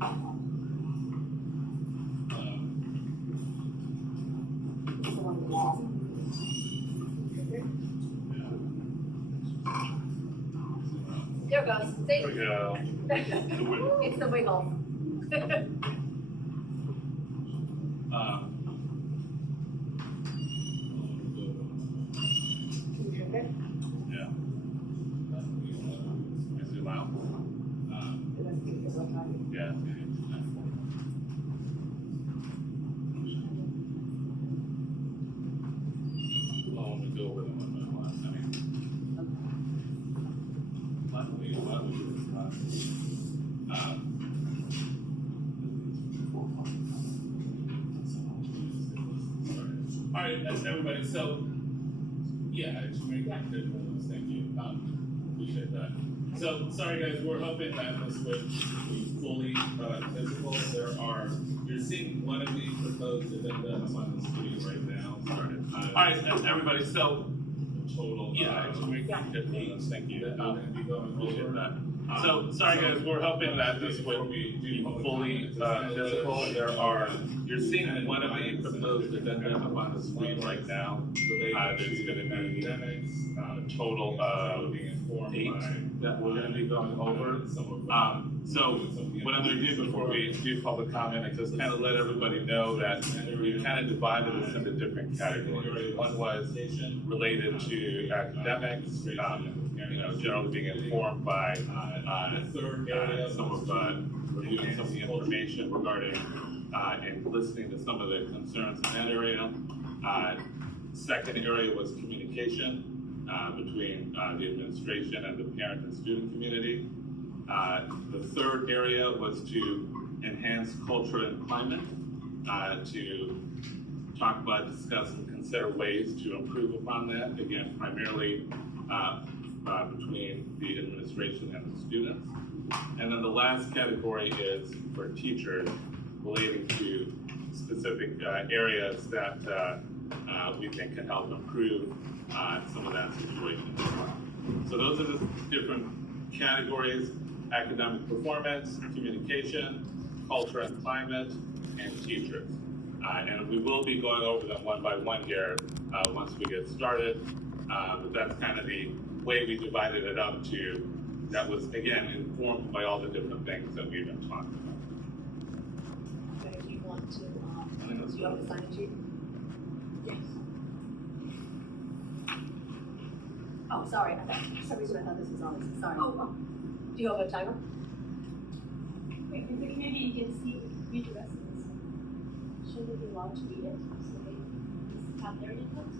There it goes. See? There we go. It's the wiggle. Yeah. Is it loud? Yeah. Well, let me go over them one by one. I mean, all right, that's everybody. So, yeah, it's very good. Thank you. Appreciate that. So, sorry guys, we're hoping that this would be fully physical. You're seeing one of the proposed addendums on the screen right now. All right, that's everybody. So, total. Yeah, it's very good. Thank you. Appreciate that. So, sorry guys, we're hoping that this would be fully physical. You're seeing one of the proposed addendum on the screen right now. There's going to be a total of 8 that we're going to be going over. So what I'm going to do before we do public comment is just kind of let everybody know that we kind of divided this into different categories. One was related to academics, generally being informed by reviewing some of the information regarding and listening to some of the concerns in that area. Second area was communication between the administration and the parent and student community. The third area was to enhance culture and climate, to talk about, discuss, and consider ways to improve upon that, again, primarily between the administration and the students. And then the last category is for teachers relating to specific areas that we think can help improve some of that situation as well. So those are the different categories: academic performance, communication, culture and climate, and teachers. And we will be going over them one by one here once we get started. But that's kind of the way we divided it up to. That was, again, informed by all the different things that we've been talking about. But if you want to, do you have a sign sheet? Yes. Oh, sorry. For some reason I thought this was on. Sorry. Oh. Do you have a timer? Wait, maybe you can see, read the rest of this. Should they be allowed to read it? So they have their input?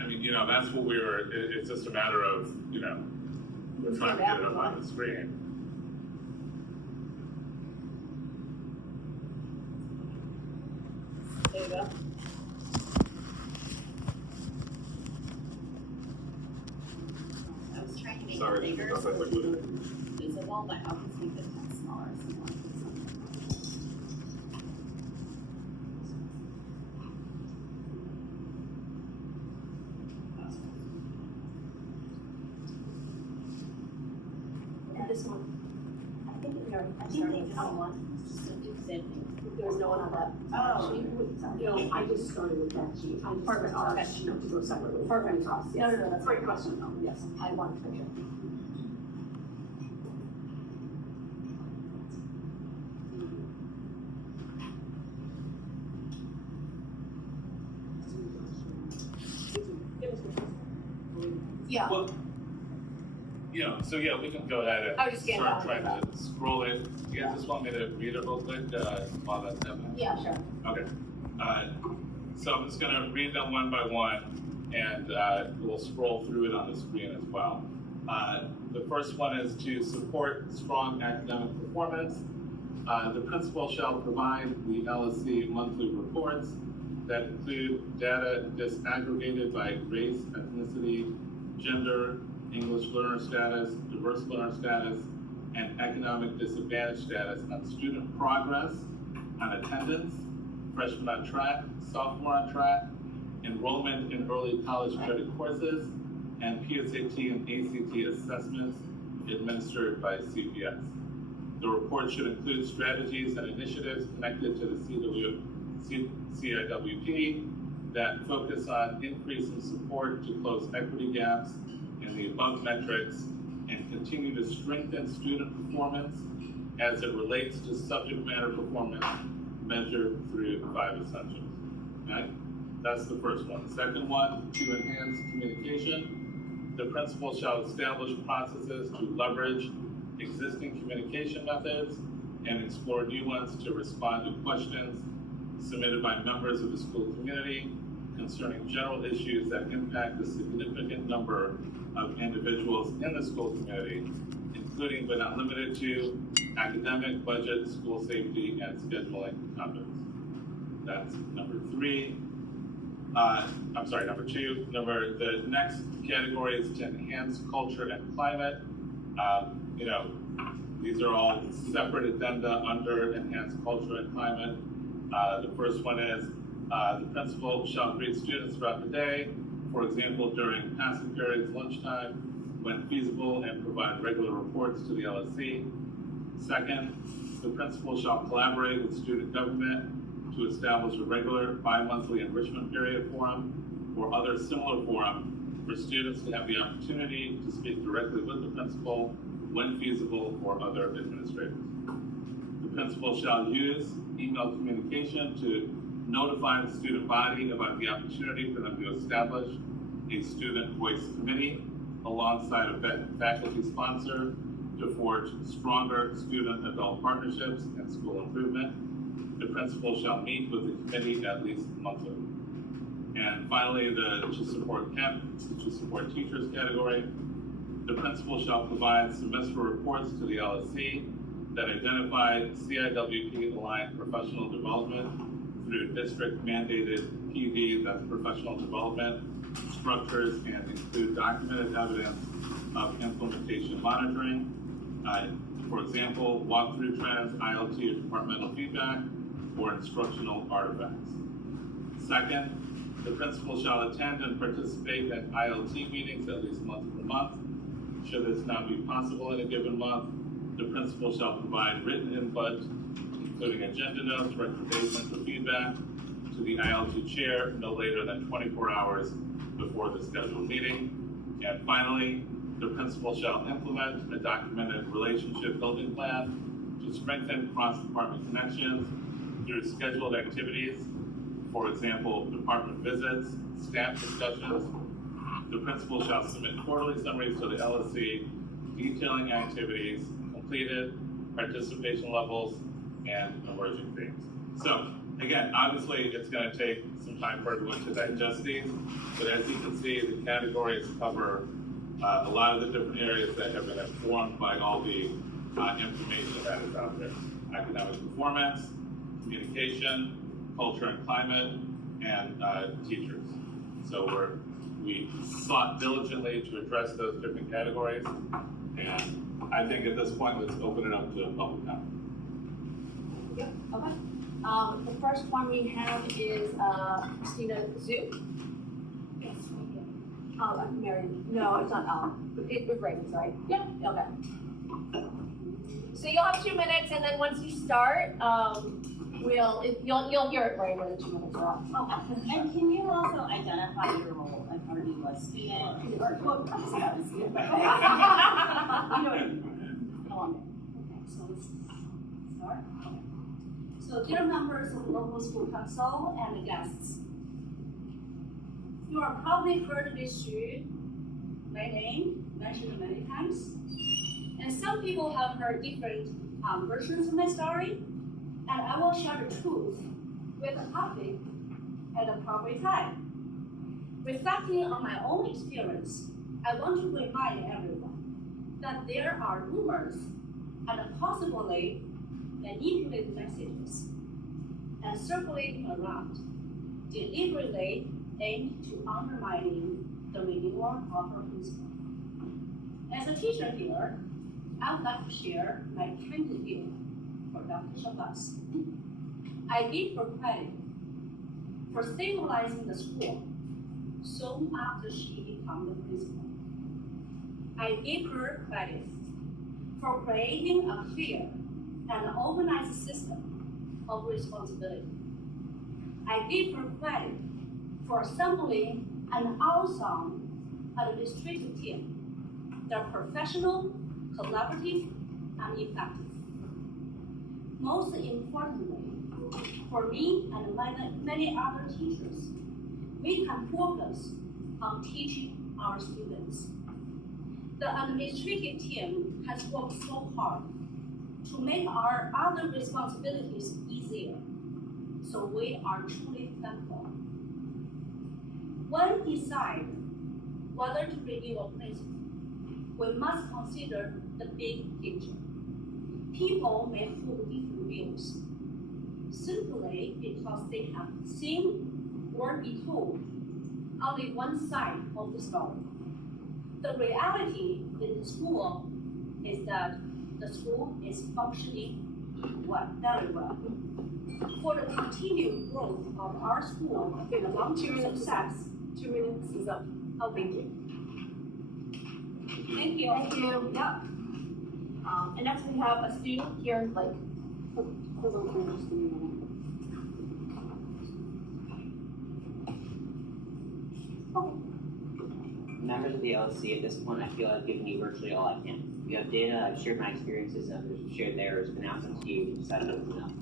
I mean, that's what it's just a matter of, we're trying to get it up on the screen. There you go. I was trying to make Sorry, it bigger that's so like it would be visible, but obviously it's not smaller, so I think This one. I think they found one. There was no one on that. Oh. I just started with that sheet. I just Perfect. started Okay. to go separately. Perfect. Yes. No, that's Great question, though. Yes, I wanted to make sure. Yeah. Well, so yeah, we can go ahead I and was just getting start down. trying to scroll it. Do you guys just want me to read it real quick while that's happening? Yeah, sure. Okay. So I'm just going to read them one by one, and we'll scroll through it on the screen as well. The first one is to support strong academic performance. The principal shall provide the LSC monthly reports that include data disaggregated by race, ethnicity, gender, English learner status, diverse learner status, and economic disadvantage status on student progress, on attendance, freshman on track, sophomore on track, enrollment in early college credit courses, and PSAT and ACT assessments administered by CPS. The report should include strategies and initiatives connected to the CIWP that focus on increasing support to close equity gaps in the above metrics and continue to strengthen student performance as it relates to subject matter performance measured through 5 essentials. Okay? That's the first one. The second one, to enhance communication, the principal shall establish processes to leverage existing communication methods and explore new ones to respond to questions submitted by members of the school community concerning general issues that impact a significant number of individuals in the school community, including but not limited to academic, budget, school safety, and scheduling topics. That's number 3. Number 2. The next category is to enhance culture and climate. These are all separate addenda under enhanced culture and climate. The first one is the principal shall greet students throughout the day, for example, during passing periods, lunchtime, when feasible, and provide regular reports to the LSC. Second, the principal shall collaborate with student government to establish a regular bi-monthly enrichment period forum or other similar forum for students to have the opportunity to speak directly with the principal when feasible or other administrators. The principal shall use email communication to notify the student body about the opportunity for them to establish a student voice committee alongside a faculty sponsor to forge stronger student-adult partnerships and school improvement. The principal shall meet with the committee at least monthly. And finally, the to support teachers category. The principal shall provide semester reports to the LSC that identify CIWP-aligned professional development through district-mandated PD, that's professional development, structures, and include documented evidence of implementation monitoring. For example, walkthrough trends, ILT or departmental feedback, or instructional artifacts. Second, the principal shall attend and participate in ILT meetings at least once per month. Should this not be possible in a given month, the principal shall provide written input, including agenda notes, recommendations, or feedback to the ILT chair no later than 24 hours before the scheduled meeting. And finally, the principal shall implement a documented relationship building plan to strengthen cross-department connections through scheduled activities, for example, department visits, staff discussions. The principal shall submit quarterly summaries to the LSC detailing activities completed, participation levels, and emerging themes. So again, obviously it's going to take some time for everyone to digest these, but as you can see, the categories cover a lot of the different areas that have been informed by all the information that is out there. Academic performance, communication, culture and climate, and teachers. So we sought diligently to address those different categories, and I think at this point, let's open it up to public comment. Yep, okay. The first one we have is Christina Zhu. Yes, right here. Mary, no, it's not, it's Raymond, sorry. Yep, okay. So you'll have 2 minutes, and then once you start, you'll hear it right when the 2 minutes are up. Okay. And can you also identify your role? Like, are you a student or quote, I'm not a student, but you know what I mean? Go on. Okay, so let's start. Okay. So dear members of the local school council and the guests, you are probably heard this my name mentioned many times. And some people have heard different versions of my story, and I will share the truth with the public at the appropriate time. Reflecting on my own experience, I want to remind everyone that there are rumors and possibly manipulated messages and circulating around, deliberately aimed to undermining the renewal of our principle. As a teacher here, I would like to share my candid view for Dr. Shabazz. I give her credit for stabilizing the school soon after she became the principal. I give her credit for creating a clear and organized system of responsibility. I give her credit for assembling an awesome administrative team. They're professional, collaborative, and effective. Most importantly, for me and many other teachers, we can focus on teaching our students. The administrative team has worked so hard to make our other responsibilities easier, so we are truly thankful. When we decide whether to review a principal, we must consider the big picture. People may hold different views simply because they have seen or been told only one side of the story. The reality in the school is that the school is functioning very well. For the continued growth of our school and the long-term success. 2 minutes is up. Oh, thank you. Thank you. Thank you. Yeah. And next we have a student here, like, hold on for just a minute. Members of the LSC, at this point, I feel I've given you virtually all I can. You have data, I've shared my experiences, others have shared theirs, announced them to you, you decided it was enough.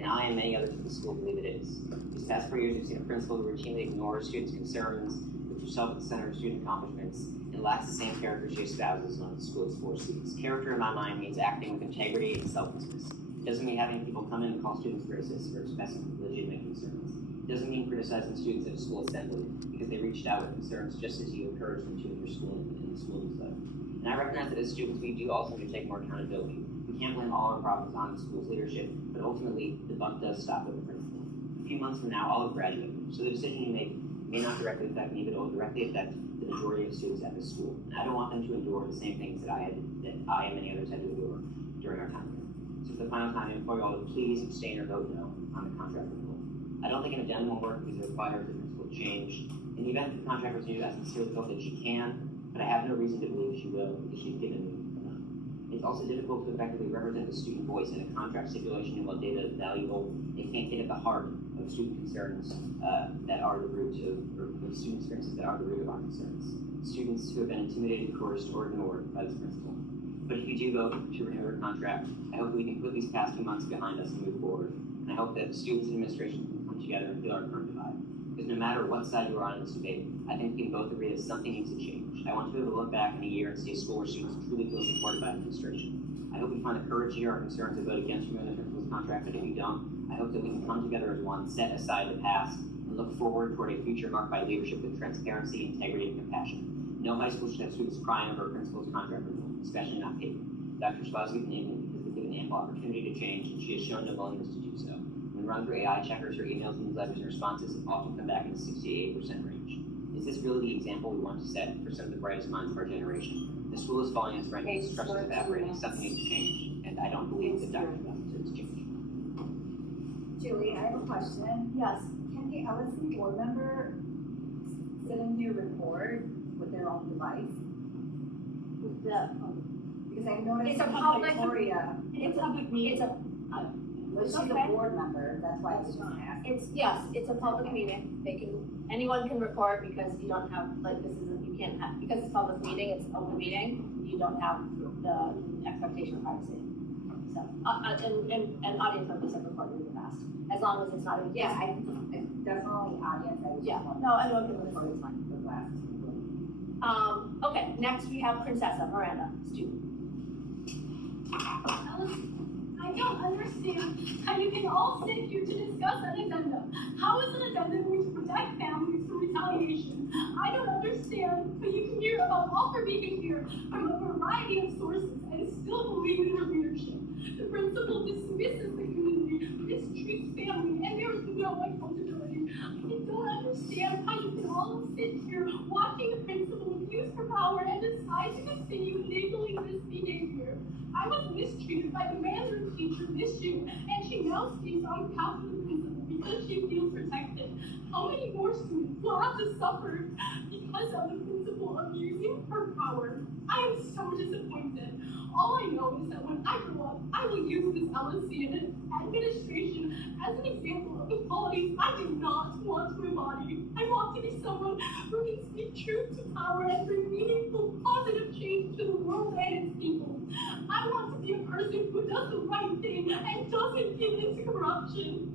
And I and many others in the school believe it is. These past 4 years, we've seen a principal who routinely ignores students' concerns, puts herself at the center of student accomplishments, and lacks the same character she espouses in one of the school's 4 C's. Character, in my mind, means acting with integrity and selflessness. It doesn't mean having people come in and call students racist or expressing legitimate concerns. It doesn't mean criticizing students at a school assembly because they reached out with concerns just as you encouraged them to in your school and in the school newsletter. And I recognize that as students, we do also need to take more accountability. We can't blame all our problems on the school's leadership, but ultimately, the buck does stop with the principal. A few months from now, I'll have graduated, so the decision you make may not directly affect me, but it will directly affect the majority of students at this school. And I don't want them to endure the same things that I and many others had to endure during our time here. So for the final time, I implore you all to please abstain or vote no on the contract renewal. I don't think an addendum will work because it requires the principal to change. In the event that the contract was renewed, I sincerely hope that she can, but I have no reason to believe she will because she's given me enough. It's also difficult to effectively represent the student voice in a contract stipulation, and while data is valuable, it can't get at the heart of student concerns that are the root of student experiences that are the root of our concerns. Students who have been intimidated, coerced, or ignored by this principal. But if you do vote to renew her contract, I hope we can put these past few months behind us and move forward. And I hope that students and administration can come together and fill our current divide. Because no matter what side you are on in this debate, I think we can both agree that something needs to change. I want to be able to look back in a year and see a school where students truly feel supported by administration. I hope we find the courage to hear our concerns and vote against renewing the principal's contract, but if we don't, I hope that we can come together as one, set aside the past, and look forward toward a future marked by leadership with transparency, integrity, and compassion. No high school should have students crying over a principal's contract renewal, especially not Payton. Dr. Spazzi can name them because they've given ample opportunity to change, and she has shown no willingness to do so. When run through AI checkers, her emails, newsletters, and responses often come back in the 68% range. Is this really the example we want to set for some of the brightest minds of our generation? The school is falling in its rankings, trust is evaporating, something needs to change, and I don't believe that Dr. Spazzi deserves change. Julie, I have a question. Yes. Can the LSC board member sitting here record with their own device? Because I noticed It's a in public- Victoria, It's a public meeting. It's a, but she's okay. a board member, that's why I was just asking. yes, it's a public meeting. Anyone can record because you don't have, like, you can't have, because it's a public meeting, it's an open meeting, you don't have the expectation of privacy. So, and audience members have recorded in the past, as long as it's not a. Yeah, I definitely audience, I was Yeah, just wondering. no, anyone can record, it's fine. The last. Okay, next we have Princessa Miranda, student. I don't understand how you can all sit here to discuss an addendum. How is an addendum going to protect families from retaliation? I don't understand, but you can hear about all her behavior from a variety of sources and still believe in her leadership. The principal dismisses the community, mistreats family, and there is no accountability. I don't understand how you can all sit here watching the principal abuse her power and decide to continue enabling this behavior. I was mistreated by the Mandarin teacher this year, and she now speaks on behalf of the principal because she feels protected. How many more students will have to suffer because of the principal abusing her power. I am so disappointed. All I know is that when I grow up, I will use this LSC and administration as an example of the qualities I do not want to embody. I want to be someone who can speak truth to power and bring meaningful, positive change to the world and its people. I want to be a person who does the right thing and doesn't give into corruption.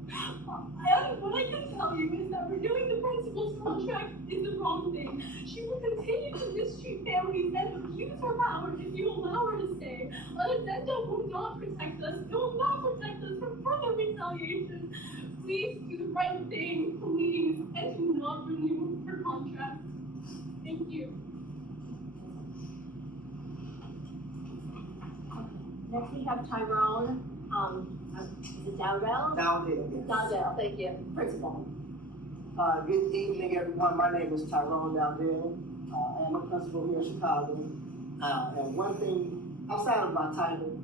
What I can tell you is that renewing the principal's contract is the wrong thing. She will continue to mistreat families and abuse her power if you allow her to stay. An addendum will not protect us. It will not protect us from further retaliation. Please do the right thing, please, and do not renew her contract. Thank you. Next we have Tyrone, is it Dowdell? Dowdell, yes. Dowdell, thank you, principal. Good evening, everyone. My name is Tyrone Dowdell. I am a principal here in Chicago. And one thing, outside of my title,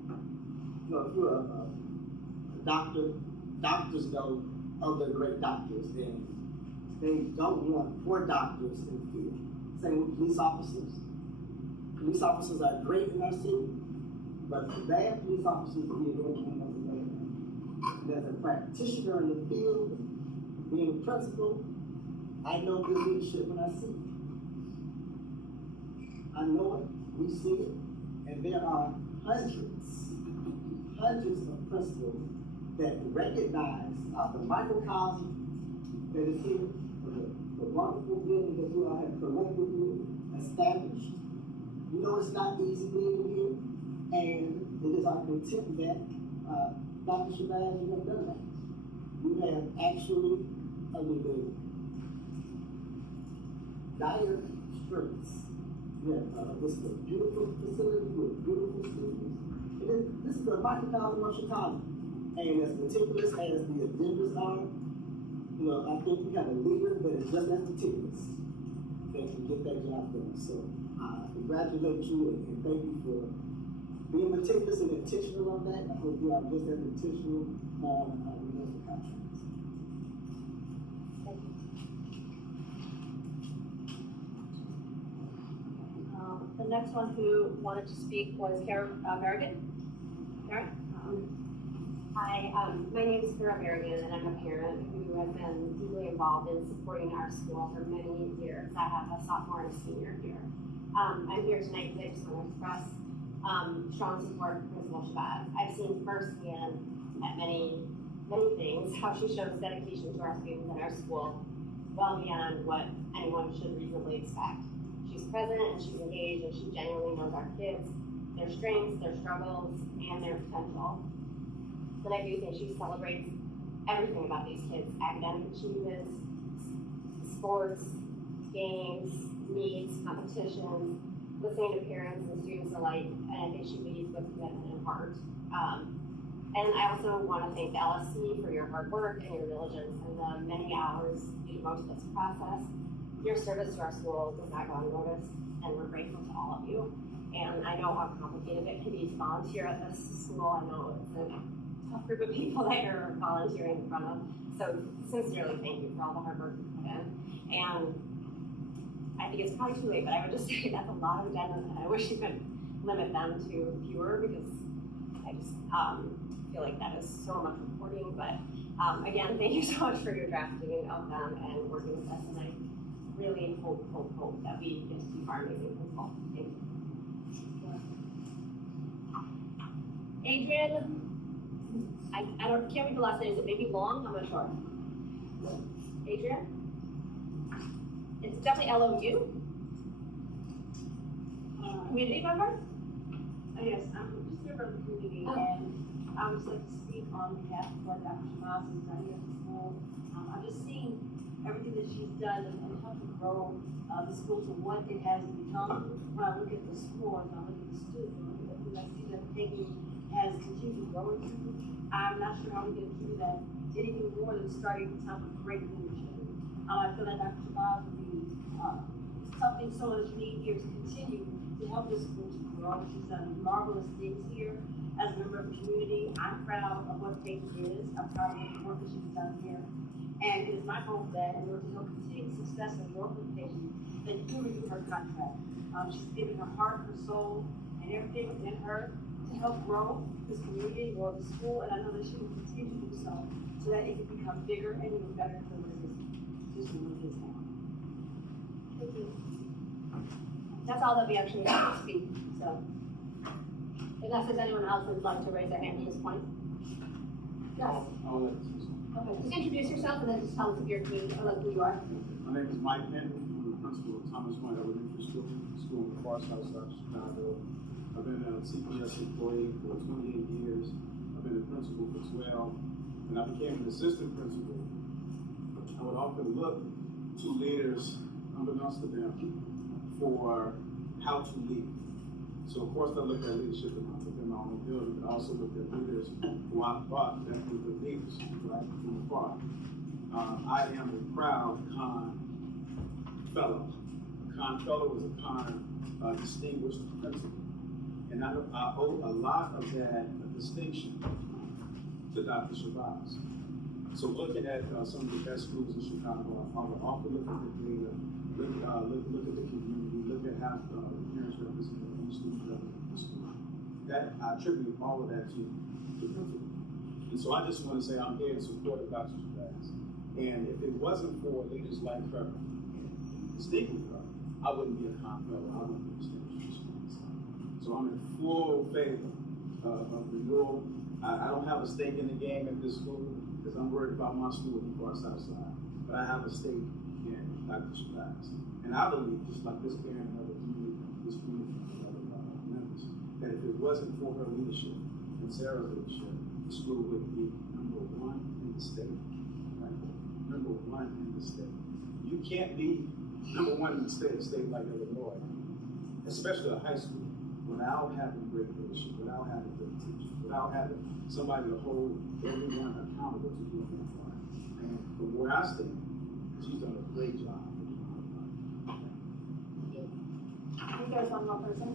you know, if you're a doctor, doctors know other great doctors, and they don't want poor doctors in the field. Same with police officers. Police officers are great in our city, but the bad police officers are here doing things as a practitioner in the field, being a principal, I know good leadership when I see it. I know it, we see it, and there are hundreds of principals that recognize the microcosm that is here, the wonderful building that you all have collectively established. You know it's not easy living here, and it is our intent that Dr. Shabazz, you have done that. You have actually, under the dire straits, you have this is a beautiful facility with beautiful students. This is a microcosm of Chicago, and as meticulous as the agendas are, you know, I think we have a leader that is just as meticulous that can get that job done. So I congratulate you and thank you for being meticulous and intentional on that. I hope you are just as intentional on renewing the contracts. The next one who wanted to speak was Karen Merrigan. Karen? Hi, my name is Kara Merrigan, and I'm a parent who has been deeply involved in supporting our school for many years. I have a sophomore and a senior here. I'm here tonight because I just want to express strong support for Principal Shabazz. I've seen firsthand at many things how she shows dedication to our students and our school well beyond what anyone should reasonably expect. She's present and she's engaged and she genuinely knows our kids, their strengths, their struggles, and their potential. But I do think she celebrates everything about these kids: academic achievements, sports, games, meets, competitions, listening to parents and students alike, and I think she leads with commitment and heart. And I also want to thank the LSC for your hard work and your diligence and the many hours you devote to this process. Your service to our school does not go unnoticed, and we're grateful to all of you. And I know how complicated it can be to volunteer at this school. I know it's a tough group of people that you're volunteering in front of. So sincerely thank you for all the hard work you put in. And I think it's probably too late, but I would just say that's a lot of agendas, and I wish you could limit them to fewer, because I just feel like that is so much reporting. But again, thank you so much for your drafting of them and working with us, and I really hope that we get to keep our amazing principal. Thank you. Adrian, can't read the last name, is it maybe Long? I'm not sure. Adrian? It's definitely LOU. Community member? Yes, I'm just here from the community, and I would just like to speak on behalf of what Dr. Shabazz has done here at the school. I've just seen everything that she's done and helped to grow the school to what it has become. When I look at the scores, when I look at the students, when I look at who I see that Payton has continued to grow into, I'm not sure how we can do that anything more than starting with top of great leadership. I feel like Dr. Shabazz would be something so much need here to continue to help this school to grow. She's done marvelous things here. As a member of the community, I'm proud of what Payton is. I'm proud of the work that she's done here. And it is my hope that in order to have continued success and growth with Payton, that you renew her contract. She's given her heart, her soul, and everything within her to help grow this community, grow the school, and I know that she will continue to do so, so that it can become bigger and even better than what it is, just what it is now. Thank you. That's all that we actually have to speak, so. Unless there's anyone else who would like to raise their hand at this point. Yes, okay, just introduce yourself and then just tell us if you're community, or like who you are. My name is Mike Henry. I'm the principal of Thomas White Elementary School, school in the far south side of Chicago. I've been a CPS employee for 28 years. I've been a principal for 12. And I became an assistant principal. I would often look to leaders, unbeknownst to them, for how to lead. So of course I looked at leadership within my own building, but I also looked at leaders who I thought that were good leaders, right, from afar. I am a proud Con Fellow. A Con Fellow is a Con distinguished principal. And I owe a lot of that distinction to Dr. Shabazz. So looking at some of the best schools in Chicago, I would often look at the data, look at the community, look at how the parents represent the students represent the school. That I attribute all of that to the principal. And so I just want to say I'm here in support of Dr. Shabazz. And if it wasn't for leaders like her, distinguished her, I wouldn't be a Con Fellow, I wouldn't be a distinguished student. So I'm in full favor of renewal. I don't have a stake in the game at this school because I'm worried about my school in the far south side. But I have a stake in Dr. Shabazz. And I believe, just like this parent and other community, this community and other members, that if it wasn't for her leadership and Sarah's leadership, the school would be number one in the state. Right? Number one in the state. You can't be number one in the state, a state like Illinois, especially a high school, without having great leadership, without having great teachers, without having somebody to hold everyone accountable to doing their part. And from where I stand, she's done a great job. I think there's one more person.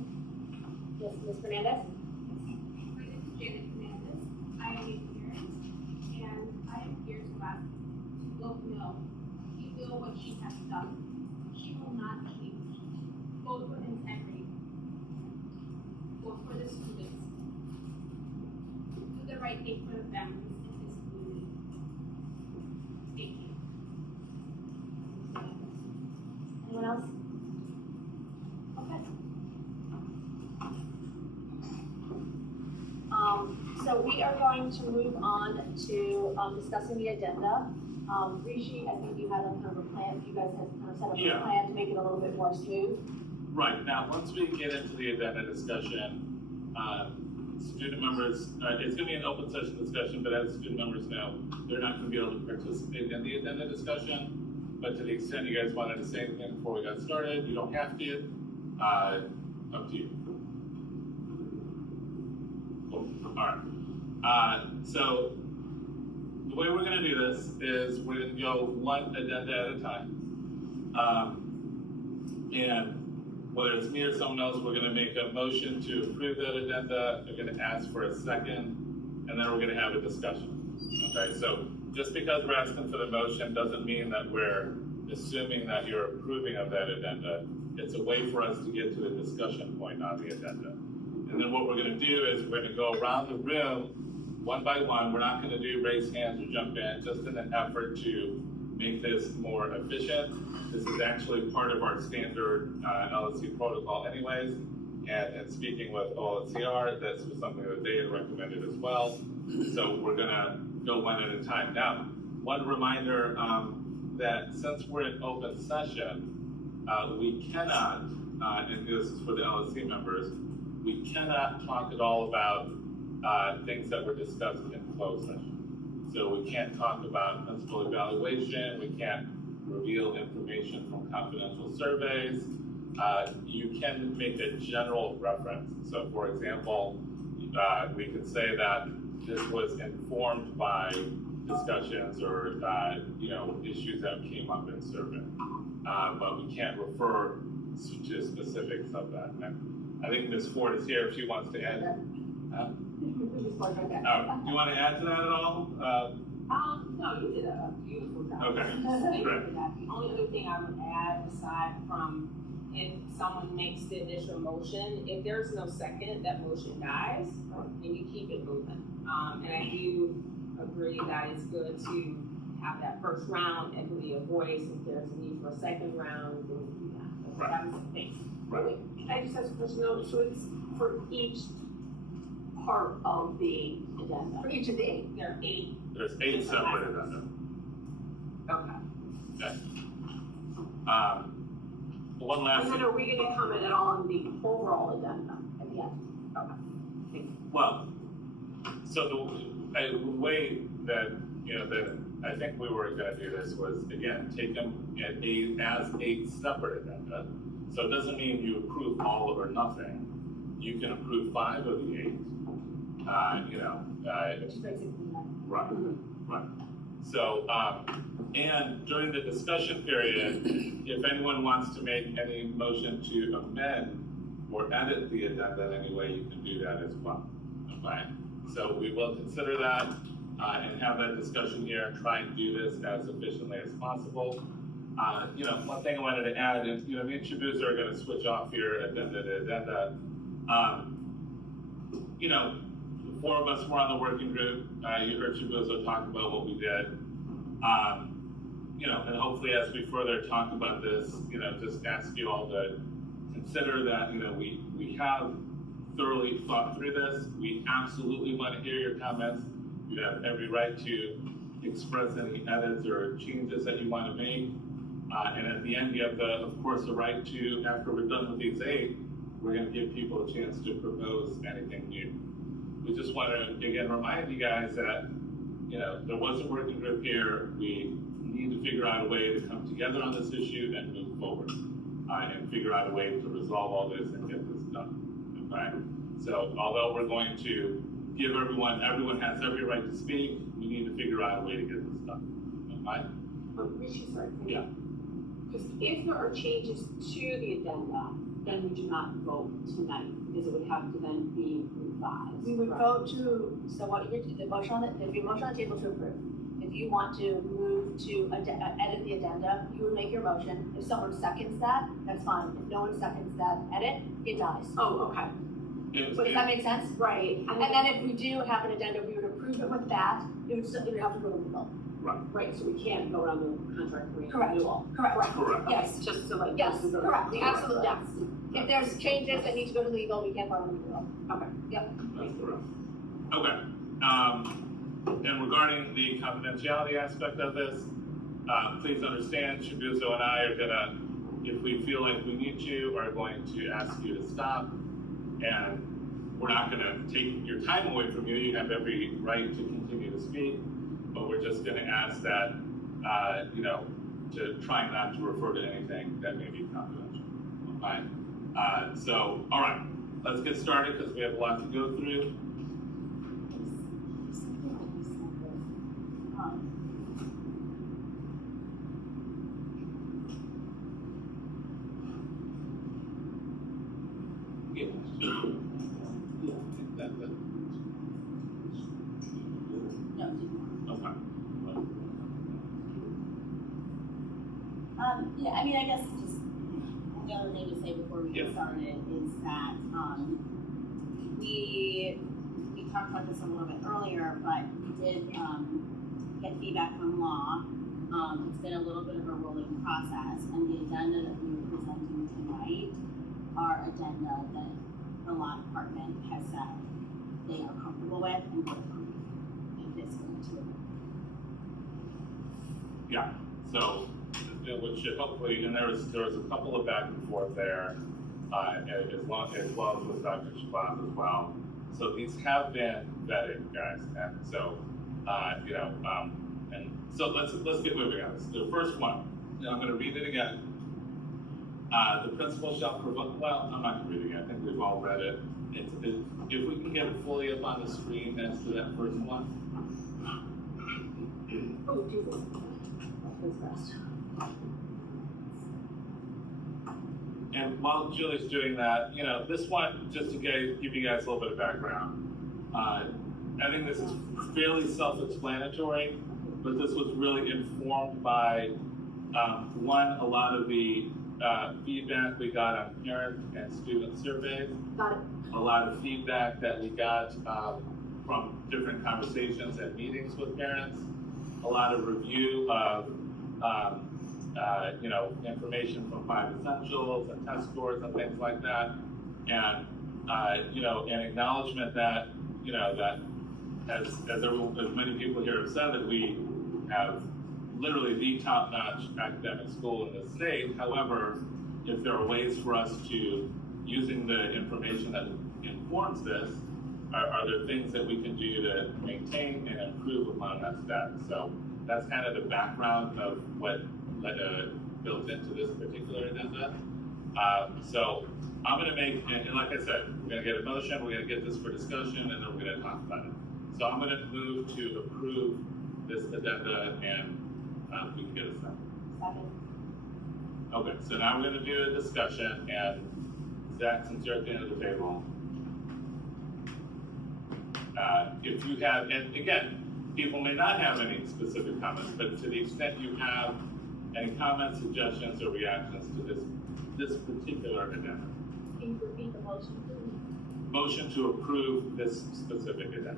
Yes, Ms. Fernandez? My name is Janet Fernandez. I am a parent, and I am here to ask to both know she will what she has done. She will not change. Vote for integrity. Vote for the students. Do the right thing for the families in this community. Thank you. Anyone else? Okay. So we are going to move on to discussing the agenda. Rishi, I think you had a kind of a plan, you guys had kind of set up a plan to make it a little bit more smooth. Right, now, once we get into the agenda discussion, student members, it's gonna be an open session discussion, but as student members know, they're not gonna be able to participate in the agenda discussion. But to the extent you guys wanted to say anything before we got started, you don't have to, up to you. Cool, all right. So the way we're gonna do this is we're gonna go one agenda at a time. And whether it's me or someone else, we're gonna make a motion to approve that agenda. They're gonna ask for a second, and then we're gonna have a discussion. Okay, so just because we're asking for the motion doesn't mean that we're assuming that you're approving of that agenda. It's a way for us to get to the discussion point on the agenda. And then what we're gonna do is we're gonna go around the room one by one. We're not gonna do raise hands or jump in, just in an effort to make this more efficient. This is actually part of our standard LSC protocol anyways. And speaking with OLCR, this was something that they had recommended as well. So we're gonna go one at a time. Now, one reminder that since we're in open session, we cannot, and this is for the LSC members, we cannot talk at all about things that were discussed in closed session. So we can't talk about principal evaluation, we can't reveal information from confidential surveys. You can make a general reference. So for example, we could say that this was informed by discussions or issues that came up in survey. But we can't refer to specifics of that. And I think Ms. Ford is here if she wants to add. Do you want to add to that at all? No, you did a beautiful job. Okay, Thank you great. for that. The only other thing I would add, aside from if someone makes the initial motion, if there's no second, that motion dies, and you keep it moving. And I do agree that it's good to have that first round and be a voice. If there's a need for a second round, then we do that. Right. That was the case. Right. Can I just ask a question though? So it's for each part of the agenda? For each of the 8. There are 8. There's 8 separate addenda. Okay. One last And then thing. are we gonna comment at all on the overall agenda at the end? Well, so the way that, that I think we were gonna do this was, again, take them as a separate agenda. So it doesn't mean you approve all or nothing. You can approve 5 of the 8. Which is basically that. Right, right. So, and during the discussion period, if anyone wants to make any motion to amend or edit the agenda in any way, you can do that as well. Okay? So we will consider that and have that discussion here and try and do this as efficiently as possible. One thing I wanted to add is, me and Chibuzo are going to switch off here addenda to addenda. The 4 of us were on the working group. You heard Chibuzo talk about what we did. And hopefully as we further talk about this, just ask you all to consider that, we have thoroughly thought through this. We absolutely want to hear your comments. You have every right to express any edits or changes that you want to make. And at the end, you have, of course, the right to, after we're done with these 8, we're going to give people a chance to propose anything new. We just want to, again, remind you guys that, there was a working group here. We need to figure out a way to come together on this issue and move forward and figure out a way to resolve all this and get this done. Okay? So although we're going to give everyone has every right to speak, we need to figure out a way to get this done. Okay? Rishi, sorry. Yeah. Because if there are changes to the addenda, then we do not vote tonight, because it would have to then be revised. We would correct? vote to, so what you're, the motion on there'd be a motion on the table to approve. If you want to move to edit the addenda, you would make your motion. If someone seconds that, that's fine. If no one seconds that edit, it dies. Oh, okay, Does that make sense? right. And then if we do have an addenda, we would approve it with that. It would still, it would have to go to legal. Right, so we can't vote on the contract Correct. renewal. Correct. Correct. Yes. Just so like. Yes, this is a- correct, absolutely. Yes. If there's changes that need to go to legal, we can't vote on legal. Okay. Yep. That's correct. Okay. And regarding the confidentiality aspect of this, please understand, Chibuzo and I are gonna, if we feel like we need to, are going to ask you to stop. And we're not gonna take your time away from you. You have every right to continue to speak, but we're just gonna ask that, to try not to refer to anything that may be confidential. Okay? So, all right, let's get started because we have a lot to go through. Yeah. Okay. I guess just the other thing to say before we get started is that, we talked about this a little bit earlier, but we did, get feedback from law. It's been a little bit of a rolling process, and the agenda that we were presenting tonight are agenda that the law department has said they are comfortable with and will approve if this goes to. Yeah, so, which should hopefully, and there was a couple of back and forth there, as well as with Dr. Shabazz as well. So these have been vetted, guys, and so, and so let's get moving on this. The first one, I'm gonna read it again. The principal shall provide, well, I'm not gonna read it again, I think we've all read it. If we can get it fully up on the screen next to that first one. Oh, Jesus. That's fast. And while Julie's doing that, this one, just to give you guys a little bit of background, I think this is fairly self-explanatory. but this was really informed by, one, a lot of the feedback we got on parent and student surveys. Got it. A lot of feedback that we got from different conversations and meetings with parents. A lot of review of information from 5 Essentials and test scores and things like that. And an acknowledgement that, that as many people here have said, that we have literally the top-notch academic school in the state. However, if there are ways for us to, using the information that informs this, are there things that we can do to maintain and improve upon that status? So that's kind of the background of what built into this particular agenda. So I'm going to make, and like I said, we're going to get a motion, we're going to get this for discussion, and then we're going to talk about it. So I'm going to move to approve this agenda, and we can get a second. Second. Okay, so now we're going to do a discussion, and Zach, since you're at the end of the table, if you have, and again, people may not have any specific comments, but to the extent you have any comments, suggestions, or reactions to this particular agenda. Can you repeat the motion, please? Motion to approve this specific agenda.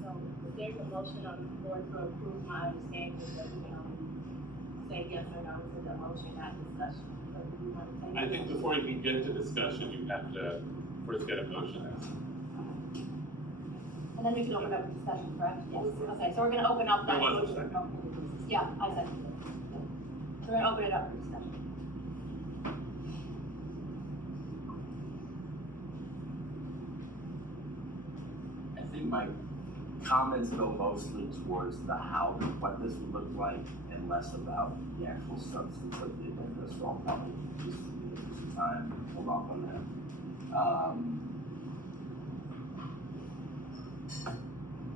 So, if there's a motion on the floor to approve, my understanding is that we say yes or no to the motion, not discussion. So, do you want to take? I think before you can get to discussion, you have to first get a motion. And then we can open up the discussion, correct? Yes. Okay, so we're gonna open up that There was a motion. second. Yeah, I seconded it. So we're gonna open it up for discussion. I think my comments go mostly towards the how, what this would look like, and less about the actual substance of the agenda, so I'll probably just give some time, hold off on that.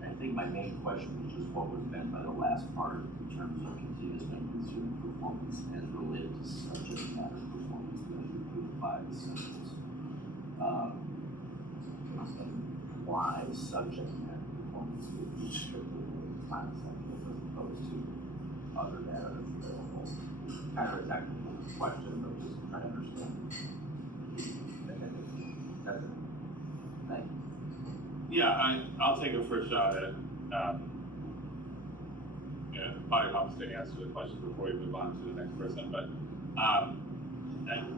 I think my main question was just what was meant by the last part in terms of continuous maintenance student performance as related to subject matter performance measured through the 5 Essentials. Why subject matter performance would be strictly related to 5 Essentials as opposed to other data that's available. Kind of a technical question, but just trying to understand. That's it. Thank you. Yeah, I'll take a first shot at probably helps to answer the question before we move on to the next person. But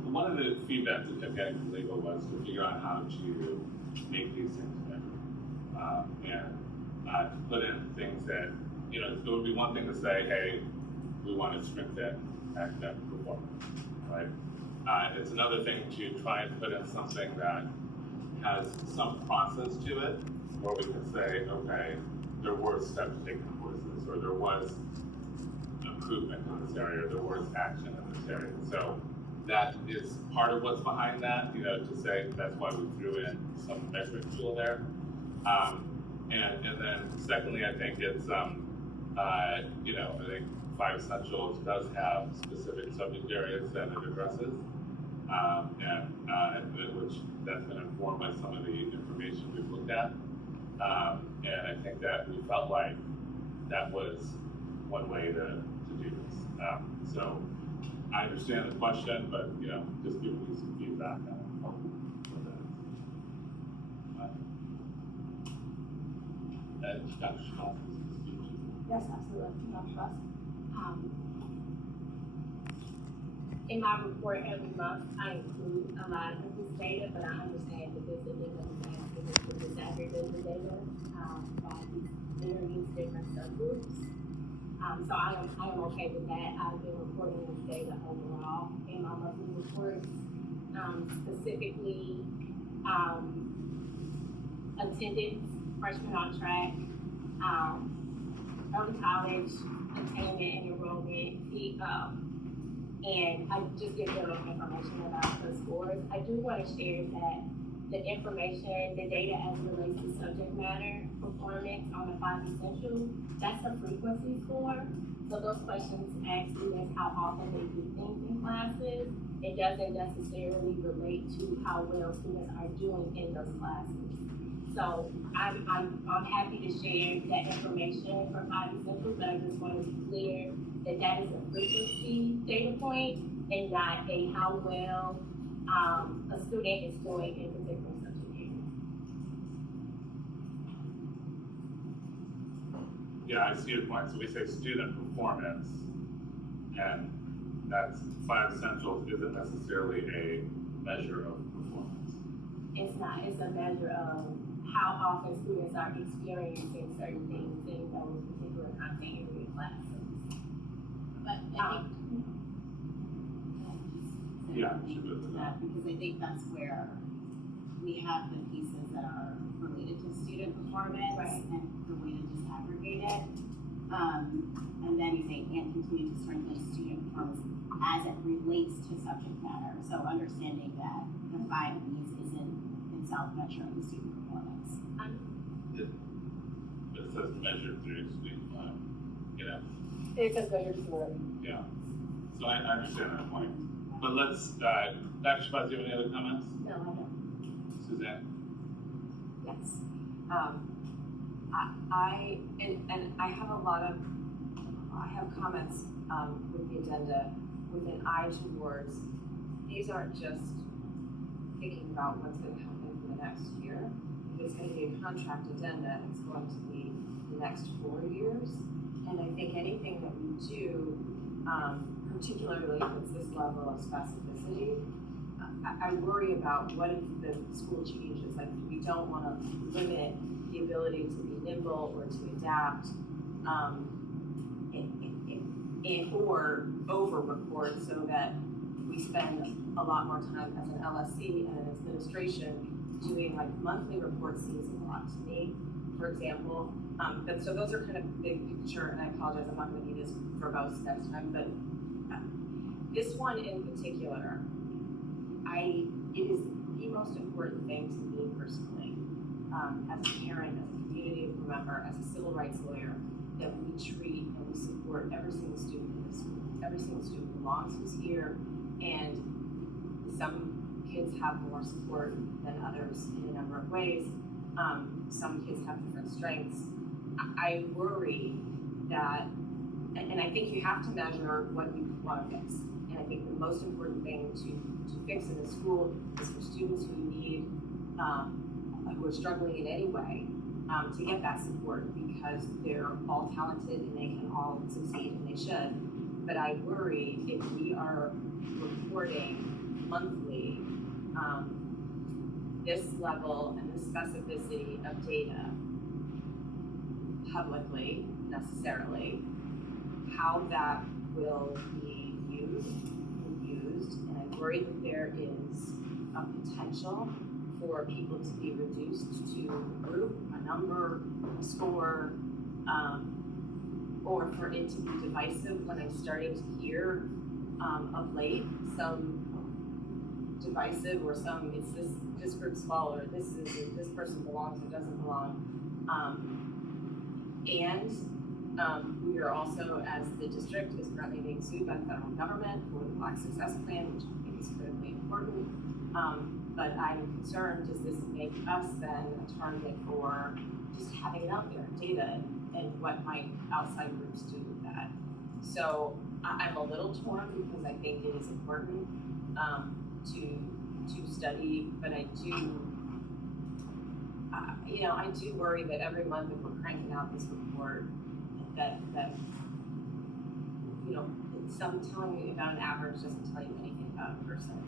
one of the feedback that kept getting from legal was to figure out how to make these things better, and to put in things that, it would be one thing to say, hey, we want to strengthen academic performance, right? It's another thing to try and put in something that has some process to it, where we can say, okay, there were steps taken towards this, or there was improvement in this area, or there was action in this area. So that is part of what's behind that, to say that's why we threw in some metric tool there. And then secondly, I think it's, I think 5 Essentials does have specific subject areas that it addresses. Which that's been informed by some of the information we've looked at. And I think that we felt like that was one way to do this. So I understand the question, but just giving you some feedback on Dr. Schmaltz. Yes, absolutely. Dr. Schwartz. In my report every month, I include a lot of this data, but I understand that this agenda is asking us to disaggregate the data by these various different subgroups. So I am okay with that. I've been reporting this data overall in my monthly reports, specifically attendance, freshmen on track, early college attainment and enrollment, and I just give them information about the scores. I do want to share that the information, the data as it relates to subject matter performance on the 5 Essentials, that's a frequency score. So those questions ask students how often they do things in classes. It doesn't necessarily relate to how well students are doing in those classes. So I'm happy to share that information from Ivy Central, but I just want to be clear that that is a frequency data point and not a how well a student is doing in particular subject area. Yeah, I see your point. So we say student performance, and that's 5 Essentials isn't necessarily a measure of performance. It's not, it's a measure of how often students are experiencing certain things in those particular content area classes. But I think. Yeah, we should go to that. Because I think that's where we have the pieces that are related to student performance Right. and the way to disaggregate it. And then you say, and continue to strengthen student performance as it relates to subject matter. So understanding that the 5 B's isn't itself measuring student performance. But it says measured through student time, you know? It says measure for. Yeah. So I understand that point. But let's, Dr. Shabazz, do you have any other comments? No, I don't. Suzanne? Yes. I have a lot of, I have comments with the addenda with an eye towards, these aren't just thinking about what's going to happen for the next year. If it's going to be a contract addenda, it's going to be the next 4 years. And I think anything that we do, particularly if it's this level of specificity, I worry about what if the school changes. Like, we don't want to limit the ability to be nimble or to adapt, or over-report so that we spend a lot more time as an LSC and an administration doing like monthly reports seems a lot to me, for example. But so those are kind of big picture, and I apologize, I'm not going to do this verbose next time, but this one in particular, it is the most important thing to me personally, as a parent, as a community member, as a civil rights lawyer, that we treat and we support every single student in this school. Every single student belongs who's here, and some kids have more support than others in a number of ways. Some kids have different strengths. I worry that, and I think you have to measure what you want to fix. And I think the most important thing to fix in the school is for students who need, who are struggling in any way, to get that support, because they're all talented and they can all succeed, and they should. But I worry if we are reporting monthly this level and this specificity of data publicly, necessarily, how that will be used, and I worry that there is a potential for people to be reduced to a group, a number, a score, or for it to be divisive when I'm starting to hear of late some divisive or some, it's this group's fault, or this person belongs or doesn't belong. We are also, as the district is currently being sued by the federal government for the Black Success Plan, which I think is critically important. But I'm concerned, does this make us then a target for just having it out there, data, and what might outside groups do with that? So I'm a little torn, because I think it is important to study, but I do, I do worry that every month if we're cranking out this report, that some telling you about an average doesn't tell you anything about a person,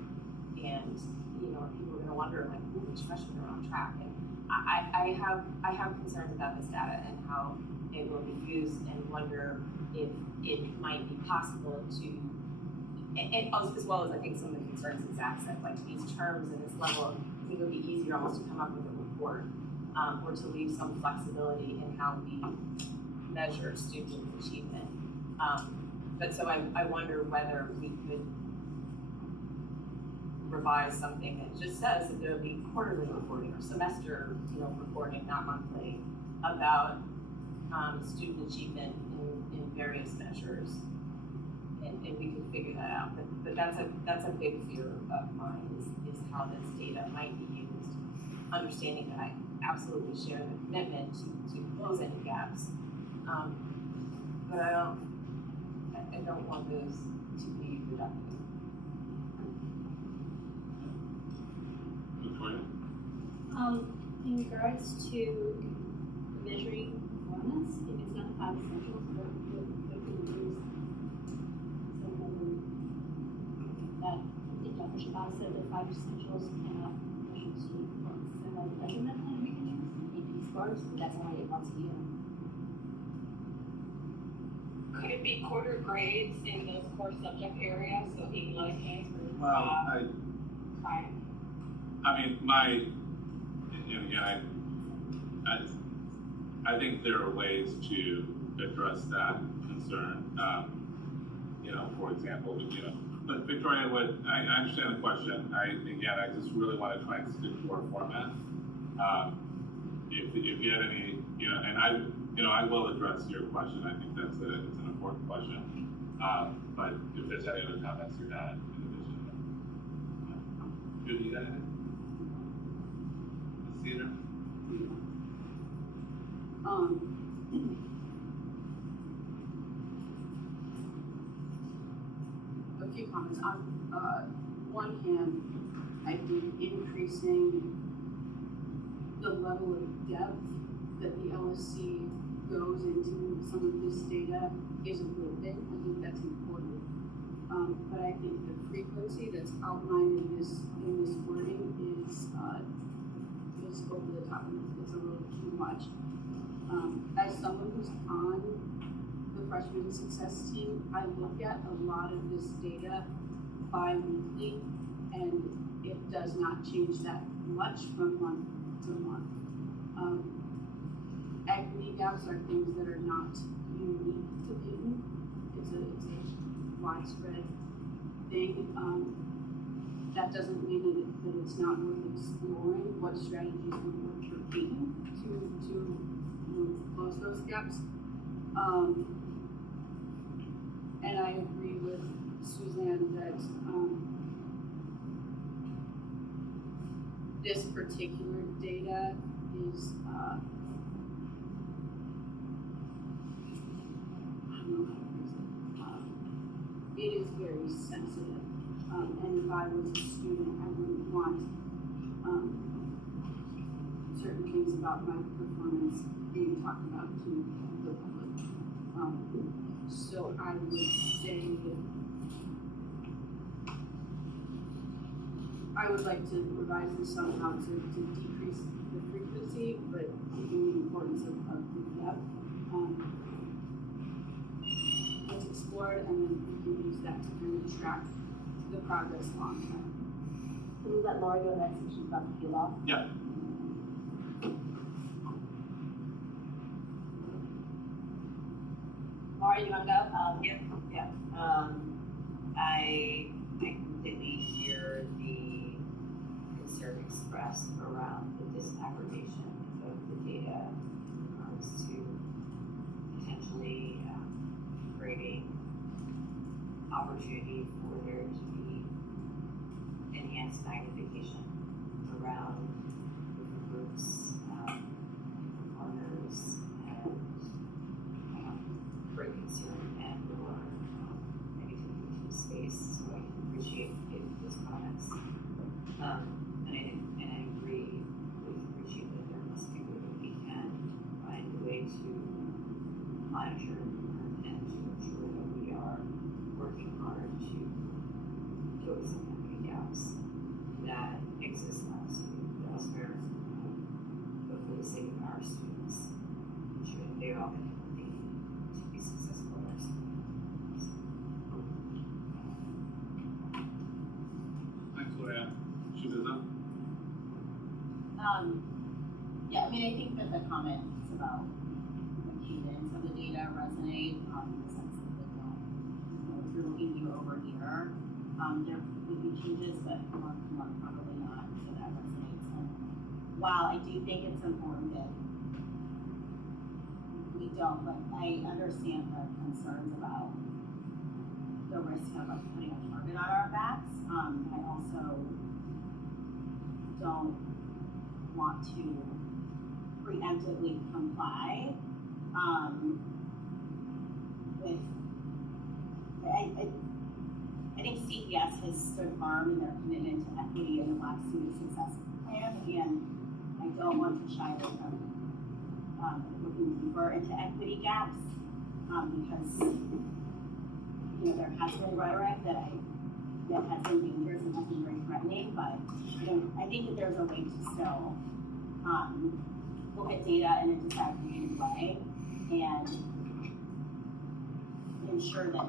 and people are going to wonder, like, which freshmen are on track. And I have concerns about this data and how it will be used, and wonder if it might be possible to, and as well as I think some of the concerns that Zach said, like these terms and this level, I think it would be easier almost to come up with a report, or to leave some flexibility in how we measure student achievement. But so I wonder whether we could revise something that just says that there will be quarterly reporting or semester, reporting, not monthly, about student achievement in various measures, and we could figure that out. But that's a big fear of mine, is how this data might be used. Understanding that I absolutely share the commitment to close any gaps. But I don't want those to be reductive. Victoria? In regards to measuring performance, if it's not 5 essentials, what can we use? That if Dr. Shabbat said that 5 essentials cannot measure student performance, is there a measurement plan we can use? AP scores, that's only once a year. Could it be quarter grades in those core subject areas, so English, English, Well, I mean, I think there are ways to address that concern. For example, but Victoria, I understand the question. I just really want to try and stick to our format. If you had any, and I will address your question. I think it's an important question. But if there's any other comments you had in addition to that. Judy, you got anything? Theater? A few comments. On one hand, I think increasing the level of depth that the LSC goes into some of this data is a good thing. I think that's important. But I think the frequency that's outlined in this wording is over the top. It's a little too much. As someone who's on the freshman success team, I look at a lot of this data bi-weekly, and it does not change that much from month to month. Equity gaps are things that are not unique to Payton. It's a widespread thing. That doesn't mean that it's not worth exploring what strategies would work for Payton to close those gaps. And I agree with Suzanne that this particular data is it is very sensitive. And if I was a student, I wouldn't want certain things about my performance being talked about to the public. So I would say I would like to revise this somehow to decrease the frequency, but keeping the importance of the depth. Let's explore it, and then we can use that to kind of track the progress long term. Can we let Laura go next if she's about to peel off? Yeah. Laura, you want to go? Yeah. I completely hear the concern expressed around the disaggregation of the data to potentially creating opportunity for there to be enhanced magnification around different groups, different partners, and great concern and or negativity to the space. So I can appreciate those comments. And I agree with Richie that there must be a way that we can find a way to monitor and to ensure that we are working hard to close some of the gaps that exist in our city, elsewhere, but for the sake of our students, ensure that they're all going to be successful in our schools. Thanks, Laura. Shubiza? Yeah, I mean, I think that the comments about the cadence of the data resonate, in the sense that they don't, if you're looking year over year, there could be changes, but more probably not, so that resonates. And while I do think it's important that we don't, like, I understand the concerns about the risk of like putting a target on our backs, I also don't want to preemptively comply, with, I think CPS has stood firm in their commitment to equity in the Black Student Success Plan, and I don't want to shy away from looking deeper into equity gaps, because there has been rhetoric that has been dangerous and has been very threatening, but I think that there's a way to still look at data in a disaggregated way and ensure that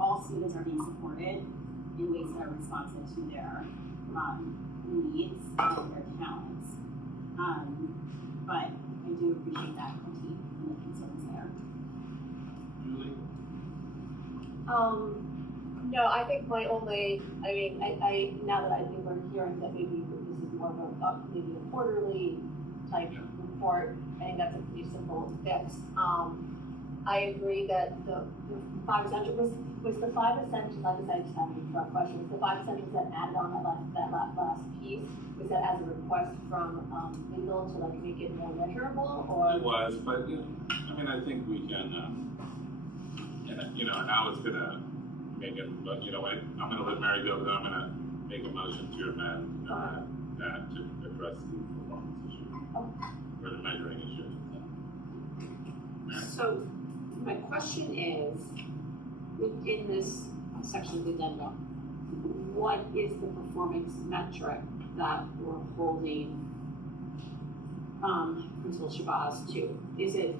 all students are being supported in ways that are responsive to their needs and their talents. But I do appreciate that critique and the concerns there. Julie? No, I think my only, I now that I think we're hearing that maybe this is more of maybe a quarterly type report, I think that's a pretty simple fix. I agree that the 5 essentials, was the 5 essentials, I just have a question, was the 5 essentials that added on that last piece, was that as a request from legal to like make it more measurable, or? It was, but I think we can, and now it's gonna make it, but I'm gonna let Mary go, but I'm gonna make a motion to amend that to address the performance issue, or the measuring issue. So, my question is, within this section of the addendum, what is the performance metric that we're holding Principal Shabazz to? Is it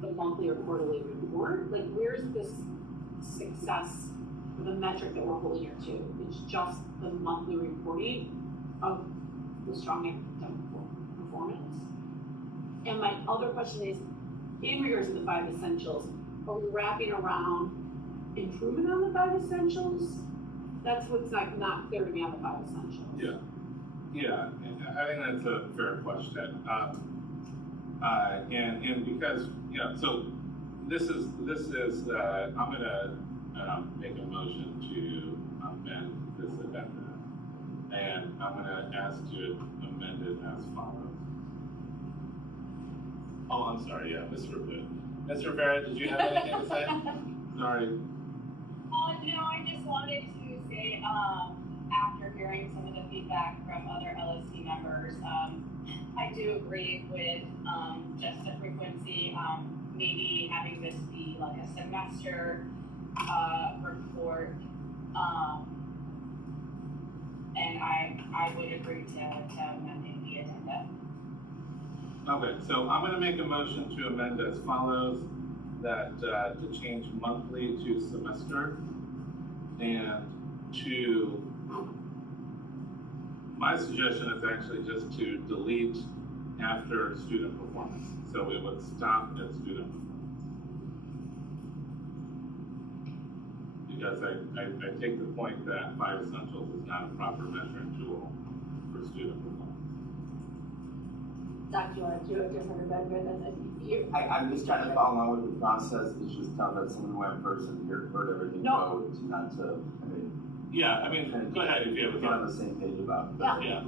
the monthly or quarterly report? Like, where's this success, the metric that we're holding her to? It's just the monthly reporting of the strong academic performance. And my other question is, in regards to the 5 essentials, are we wrapping around improvement on the 5 essentials? That's what's like not clear to me on the 5 essentials. Yeah, and I think that's a fair question. And because, so this is I'm gonna make a motion to amend this addendum. And I'm gonna ask to amend it as follows. Oh, I'm sorry, yeah, Ms. Rivera. Ms. Rivera, did you have anything to say? Sorry. No, I just wanted to say, after hearing some of the feedback from other LSC members, I do agree with just the frequency, maybe having this be like a semester report, and I would agree to amending the agenda. Okay, so I'm gonna make a motion to amend as follows, that to change monthly to semester, and my suggestion is actually just to delete after student performance. So it would stop at student performance. Because I take the point that 5 essentials is not a proper measuring tool for student performance. Doc, do you want to do a different amendment? I'm just trying to follow along with the process. It's just tough that someone who went first and heard everything go to not to, go ahead if you have a get on the same page about it. Yeah.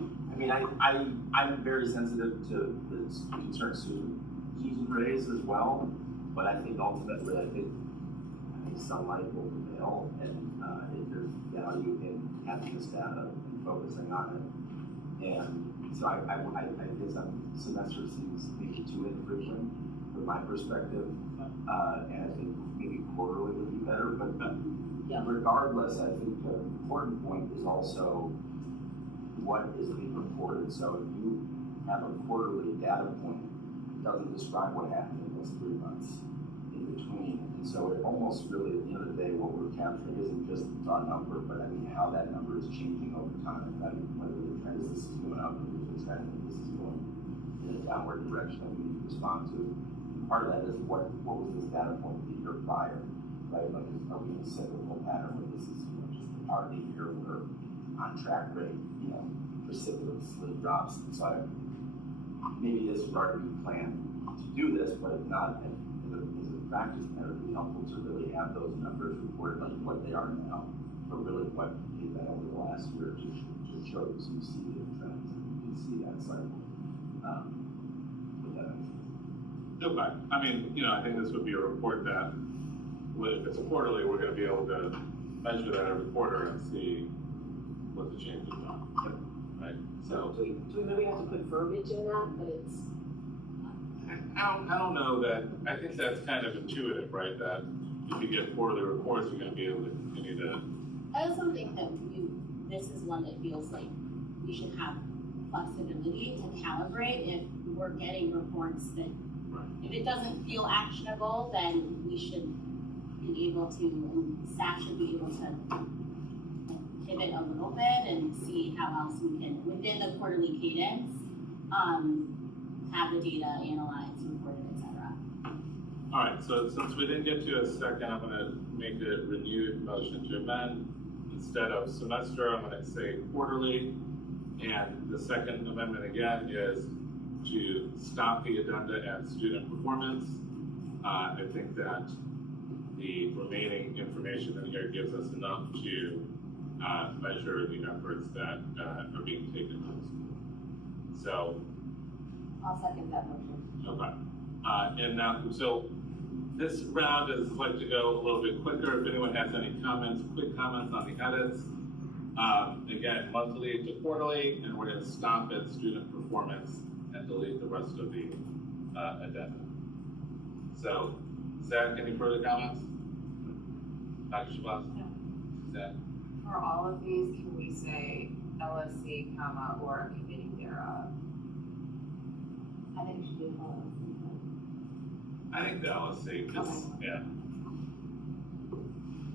I'm very sensitive to the concerns Susan raised as well, but I think ultimately, I think sunlight will prevail, and there's value in having this data and focusing on it. And so I guess semester seems maybe too infrequent from my perspective, and I think maybe quarterly would be better, but regardless, I think the important point is also what is being reported. So if you have a quarterly data point, it doesn't describe what happened in those 3 months in between. And so it almost really, at the end of the day, what we're capturing isn't just the number, but how that number is changing over time, and whether the trend is this is going up, or the trend is this is going in a downward direction that we need to respond to. Part of that is what was this data point the year prior, right? Like, are we in a cyclical pattern where this is just the part of the year where on track rate, precipitously drops? And so maybe this is already planned to do this, but if not, as a practice matter, it would be helpful to really have those numbers reported like what they are now, but really what they've been over the last year to show so you see the trends and you can see that cycle. Okay, I mean, you know, I think this would be a report that, well, if it's a quarterly, we're gonna be able to measure that every quarter and see what the changes are. Right, so. Do we maybe have to put verbiage in that it's? I don't know that, I think that's kind of intuitive, right, that if you get quarterly reports, you're gonna be able to continue to. I also think that this is one that feels like we should have flexibility to calibrate if we're getting reports that, if it doesn't feel actionable, then we should be able to, and staff should be able to pivot a little bit and see how else we can, within the quarterly cadence, have the data analyzed, reported, et cetera. All right, so since we didn't get to a second, I'm gonna make a renewed motion to amend. Instead of semester, I'm gonna say quarterly. And the second amendment again is to stop the addenda at student performance. I think that the remaining information in here gives us enough to measure the efforts that are being taken by the schools. So. I'll second that motion. Okay. And now, so this round is like to go a little bit quicker. If anyone has any comments, quick comments on the edits. Again, monthly to quarterly, and we're going to stop at student performance and delete the rest of the addenda. So, Zach, any further comments? Dr. Shabazz? No. Zach? For all of these, can we say LSC, comma, or a committee thereof? I think we should do all of them. I think the LSC, because, Okay. yeah.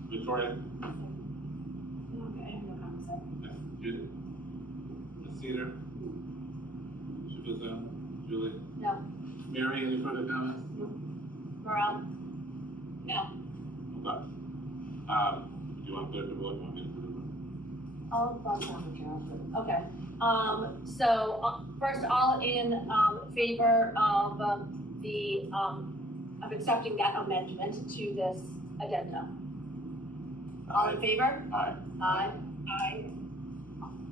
Victoria? Okay, I have no comments. Judith? Ms. Cedar? Shabazz? Julie? No. Mary, any further comments? Morale? No. Okay. Do you want to put it to vote? You want me to put it to vote? All okay. So first, all in favor of of accepting that amendment to this addenda. All in favor? Aye. Aye. Aye.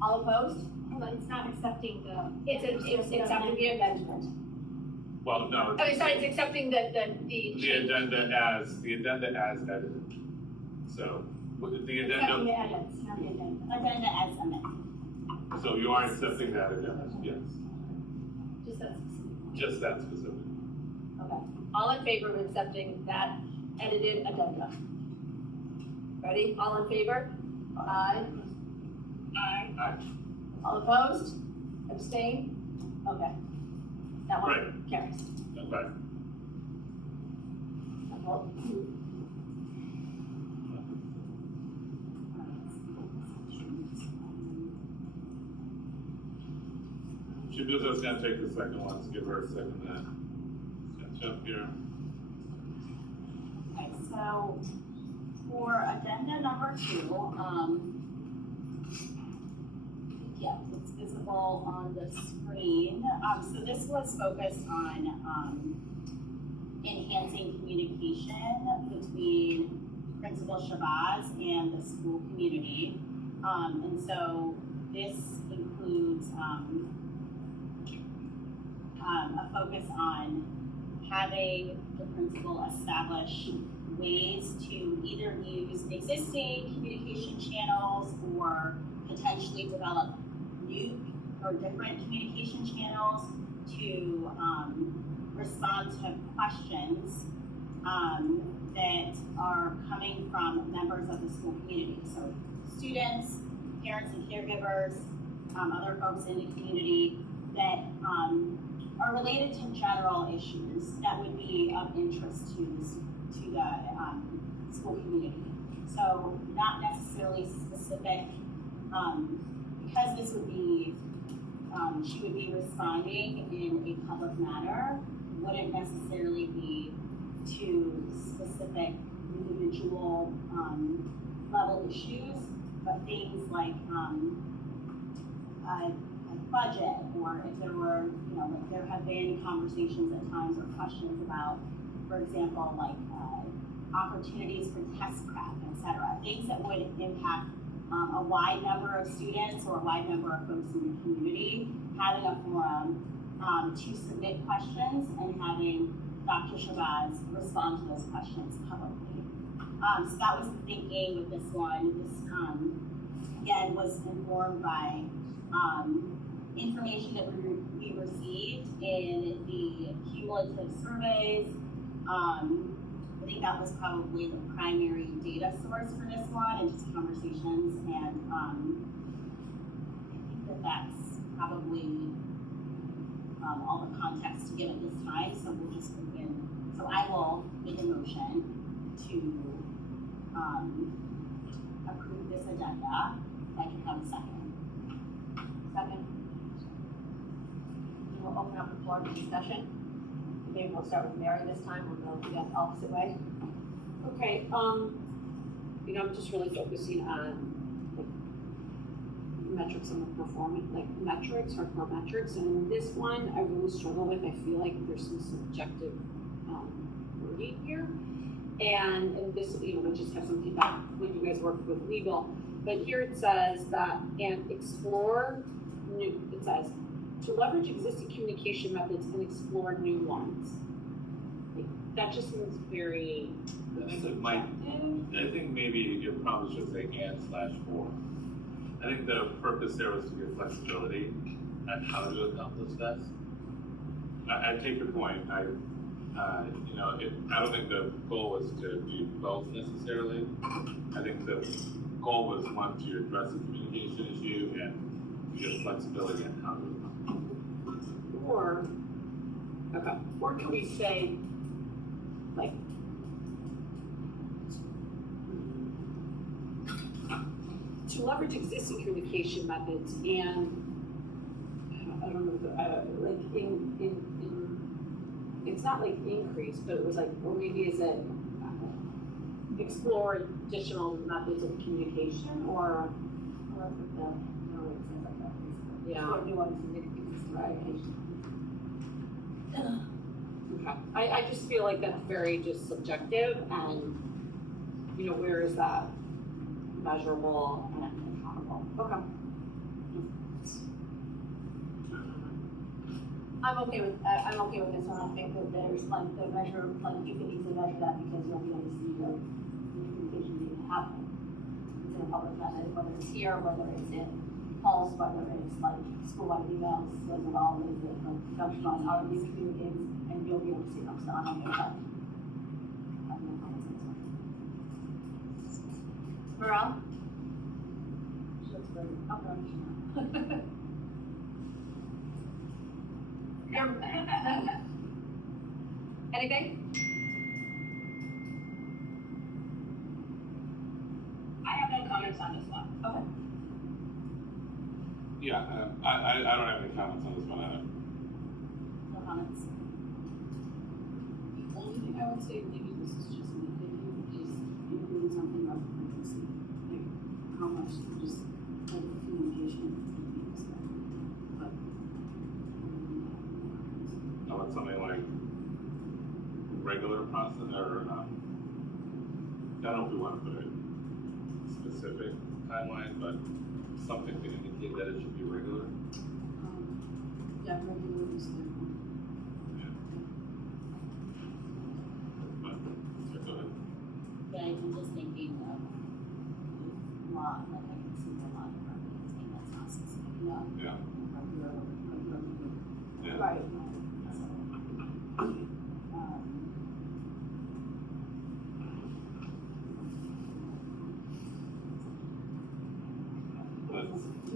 All opposed? But it's not accepting the. It's accepting the amendment. Well, no. Oh, sorry, it's accepting the addenda as edited. So, with the Accepting addenda, the edits, not the addenda. Addenda as amended. so you are accepting that addenda, yes. Just that. Just that specific. Okay. All in favor of accepting that edited addenda? Ready? All in favor? Aye. Aye. Aye. All opposed? Abstain? Okay. That one Right. carries. Okay. Shabuza's gonna take the second one, so give her a second to catch up here. Okay, so for addenda number 2, yeah, it's visible on the screen. So this was focused on enhancing communication between Principal Shabazz and the school community. And so this includes a focus on having the principal establish ways to either use existing communication channels or potentially develop new or different communication channels to respond to questions that are coming from members of the school community. So students, parents and caregivers, other folks in the community that are related to general issues that would be of interest to the school community. So not necessarily specific, because this would be, she would be responding in a public manner, wouldn't necessarily be to specific individual level issues, but things like budget, or if there were, like there have been conversations at times or questions about, for example, like opportunities for test prep, et cetera, things that would impact a wide number of students or a wide number of folks in the community, having a forum to submit questions and having the Dr. Shabazz respond to those questions publicly. So that was the thinking with this one. This, again, was informed by information that we received in the cumulative surveys. I think that was probably the primary data source for this one, and just conversations, and I think that's probably all the context to give at this time, so we'll just begin. So I will make a motion to approve this agenda. If I can have a second. Second. We'll open up the floor to discussion. Maybe we'll start with Mary this time, we'll go the opposite way. Okay, you know, I'm just really focusing on like metrics on the performance, like metrics, hardcore metrics, and this one I really struggle with. I feel like there's some subjective wording here, and this, you know, we just have some feedback when you guys work with legal, but here it says that, and explore new, it says, to leverage existing communication methods and explore new ones. Like, that just seems very I think it might, I think maybe you probably should say and/or. I think the purpose there was to give flexibility at how to accomplish that. I take your point. You know, I don't think the goal was to do both necessarily. I think the goal was one, to address the communication issue and to give flexibility on how to accomplish it. Or can we say, like, to leverage existing communication methods and, I don't know, like it's not like increase, but it was like, or maybe is it explore additional methods of communication, or yeah. Or new ones in existing communication. Okay. I just feel like that's very just subjective, and you know, where is that measurable and accountable? Okay. I'm okay with this one. I think that there's like the measure, like you can easily measure that because you'll be able to see the communication being happening. It's in a public method, whether it's here, whether it's in Pulse, whether it's like school-wide emails, those are all ways that like function on how these communicates, and you'll be able to see them. So I'm okay with that. Morale? That's very okay. Anything? I have no comments on this one. Okay. Yeah, I don't have any comments on this one either. No comments. The only thing I would say, maybe this is just my opinion, is including something about frequency, like how much just like communication is expected. But How about something like regular process, or I don't know if we want to put a specific timeline, but something to indicate that it should be regular. yeah, regular is like, Go ahead. But I'm just thinking of law, like I can see the law department saying that's not specific enough. Yeah. Yeah. Right.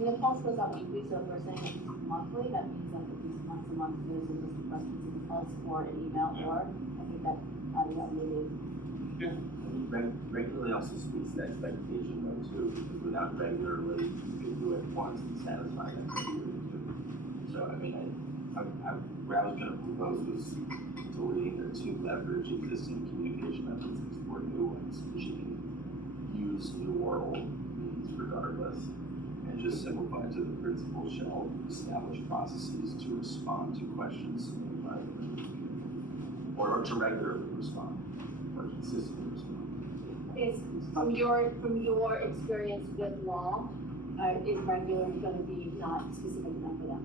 The pulse goes out weekly, so if we're saying it's monthly, that means that at least once a month there's a list of questions in the pulse or an email, or I think that maybe. Yeah. Regularly also speaks to expectation though too, because without regularly, you can do it once and satisfy that criteria too. So I mean, where I was gonna propose was deleting the to leverage existing communication methods and explore new ones, which you can use new or old means regardless. And just simplify to the principal shall establish processes to respond to questions submitted by the community, or to regularly respond, or consistently respond. Is from your experience with law, is regular going to be not specific enough for them?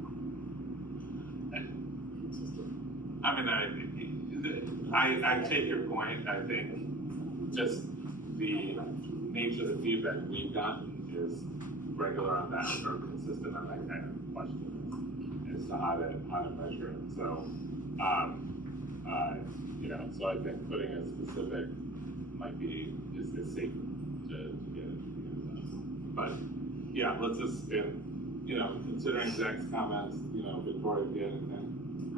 I mean, I take your point. I think just the nature of the feedback we've gotten is regular on that, or consistent on that kind of question as to how to measure it. So, so I think putting a specific might be is safer to get it. But yeah, let's just considering Zach's comments, Victoria did, and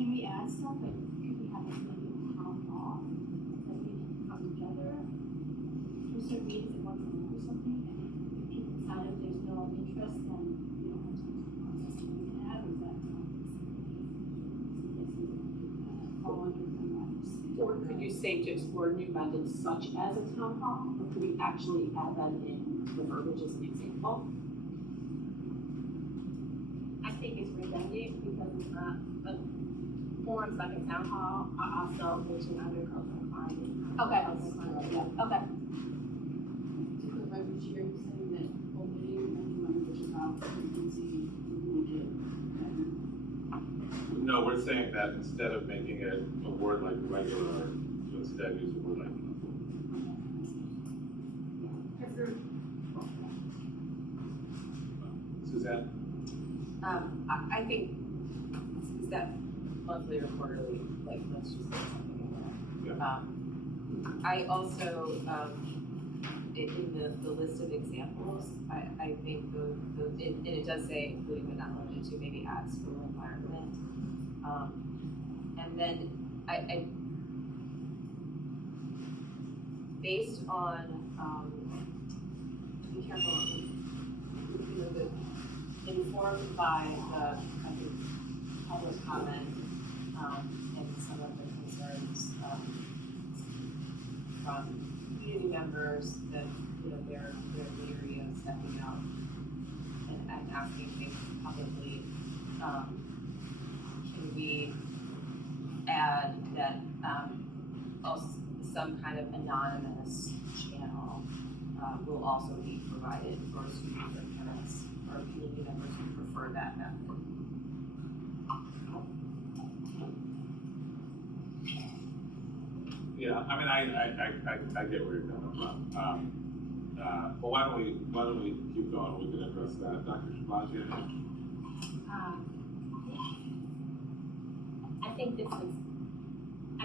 Can we add stuff, like, could we have like maybe a town hall, that we can come together, do certain meetings at once a month or something, and if people decide if there's no interest, then we don't have to process it, we can add, or is that fall under the lives? Or could you say to explore new methods such as a town hall, or could we actually add that in the verbiage as an example? I think it's redundant because it's not, forums like a town hall are also mentioned under culture and climate. Okay. Yeah, okay. To clarify, which year you saying that omitting any language about frequency would make it better? no, we're saying that instead of making it a word like regular, to instead use a word like monthly. Suzanne? I think, is that monthly or quarterly, like, let's just say something in there. Yeah. I also, in the list of examples, I think and it does say including but not limited to, maybe add school environment. And then I based on, be careful, informed by the, I think, public comment, and some of the concerns, from community members that, they're leery of stepping out and asking things publicly. Can we add that, also some kind of anonymous channel, will also be provided for students or parents or community members who prefer that method? Yeah, I mean, I get where you're coming from. Well, why don't we keep going? We can address that. Dr. Shabazia? I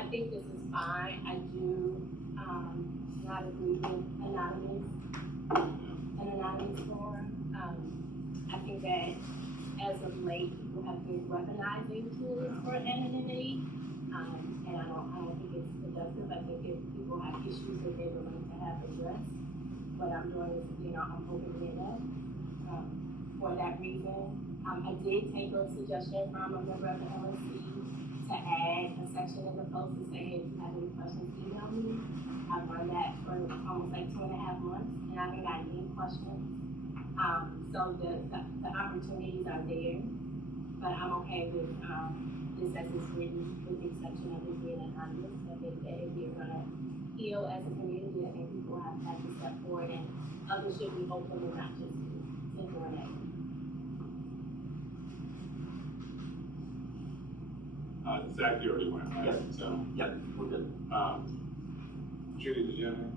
think this is fine. I do, not agree with an anonymous forum. I think that as of late, people have been weaponizing tools for anonymity. And I don't think it's productive. I think if people have issues that they would like to have addressed, what I'm doing is, I'm opening it up, for that reason. I did take a suggestion from a member of the LSC to add a section in the post to say, if you have any questions, email me. I've run that for almost like 2.5 months, and I haven't gotten any questions. So the opportunities are there, but I'm okay with, this as it's written, with the exception of it being anonymous. I think that if we're gonna heal as a community, I think people have to step forward, and others should be open and not just simple and negative. Zach, you already went, right? Yep. So, Yep, we're good. Judy, did you have any?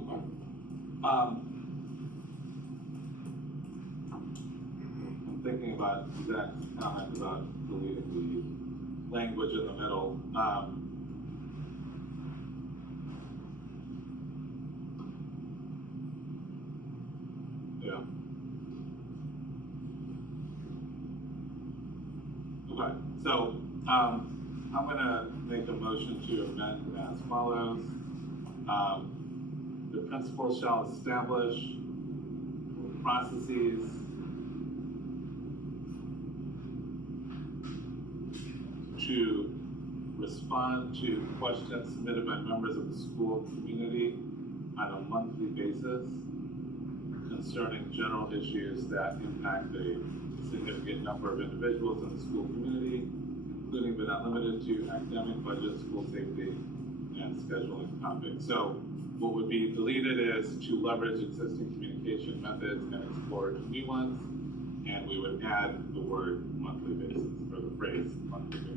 Okay. I'm thinking about Zach's comment about deleting the language in the middle. Yeah. Okay, so I'm gonna make a motion to amend as follows. The principal shall establish processes to respond to questions submitted by members of the school community on a monthly basis concerning general issues that impact a significant number of individuals in the school community, including but not limited to academic, budget, school safety, and scheduling topics. So what would be deleted is to leverage existing communication methods and explore new ones, and we would add the word monthly basis for the phrase monthly basis.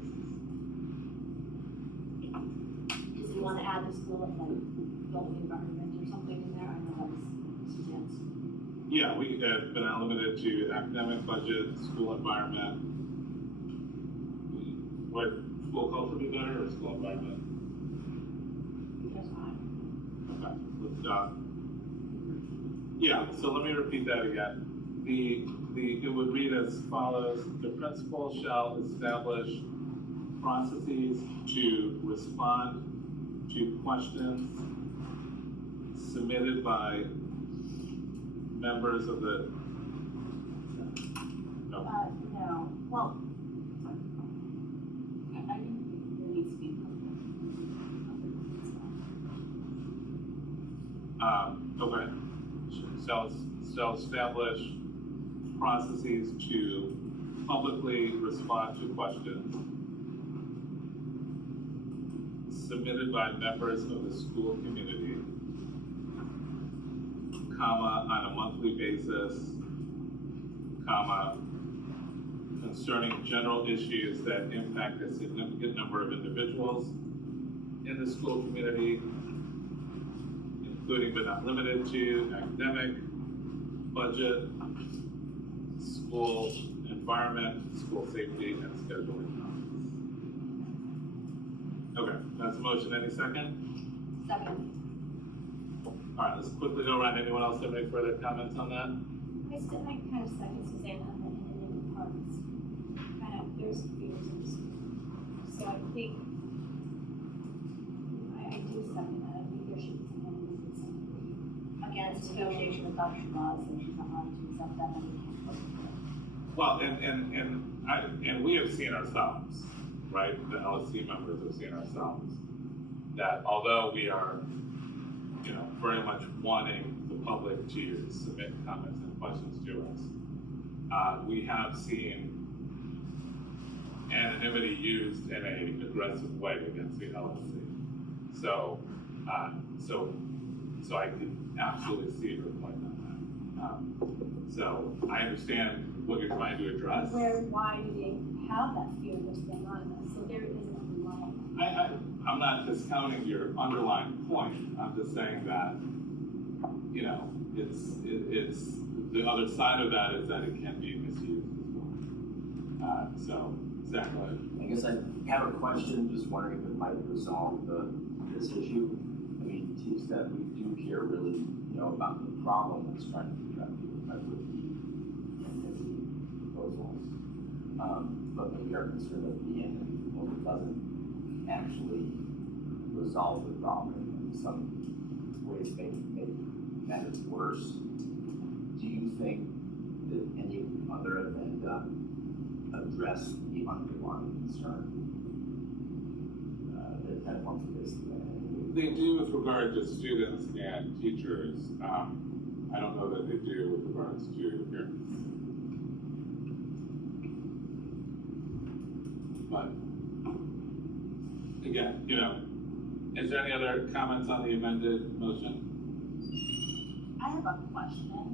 Because you want to add the school and then building environment or something in there, I know that was Suzanne's. Yeah, we have been limited to academic budget, school environment. What, school culture be better or school environment? That's fine. Okay, let's yeah, so let me repeat that again. It would read as follows: the principal shall establish processes to respond to questions submitted by members of the, no. No, well, I think there needs to be. Okay. Shall establish processes to publicly respond to questions submitted by members of the school community, comma, on a monthly basis, comma, concerning general issues that impact a significant number of individuals in the school community, including but not limited to academic, budget, school environment, school safety, and scheduling. Okay, that's a motion. Any second? Second. All right, let's quickly go around. Anyone else have any further comments on that? I still like kind of second Suzanne on the independent parts. Kind of, there's fears in the school. So I think, I do second that. I think there should be some independence. Again, it's negotiation with Dr. Laws, and she's not allowed to accept that. Well, and we have seen ourselves, right? The LSC members have seen ourselves that although we are, very much wanting the public to submit comments and questions to us, we have seen anonymity used in an aggressive way against the LSC. So I can absolutely see your point on that. So I understand what you're trying to address. Why do they have that fear that's been on us? So there is an underlying. I'm not discounting your underlying point. I'm just saying that, it's the other side of that is that it can be misused as well. So, Zach, go ahead. I guess I have a question, just wondering if it might resolve this issue. I mean, to the extent we do care really, about the problem that's trying to be addressed with the proposals. But we are concerned at the end, it doesn't actually resolve the problem in some ways, make matters worse. Do you think that any other addenda address the underlying concern that forms of this? They do with regard to students and teachers. I don't know that they do with regards to parents. But again, is there any other comments on the amended motion? I have a question.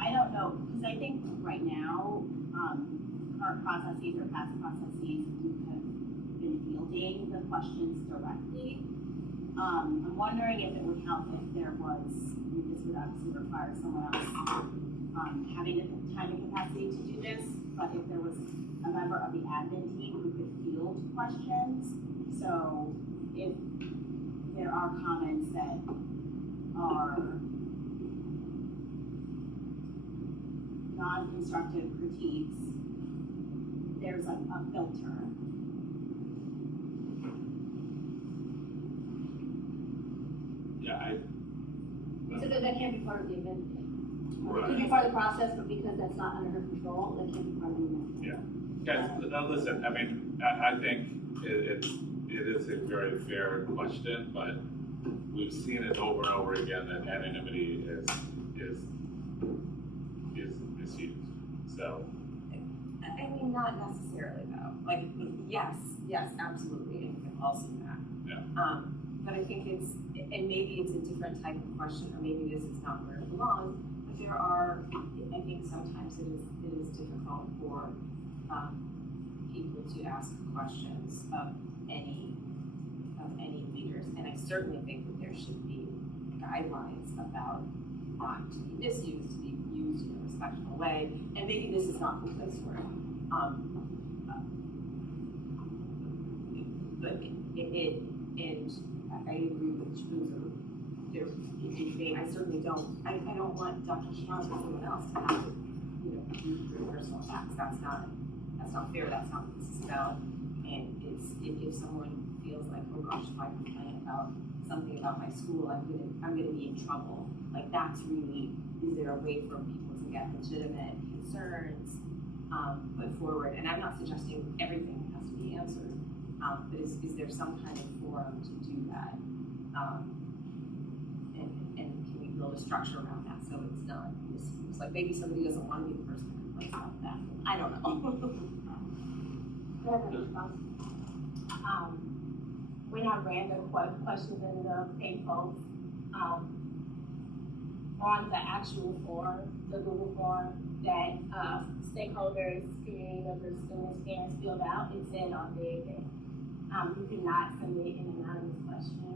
I don't know, because I think right now, current processes or past processes have been fielding the questions directly. I'm wondering if it would help if there was, this would obviously require someone else having the time and capacity to do this, but if there was a member of the admin team who could field questions. So if there are comments that are non-constructive critiques, there's a filter. Yeah, So that can't be part of the amendment. Right. It could be part of the process, but because that's not under her control, that can't be part of the amendment. Yeah. Guys, now listen, I think it is a very fair question, but we've seen it over and over again that anonymity is misused. So. I mean, not necessarily though. Like, yes, absolutely, and we can all see that. Yeah. But I think and maybe it's a different type of question, or maybe this is not where it belongs. But I think sometimes it is difficult for people to ask questions of any leaders. And I certainly think that there should be guidelines about not to be misused, to be used in a respectful way. And maybe this is not the place for it. But and I agree with Shmuza. I certainly don't. I don't want Dr. Shmuza or anyone else to have to, use their personal facts. That's not fair. That's not what this is about. And if someone feels like, oh gosh, if I complain about something about my school, I'm gonna be in trouble. Like that's really, is there a way for people to get legitimate concerns put forward? And I'm not suggesting everything has to be answered. But is there some kind of forum to do that? And can we build a structure around that so it's not misused? Like maybe somebody doesn't want to be the person who complains about that. I don't know. When I ran the questions in the paper, on the actual form, the Google form that stakeholders, community members, students, parents filled out, it said on there that you cannot submit an anonymous question.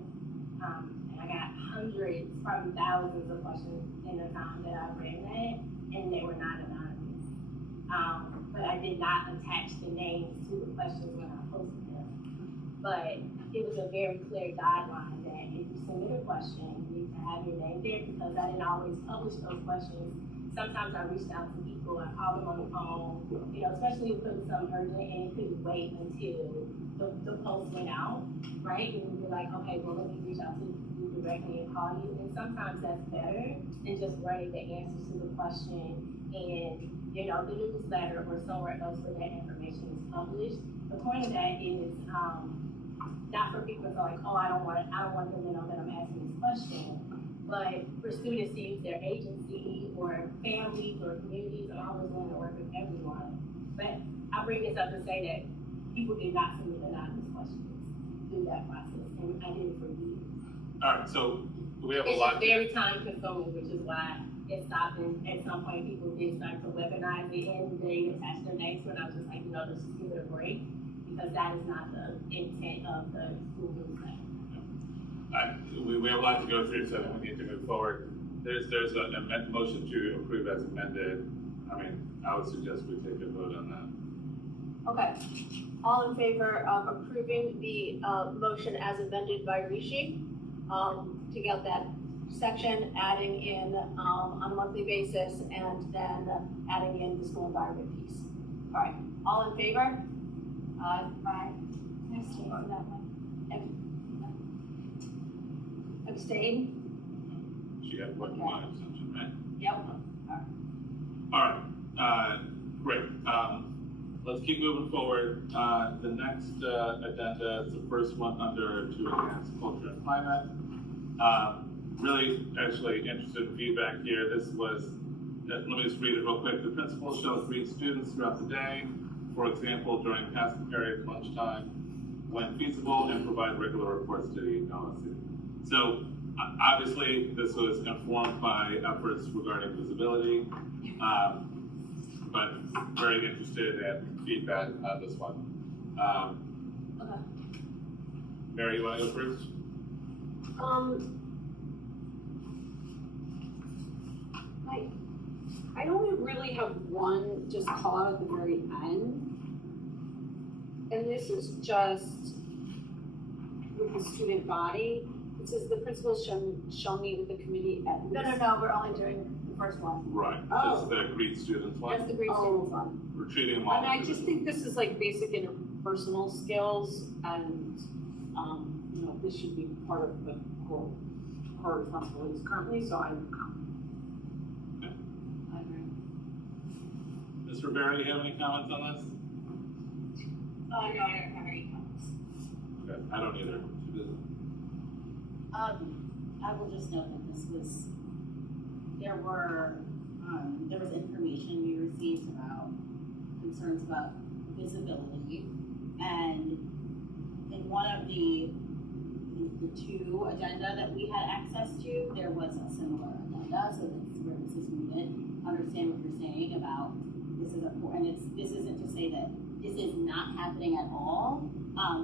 And I got hundreds, probably thousands of questions in the time that I ran that, and they were not anonymous. But I did not attach the names to the questions when I posted them. But it was a very clear guideline that if you submit a question, you need to have your name there, because I didn't always publish those questions. Sometimes I reached out to people, I called them on the phone, especially if it was something urgent and it couldn't wait until the post went out, right? And we'd be like, okay, well, let me reach out to you directly and call you. And sometimes that's better than just writing the answers to the question and, the newsletter or somewhere else where that information is published. The point of that is not for people to feel like, oh, I don't want them to know that I'm asking this question, but for students to use their agency or families or communities are always willing to work with everyone. But I bring this up to say that people did not submit anonymous questions through that process, and I did it for years. All right, so we have a It's lot. just very time consuming, which is why it stopped, and at some point people did start to weaponize it, and they attached their names to it. I was just like, let's just give it a break, because that is not the intent of the school newsletter. We have a lot to go through, so we need to move forward. There's a motion to approve as amended. I would suggest we take a vote on that. Okay, all in favor of approving the motion as amended by Rishi, to get that section, adding in on a monthly basis, and then adding in the school environment piece. All right, all in favor? Aye. Abstain on that one. Abstain? She had one abstention, right? Yep. All right, great. Let's keep moving forward. The next agenda is the first one under to enhance culture and climate. Really, actually interested in feedback here. This was, let me just read it real quick. The principal shall greet students throughout the day, for example, during passing period, lunchtime, when feasible, and provide regular reports to the LSC. So obviously, this was informed by efforts regarding visibility, but very interested in feedback on this one. Okay. Mary, you want to go first? I only really have one just call out at the very end. And this is just with the student body. It says the principal shall meet with the committee at least. No, we're only doing the first one. Right, Oh. just the greet students one. That's the great students one. We're treating them all. And I just think this is like basic interpersonal skills, and this should be part of the core responsibilities currently. So I agree. Ms. Rivera, do you have any comments on this? No, I don't have any comments. Okay, I don't either. She doesn't. I will just note that there was information we received about concerns about visibility, and in one of the two agenda that we had access to, there was a similar agenda, so this is where this is needed. Understand what you're saying about visibility is important, and this isn't to say that this is not happening at all,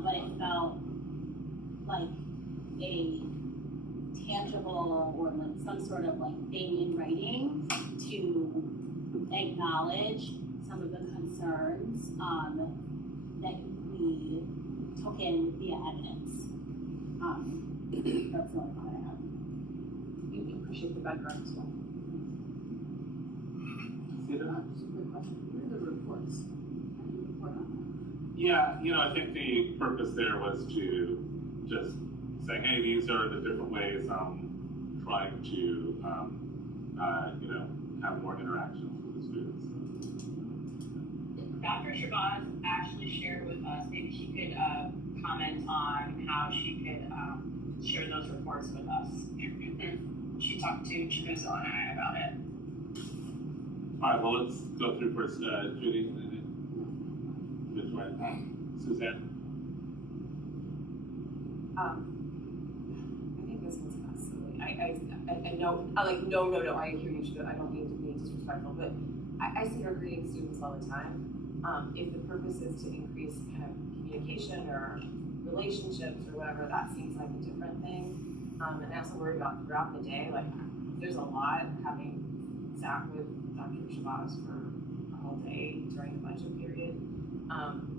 but it felt like a tangible or like some sort of like thing in writing to acknowledge some of the concerns that we took in via evidence. That's one comment I have. You appreciate the background as well. See that? Just a quick question. Where are the reports? How do you report on that? Yeah, I think the purpose there was to just say, hey, these are the different ways I'm trying to, have more interactions with the students. Dr. Shabazz actually shared with us, maybe she could comment on how she could share those reports with us. She talked to Chibuzo and I about it. All right, well, let's go through first, Judy, and then which one? Suzanne? I think this one's kind of silly. I know, I hear you, Shibu. I don't mean to be disrespectful, but I see her greeting students all the time. If the purpose is to increase kind of communication or relationships or whatever, that seems like a different thing. And I also worry about throughout the day, like there's a lot having sat with Dr. Shabazz for a whole day during the budget period.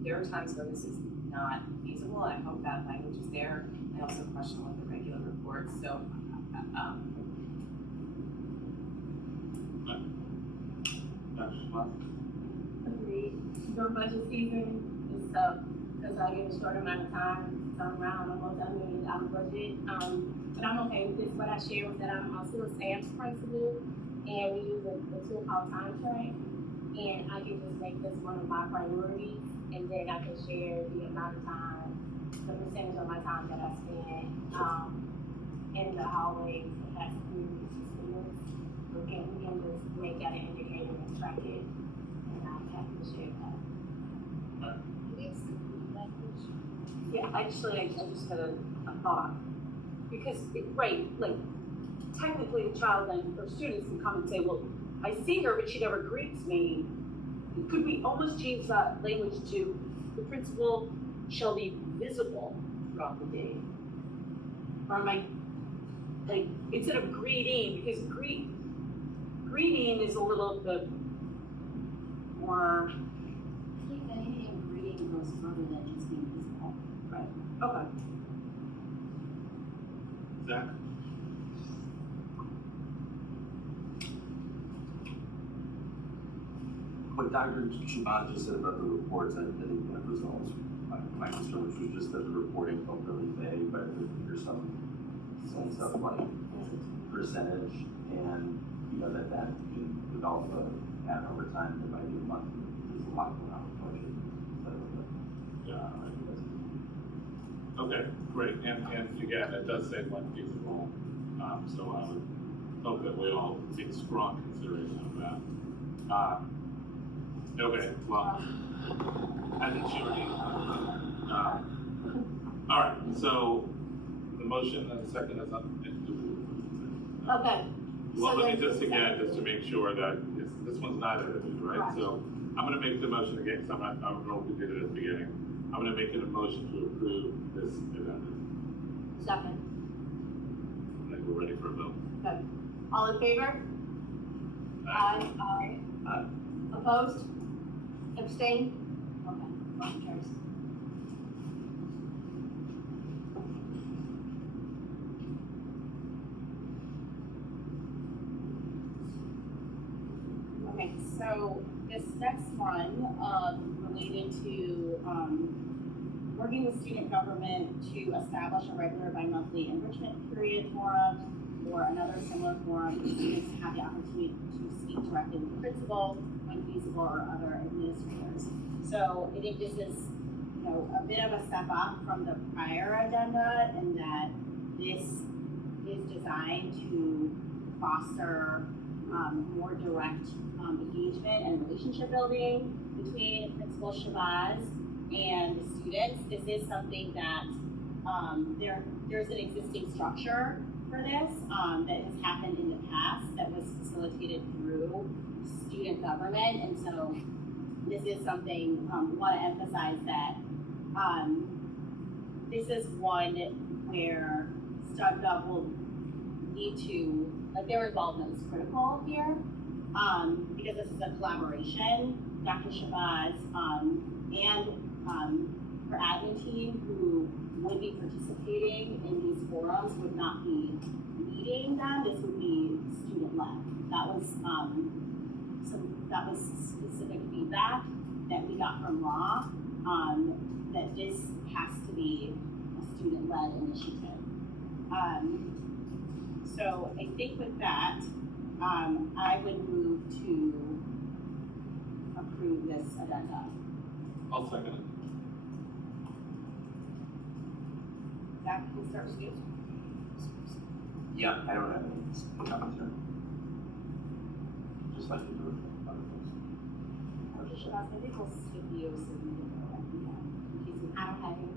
There are times where this is not feasible. I hope that language is there. I also question with the regular reports. So, Dr. Shabazz? Agreed. During budget season is tough because I get a short amount of time. So I'm around almost $1 million budget. But I'm okay with this. What I share was that I'm also a SAMS principal, and we use a tool called Time Track. And I can just make this one of my priorities, and then I can share the amount of time, the percentage of my time that I spend in the hallways and pass through to students. And we can just make that an indicator and track it, and I'm happy to share that. Yeah, actually, I just had a thought. Because, technically the child or students can come and say, well, I see her, but she never greets me. Could we almost change that language to the principal shall be visible throughout the day? Or am I, instead of greeting, because greeting is a little bit more. I think that anything greeting goes further than just being visible. Right. Okay. Zach? What Dr. Shabazz just said about the reports, I think that resolves my concern, which was just that the reporting felt really vague, but there's some sense of like percentage, and that can develop a pattern over time. There might be a month, there's a lot going on with budget. Okay, great, and again, it does say when feasible, so I would hope that we all take strong consideration of that. Okay, well, I think she already, all right, so the motion and the second is up. Okay. Well, let me just to make sure that this one's not edited, right? Right. So I'm gonna make the motion again, because I don't know if we did it at the beginning. I'm gonna make it a motion to approve this addendum. Second. I think we're ready for a vote. Okay. All in favor? Aye. Aye. Opposed? Abstain? Okay, motion carries. Okay, so this next one, related to, working with student government to establish a regular bi-monthly enrichment period forum or another similar forum for students to have the opportunity to speak directly with the principal, when feasible, or other administrators. So I think this is, a bit of a step up from the prior agenda in that this is designed to foster more direct engagement and relationship building between Principal Shabazz and the students. This is something that there's an existing structure for this that has happened in the past that was facilitated through student government, and so this is something, we want to emphasize that this is one where StudGov will need to, like, their involvement is critical here, because this is a collaboration. Dr. Shabazz and her admin team who would be participating in these forums would not be leading them. This would be student-led. That was specific feedback that we got from Law, that this has to be a student-led initiative. So I think with that, I would move to approve this addenda. I'll second it. Zach, can we start with you? Yeah, I don't have any comments here. Just like you do with other things. Dr. Shabazz, I think we'll skip you so we can go back and I don't have any.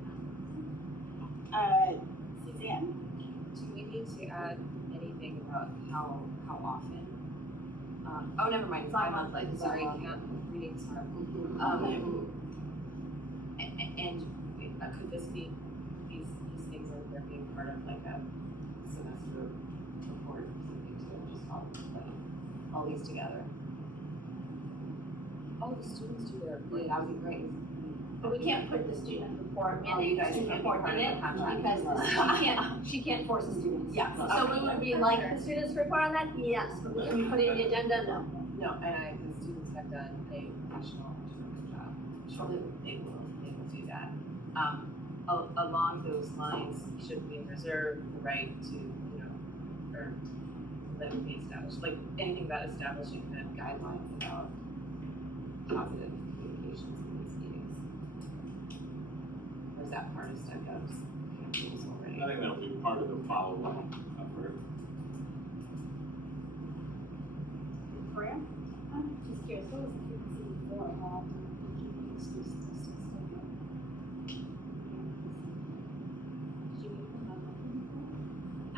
Suzanne? Do we need to add anything about how often? Oh, never mind, it's bi-monthly, sorry, can't, reading smart. And could this be, these things are they're being part of like a semester report or something too, just all these together? Oh, the students do their report, that would be great. But we can't put the student report in Oh, you the guys student can't be report part in of it, the contract. because she can't force the students. Yeah. So we would be like, the students report on that, yes, but can we put it in the agenda? No. No, and the students have done a professional, terrific job. Surely they will do that. Along those lines, should we reserve the right to, or let it be established, like anything about establishing the guidelines about positive communications in these meetings? Or is that part of StudGov's campaigns already? I think that would be part of the follow-up effort. Freya? I'm just curious, what was the frequency before? How often did you use this?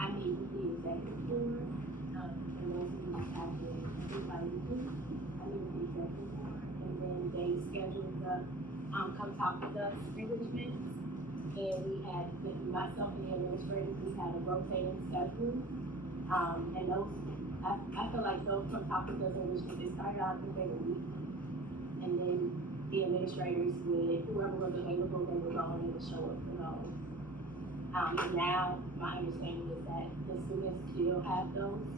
I meet with the executive board, and those meetings have been bi-weekly. I meet with the executive board, and then they schedule the, come talk with us enrichments. And we had, myself and the administrators, we had a rotating schedule. And those, I feel like those come talk with us enrichments, they started out with every week. And then the administrators would, whoever was available, they would go and they would show up for those. And now, my understanding is that the students still have those,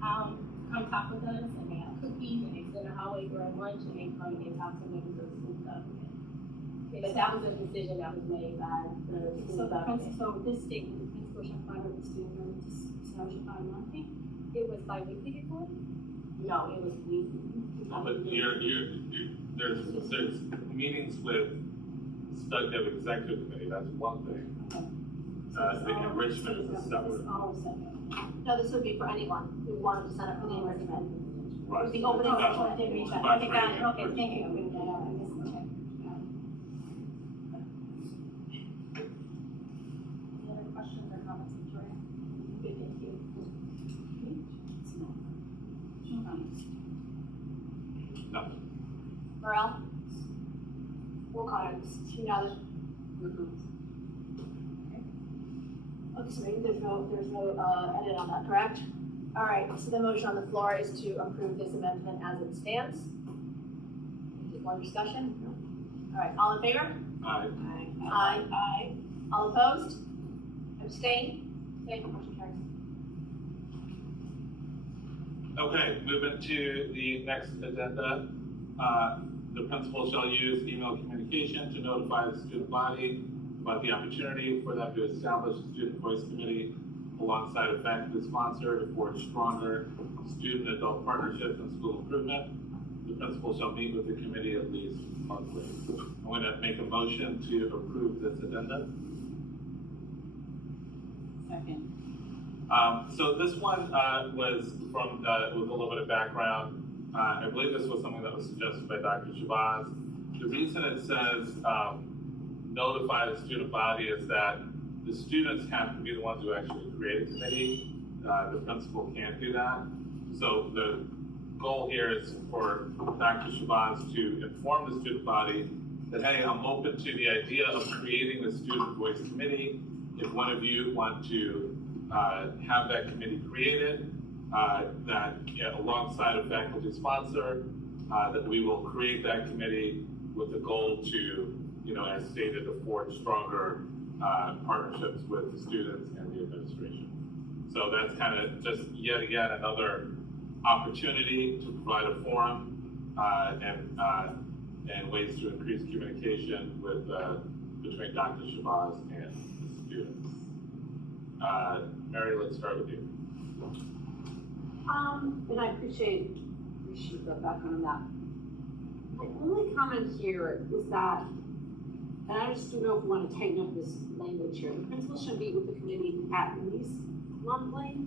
come talk with us, and they have cookies, and they sit in the hallway during lunch, and they come and they talk to members of the school government. But that was a decision that was made by the school government. So this statement, the principal shall provide with the student government shall provide monthly? It was bi-weekly before? No, it was weekly. No, but there's meetings with StudGov executive committee, that's one thing. The enrichment is a separate. No, this would be for anyone who wanted to sign up for the enrichment. Right. The opening session did reach out. Okay, got it, okay, thank you. Any other questions or comments, Victoria? Good, thank you. No. Morel? Roll call, you know, okay, so maybe there's no edit on that, correct? All right, so the motion on the floor is to approve this amendment as it stands. More discussion? All right, all in favor? Aye. Aye. Aye. All opposed? Abstain? Okay, motion carries. Okay, moving to the next agenda. The principal shall use email communication to notify the student body about the opportunity for them to establish a student voice committee alongside a faculty sponsor to forge stronger student-adult partnerships and school improvement. The principal shall meet with the committee at least monthly. I'm going to make a motion to approve this addenda. Second. So this one was from, with a little bit of background. I believe this was something that was suggested by Dr. Shabazz. The reason it says notify the student body is that the students have to be the ones who actually create a committee. The principal can't do that. So the goal here is for Dr. Shabazz to inform the student body that, hey, I'm open to the idea of creating the Student Voice Committee. If one of you want to have that committee created, that alongside a faculty sponsor, that we will create that committee with the goal to, as stated, to forge stronger partnerships with the students and the administration. So that's kind of just yet again another opportunity to provide a forum and ways to increase communication with between Dr. Shabazz and the students. Mary, let's start with you. And I appreciate the background on that. My only comment here is that, and I just don't know if we want to tighten up this language here. The principal should meet with the committee at least monthly.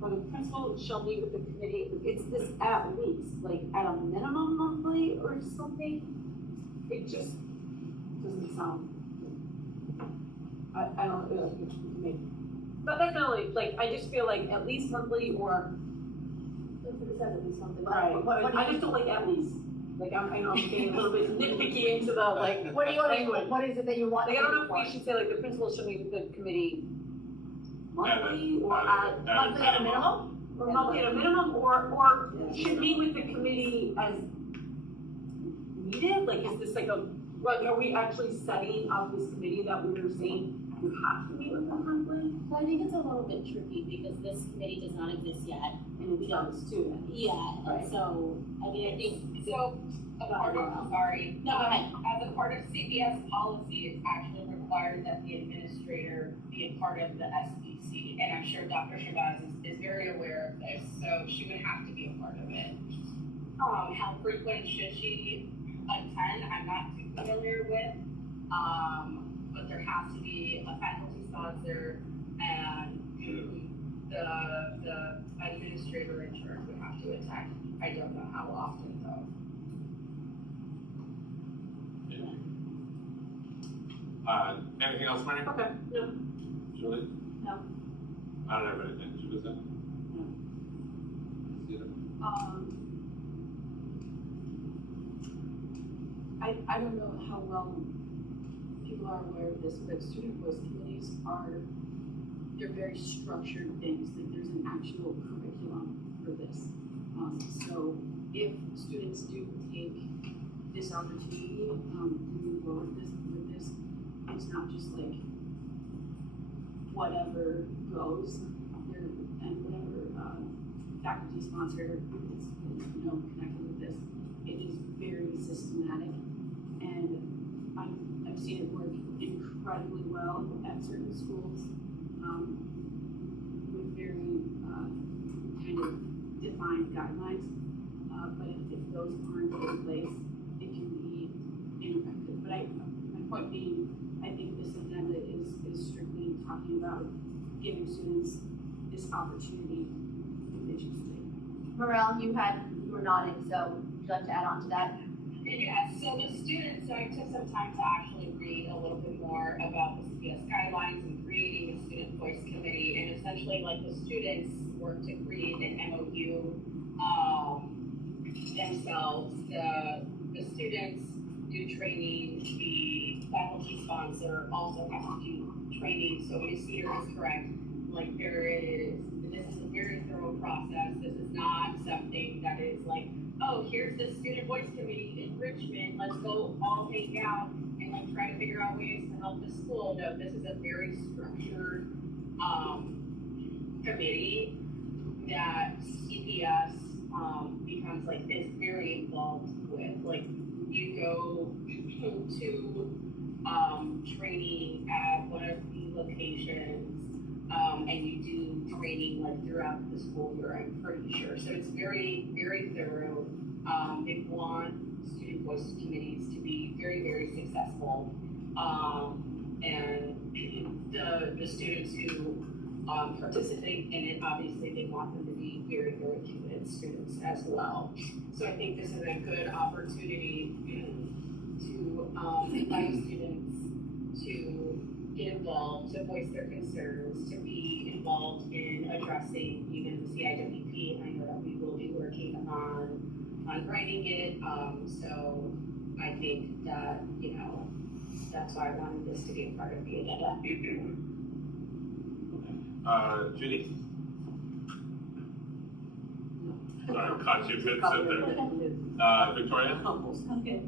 Or the principal shall meet with the committee, it's this at least, like at a minimum monthly or something. It just doesn't sound, I don't know, maybe. But definitely, like, I just feel like at least monthly or. It says at least monthly. Right, but I just don't like at least. Like, I know I'm getting a little bit nitpicky into the, like, What do you want, what is it that you want? like, I don't know if we should say, like, the principal should meet with the committee monthly or at. Monthly at a minimum? Or monthly at a minimum, or should meet with the committee as needed? Like, is this like are we actually setting up this committee that we were saying you have to meet with them monthly? Well, I think it's a little bit tricky because this committee does not exist yet. And it's not a student. Yeah, Right. and so, I mean, I think. So, a part of, sorry. No, go ahead. As a part of CPS policy, it's actually required that the administrator be a part of the SBC. And I'm sure Dr. Shabazz is very aware of this, so she would have to be a part of it. How frequent should she attend? I'm not too familiar with. But there has to be a faculty sponsor and the administrator in charge would have to attend. I don't know how often though. Anything else, Mary? Okay, no. Julie? No. I don't have anything. Julie, no? I don't know how well people are aware of this, but student voice committees they're very structured things, like there's an actual curriculum for this. So if students do take this opportunity, to move forward with this, it's not just like whatever goes, and whatever faculty sponsor is, connected with this. It is very systematic, and I've seen it work incredibly well at certain schools, with very kind of defined guidelines. But if those aren't in place, it can be ineffective. But my point being, I think this agenda is strictly talking about giving students this opportunity efficiently. Morel, you were nodding, so would you like to add on to that? Yeah, so the students, so I took some time to actually read a little bit more about the CPS guidelines and creating a student voice committee, and essentially like the students work to create an MOU themselves. The students do training, the faculty sponsor also has to do training, so Ms. Cedar is correct. Like this is a very thorough process. This is not something that is like, oh, here's the student voice committee in Richmond, let's go all hang out and like try to figure out ways to help the school. No, this is a very structured committee that CPS becomes like is very involved with. Like you go to training at one of the locations and you do training like throughout the school year, I'm pretty sure. So it's very, very thorough. They want student voice committees to be very, very successful. And the students who participate in it, obviously they want them to be very, very committed students as well. So I think this is a good opportunity to invite students to get involved, to voice their concerns, to be involved in addressing even the CIWP. I know that we will be working on writing it, so I think that, you know, that's why I wanted this to be a part of the agenda. Judy? Sorry, I caught you good sit there. Victoria? Okay.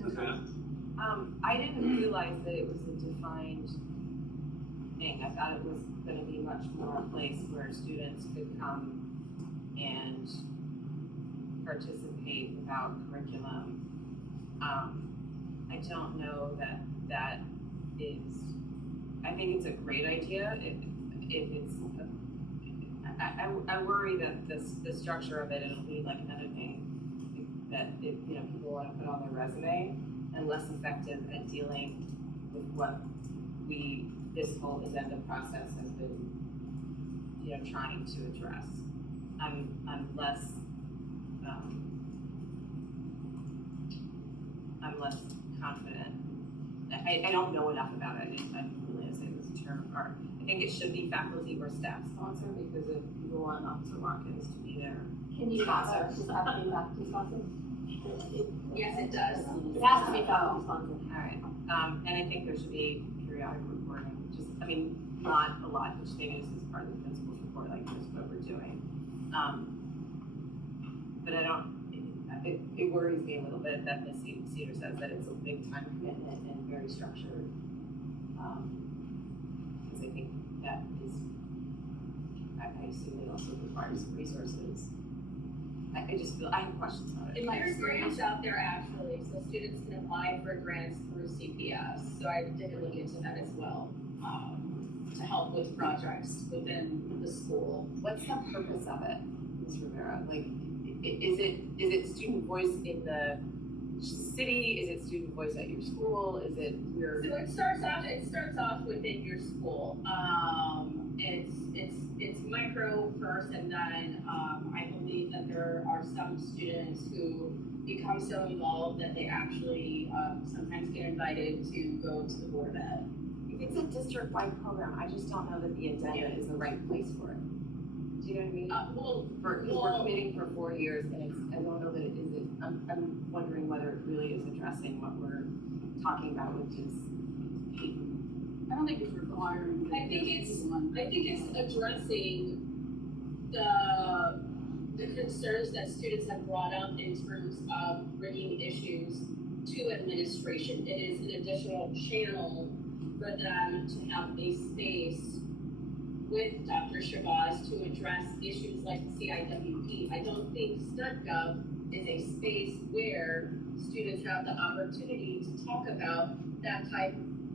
Susanna? I didn't realize that it was a defined thing. I thought it was gonna be much more a place where students could come and participate without curriculum. I don't know that that is, I think it's a great idea if it's, I worry that the structure of it, it'll be like another thing that if, you know, people wanna put on their resume and less effective at dealing with what this whole agenda process has been, you know, trying to address. I'm less confident. I don't know enough about it. I didn't really say this term apart. I think it should be faculty or staff sponsored because if you want Officer Watkins to be there. Can you sponsor, just asking faculty sponsor? Yes, it does. It has to be faculty sponsored. All right, and I think there should be periodic reporting, just, I mean, not a lot, which they use as part of the principal's report, like here's what we're doing. But I don't, it worries me a little bit that Ms. Cedar says that it's a big time commitment and very structured. Because I think that is, I assume it also requires some resources. I just feel, I have questions about it. There's grants out there actually, so students can apply for grants through CPS. So I did look into that as well, to help with projects within the school. What's the purpose of it, Ms. Rivera? Like, is it student voice in the city? Is it student voice at your school? Is it your? So it starts off within your school. It's micro first, and then I believe that there are some students who become so involved that they actually sometimes get invited to go to the Board of Ed. If it's a district-wide program, I just don't know that the agenda is the right place for it. Do you know what I mean? We're committing for 4 years, and I don't know that it is. I'm wondering whether it really is addressing what we're talking about, which is Payton. I don't think it's requiring. I think it's addressing the concerns that students have brought up in terms of bringing issues to administration. It is an additional channel for them to have a space with Dr. Shabazz to address issues like CIWP. I don't think StudGov is a space where students have the opportunity to talk about that type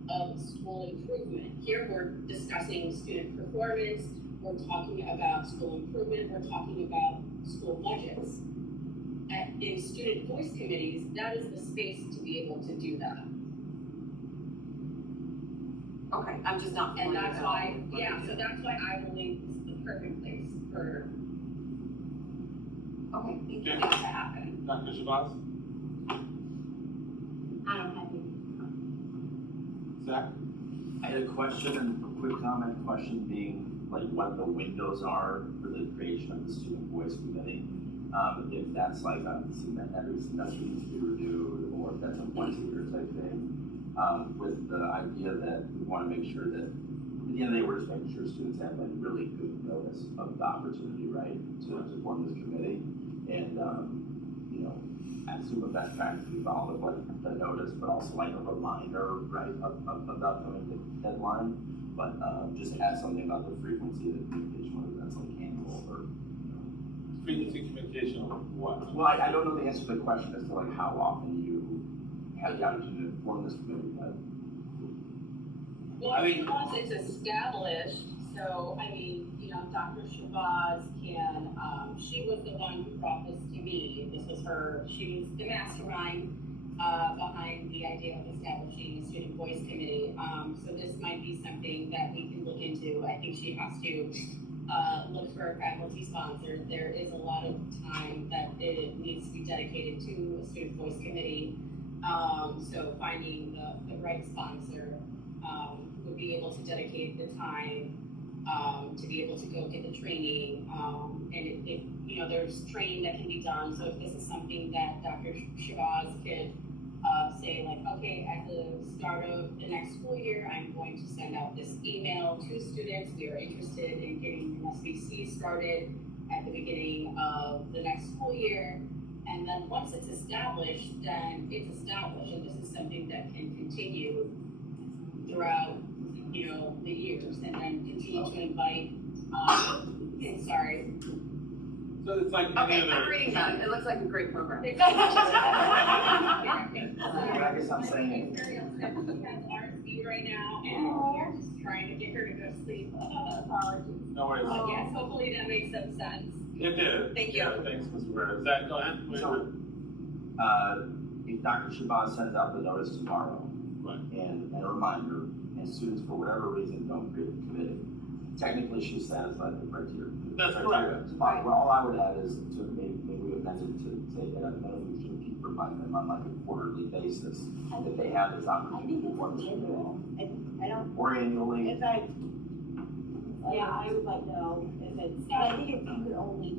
of school improvement. Here we're discussing student performance, we're talking about school improvement, we're talking about school budgets. In student voice committees, that is the space to be able to do that. Okay, I'm just not. And that's why, so that's why I believe this is the perfect place for that to happen. Dr. Shabazz? I don't have any. Zach? I had a question and a quick comment. Question being like what the windows are for the creation of the student voice committee. If that's like every semester needs to be renewed, or if that's a once a year type thing. With the idea that we want to make sure that at the end of the day, we're just making sure students have like really good notice of the opportunity, right, to form this committee. And you know, I assume a best practice would follow like the notice, but also like a reminder, right, of the upcoming deadline. But just add something about the frequency of the communication, whether that's like annual or. Frequency communication or what? Well, I don't know the answer to the question as to like how often you have the opportunity to form this committee. Well, once it's established, so I mean, you know, Dr. Shabazz can, she was the one who brought this to me. This was her, she was the mastermind behind the idea of establishing a student voice committee. So this might be something that we can look into. I think she has to look for a faculty sponsor. There is a lot of time that it needs to be dedicated to a student voice committee. So finding the right sponsor would be able to dedicate the time to be able to go get the training. And if you know, there's training that can be done. So if this is something that Dr. Shabazz could say, like, okay, at the start of the next school year, I'm going to send out this email to students. We are interested in getting an SBC started at the beginning of the next school year. And then once it's established, then it's established. And this is something that can continue throughout, you know, the years, and then continue to invite, sorry. So it's like Okay, any I'm other. reading that, it looks like a great program. I guess I'm saying. She's very upset. She has RSV right now, and we're just trying to get her to go to sleep. Apologies. No worries. Yes, hopefully that makes some sense. It did. Thank you. Yeah, thanks, Mr. Burns. Zach, go ahead. So, if Dr. Shabazz sends out the notice tomorrow, Right. and a reminder, and students for whatever reason don't create the committee, technically she's satisfied the criteria. That's correct. Well, all I would add is to maybe amend it to say that at minimum we should keep reminding them on like a quarterly basis that they have this I think opportunity. it's annual. I don't, Or annually. if I, yeah, I would like to know if it's, and I think if you could only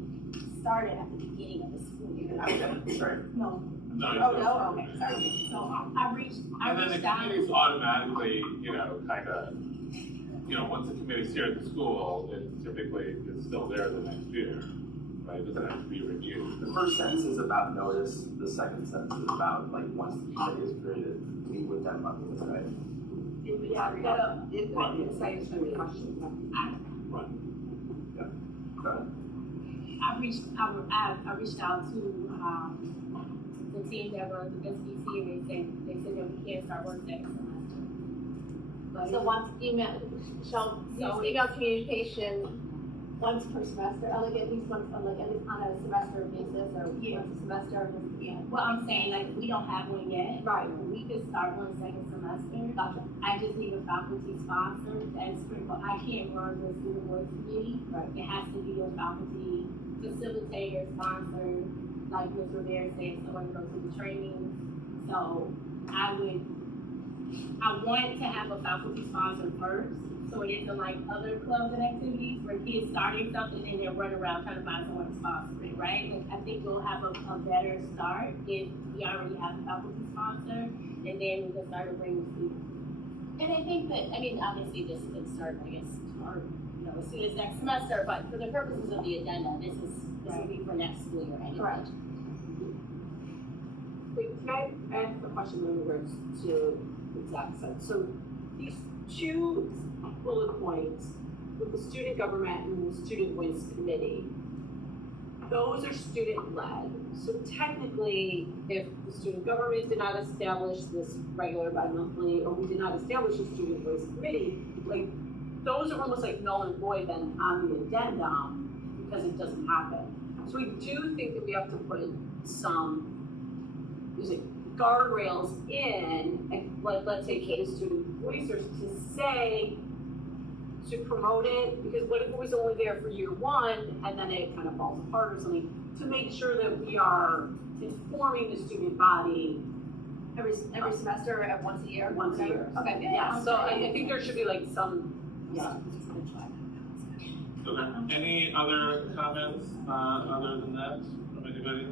start it at the beginning of the school year. Okay, sorry. No. No, Oh, no, okay, sorry. So I reached And then the out. committee's automatically, you know, kind of, you know, once the committee's here at the school, it typically is still there the next year, right? It doesn't have to be reviewed. The first sentence is about notice, the second sentence is about like once the committee is created, meet with them on this, right? Yeah, it's like a question. Right. Yeah. Go ahead. I reached out to the team that runs the SBC, and they said that we can't start work next semester. But So once email, email communication once per semester, like at least once, like at least on a semester basis, or once a semester, yeah, well, I'm saying, like, we don't have one yet. Right. We could start one second semester. Gotcha. I just need a faculty sponsor. That's critical. I can't run the student voice committee. Right. It has to be a faculty facilitator, sponsor, like Ms. Rivera said, someone goes to the trainings. So I want to have a faculty sponsor first, so it isn't like other clubs and activities where kids starting something and then run around trying to find someone to sponsor it, right? And I think we'll have a better start if we already have a faculty sponsor, and then we can start to bring the students. And I think that, I mean, obviously this could start, I guess, tomorrow, you know, as soon as next semester, but for the purposes of the agenda, this will be for next school year anyway. Correct. Wait, can I ask a question in regards to what Zach said? So these two bullet points with the student government and the student voice committee, those are student-led. So technically, if the student government did not establish this regular bi-monthly, or we did not establish a student voice committee, like, those are almost like null and void then on the addendum, because it doesn't happen. So we do think that we have to put some, guardrails in, like, let's say for the student voicers to say, to promote it, because what if it was only there for year one and then it kind of falls apart or something, to make sure that we are informing the student body Every semester or once a year? once a year. Okay, Yeah, so I think there should be like some, yeah. Okay. Any other comments, other than that from anybody?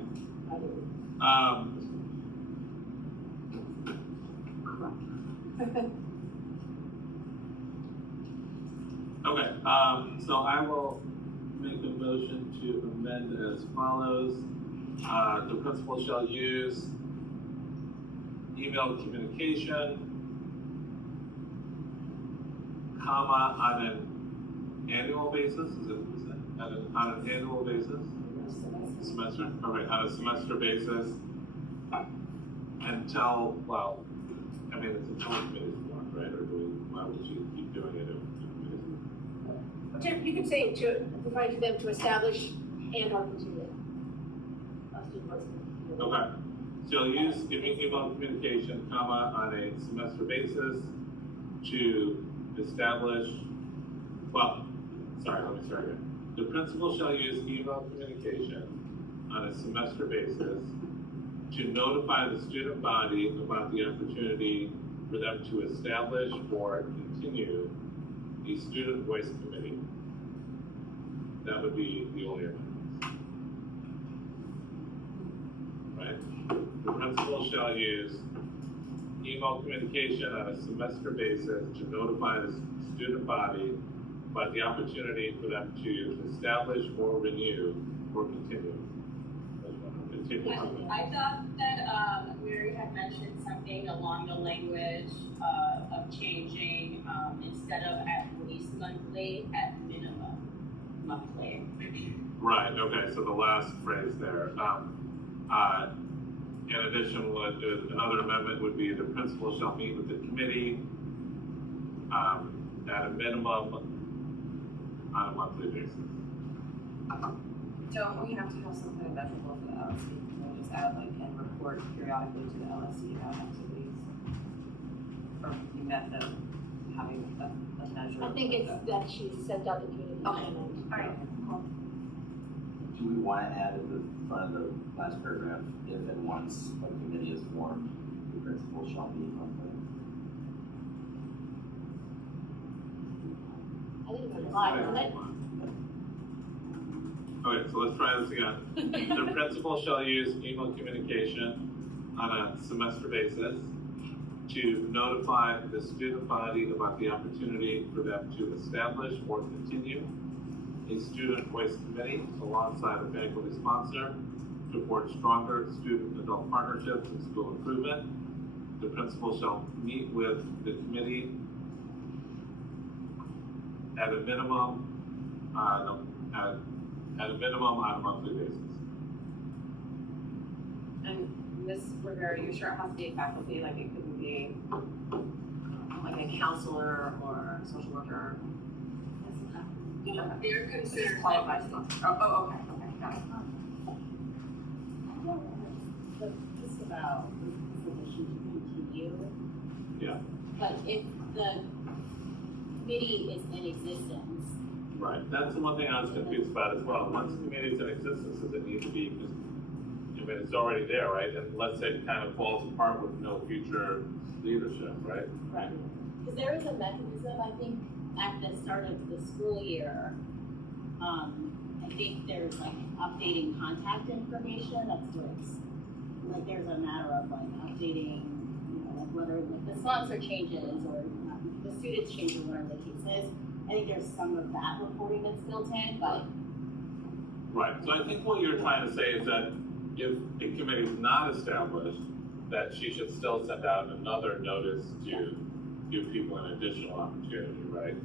Okay, so I will make a motion to amend as follows. The principal shall use email communication, comma, on an annual basis, is it, on an annual basis? Semester, okay, on a semester basis, until, well, I mean, it's a joint committee form, right, or do we, why would you keep doing it? You could say to provide for them to establish and or continue. Okay, so use email communication, comma, on a semester basis to establish, well, sorry, let me start again. The principal shall use email communication on a semester basis to notify the student body about the opportunity for them to establish or continue a student voice committee. That would be the only amendment. Right? The principal shall use email communication on a semester basis to notify the student body about the opportunity for them to establish or renew or continue. I thought that Mary had mentioned something along the language of changing instead of at least monthly, at minimum monthly. Right, okay, so the last phrase there. In addition, another amendment would be the principal shall meet with the committee at a minimum on a monthly basis. Don't we have to have something measurable for the LSC? Can we just add like and report periodically to the LSC about activities? Or you met them having a measure? I think it's that she sent out the communication. Okay. Alright, cool. Do we want to add in the front of the last paragraph, if and once a committee is formed, the principal shall meet monthly? I think it's a lot, isn't it? Okay, so let's try this again. The principal shall use email communication on a semester basis to notify the student body about the opportunity for them to establish or continue a student voice committee alongside a faculty sponsor to support stronger student and adult partnerships and school improvement. The principal shall meet with the committee at a minimum at a minimum on a monthly basis. And Ms. Rivera, you're sure it has to be a faculty, like it couldn't be like a counselor or a social worker? They're considered qualified sponsor. Oh, okay, got it. Just about this position to continue. Yeah. But if the committee is in existence, Right, that's the one thing I was confused about as well. Once the committee is in existence, does it need to be, because, I mean, it's already there, right? And let's say it kind of falls apart with no future leadership, right? right? Because there is a mechanism, I think, at the start of the school year. I think there's like updating contact information. That's what it's like. There's a matter of like updating, you know, like whether like the sponsor changes or the students change or whatever the case is. I think there's some of that reporting that's built in, but. Right, so I think what you're trying to say is that if a committee is not established, that she should still send out another notice to give people an additional opportunity, right?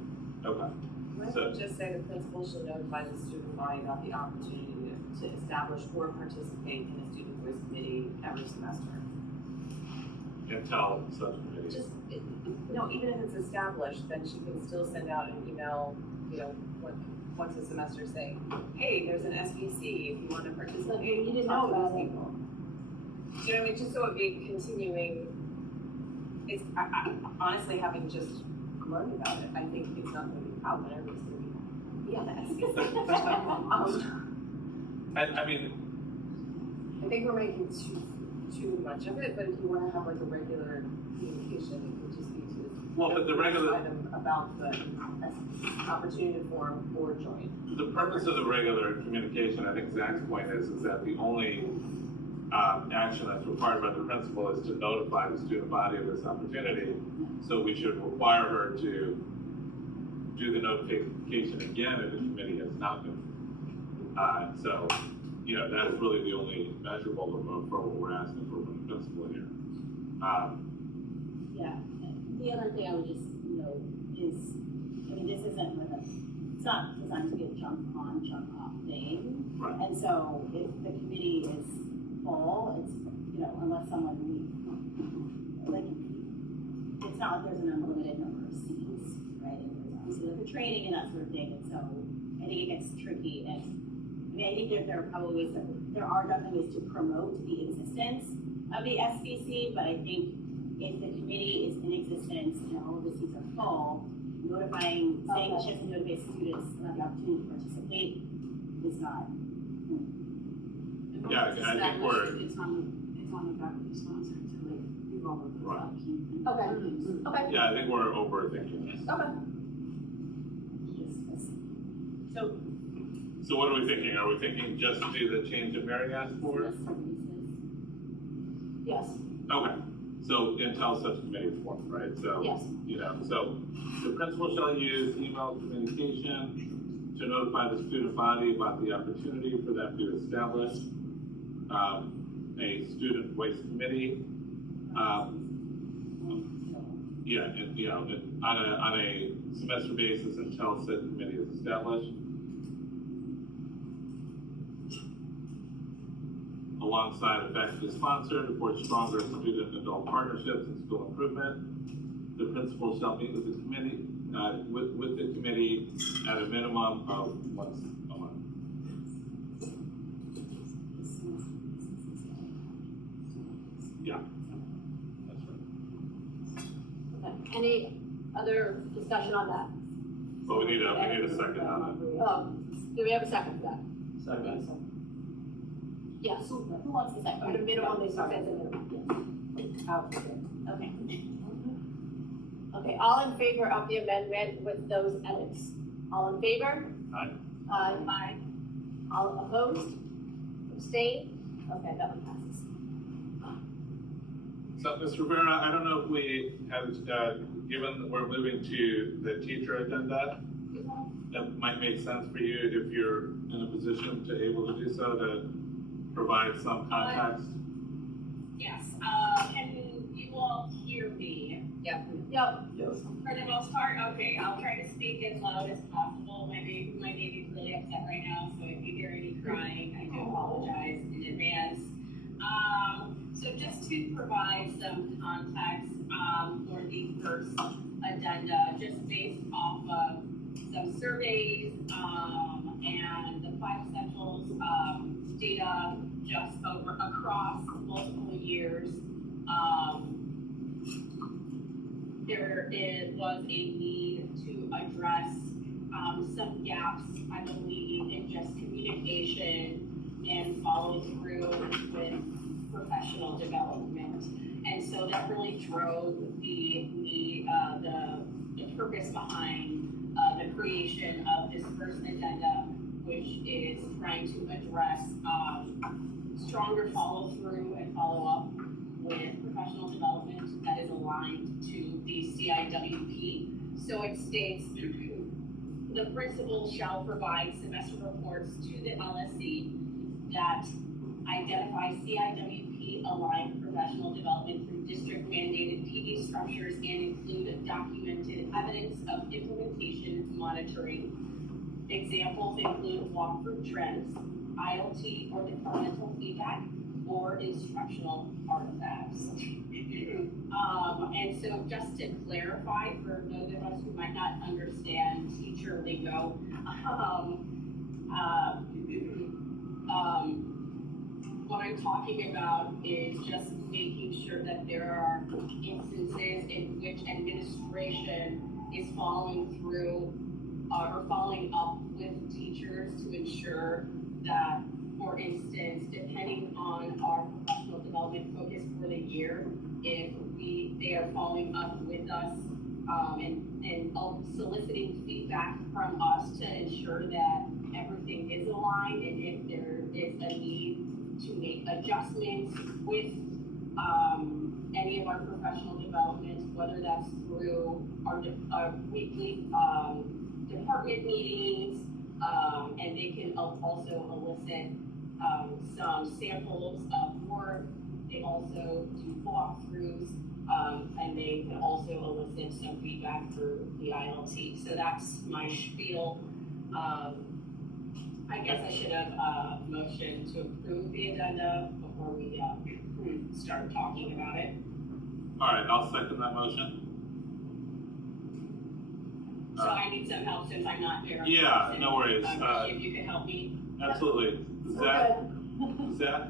Okay. Why don't we just say the principal should notify the student body about the opportunity to establish or participate in a student voice committee every semester? And tell such committees. Just, no, even if it's established, then she can still send out an email, you know, once a semester saying, hey, there's an SVC, if you want to participate. You didn't know about it. Do you know what I mean? Just so it'd be continuing. It's, I honestly, having just learned about it, I think it's not going to be out, but everybody's going to be on the SVC. I mean, I think we're making too much of it, but if you want to have like a regular communication, it would just be to well, but the regular, notify them about the opportunity to form or join. the purpose of the regular communication, I think Zach's point is that the only action that's required by the principal is to notify the student body of this opportunity. So we should require her to do the notification again if the committee has not been. So, you know, that's really the only measurable for what we're asking for from the principal here. Yeah, the other thing I would just note is, I mean, this isn't like it's not designed to be a jump on, jump off thing. Right. And so if the committee is full, it's, you know, unless someone, like, it's not like there's an unlimited number of seats, right? And there's obviously like a training and that sort of thing, and so I think it gets tricky. And I mean, I think there are probably ways there are definitely ways to promote the existence of the SVC, but I think if the committee is in existence and all of the seats are full, notifying, saying that she has to notify students about the opportunity to participate is not. Yeah, I think we're. It's on the faculty sponsor to like do all of the Right. upkeep. Okay, Okay. Yeah, I think we're overthinking this. Okay. So what are we thinking? Are we thinking just do the change that Mary asked for? Yes. Okay, so until such committee is formed, right? So, Yes. you know, so the principal shall use email communication to notify the student body about the opportunity for them to establish a student voice committee. Yeah, and, you know, on a semester basis until said committee is established. Alongside effectively sponsored to support stronger student and adult partnerships and school improvement. The principal shall meet with the committee, with the committee at a minimum of once a month. Yeah, that's right. Okay. Any other discussion on that? But we need a second on Do we have a second for that? Second. Yes. Who wants the second? At a minimum, they start at the minimum. Okay. Okay, all in favor of the amendment with those edits? All in favor? Aye. Aye. All opposed? Abstain? Okay, that one passes. So, Ms. Rivera, I don't know if we have, given that we're moving to the teacher agenda, it might make sense for you if you're in a position to able to do so to provide some context. Yes, can you all hear me? Yep. Yes. For the most part, okay, I'll try to speak as loud as possible. My baby's really upset right now, so if you hear any crying, I do apologize in advance. So just to provide some context, for the first addenda, just based off of some surveys, and the 5 essentials, data just across multiple years, there was a need to address some gaps, I believe, in just communication and follow through with professional development. And so that really drove the purpose behind the creation of this first agenda, which is trying to address stronger follow through and follow up with professional development that is aligned to the CIWP. So it states, the principal shall provide semester reports to the LSC that identify CIWP aligned professional development through district mandated PD structures and include documented evidence of implementation monitoring. Examples include walkthrough trends, ILT or departmental feedback, or instructional artifacts. And so just to clarify for those of us who might not understand teacher lingo, what I'm talking about is just making sure that there are instances in which administration is following through or following up with teachers to ensure that, for instance, depending on our professional development focus for the year, if they are following up with us and soliciting feedback from us to ensure that everything is aligned, and if there is a need to make adjustments with any of our professional developments, whether that's through our weekly department meetings, and they can also elicit some samples of work. They also do walkthroughs, and they can also elicit some feedback through the ILT. So that's my spiel. I guess I should have motioned to approve the agenda before we start talking about it. All right, I'll second that motion. So I need some help since I'm not there. Yeah, no worries. If you could help me. Absolutely. Zach?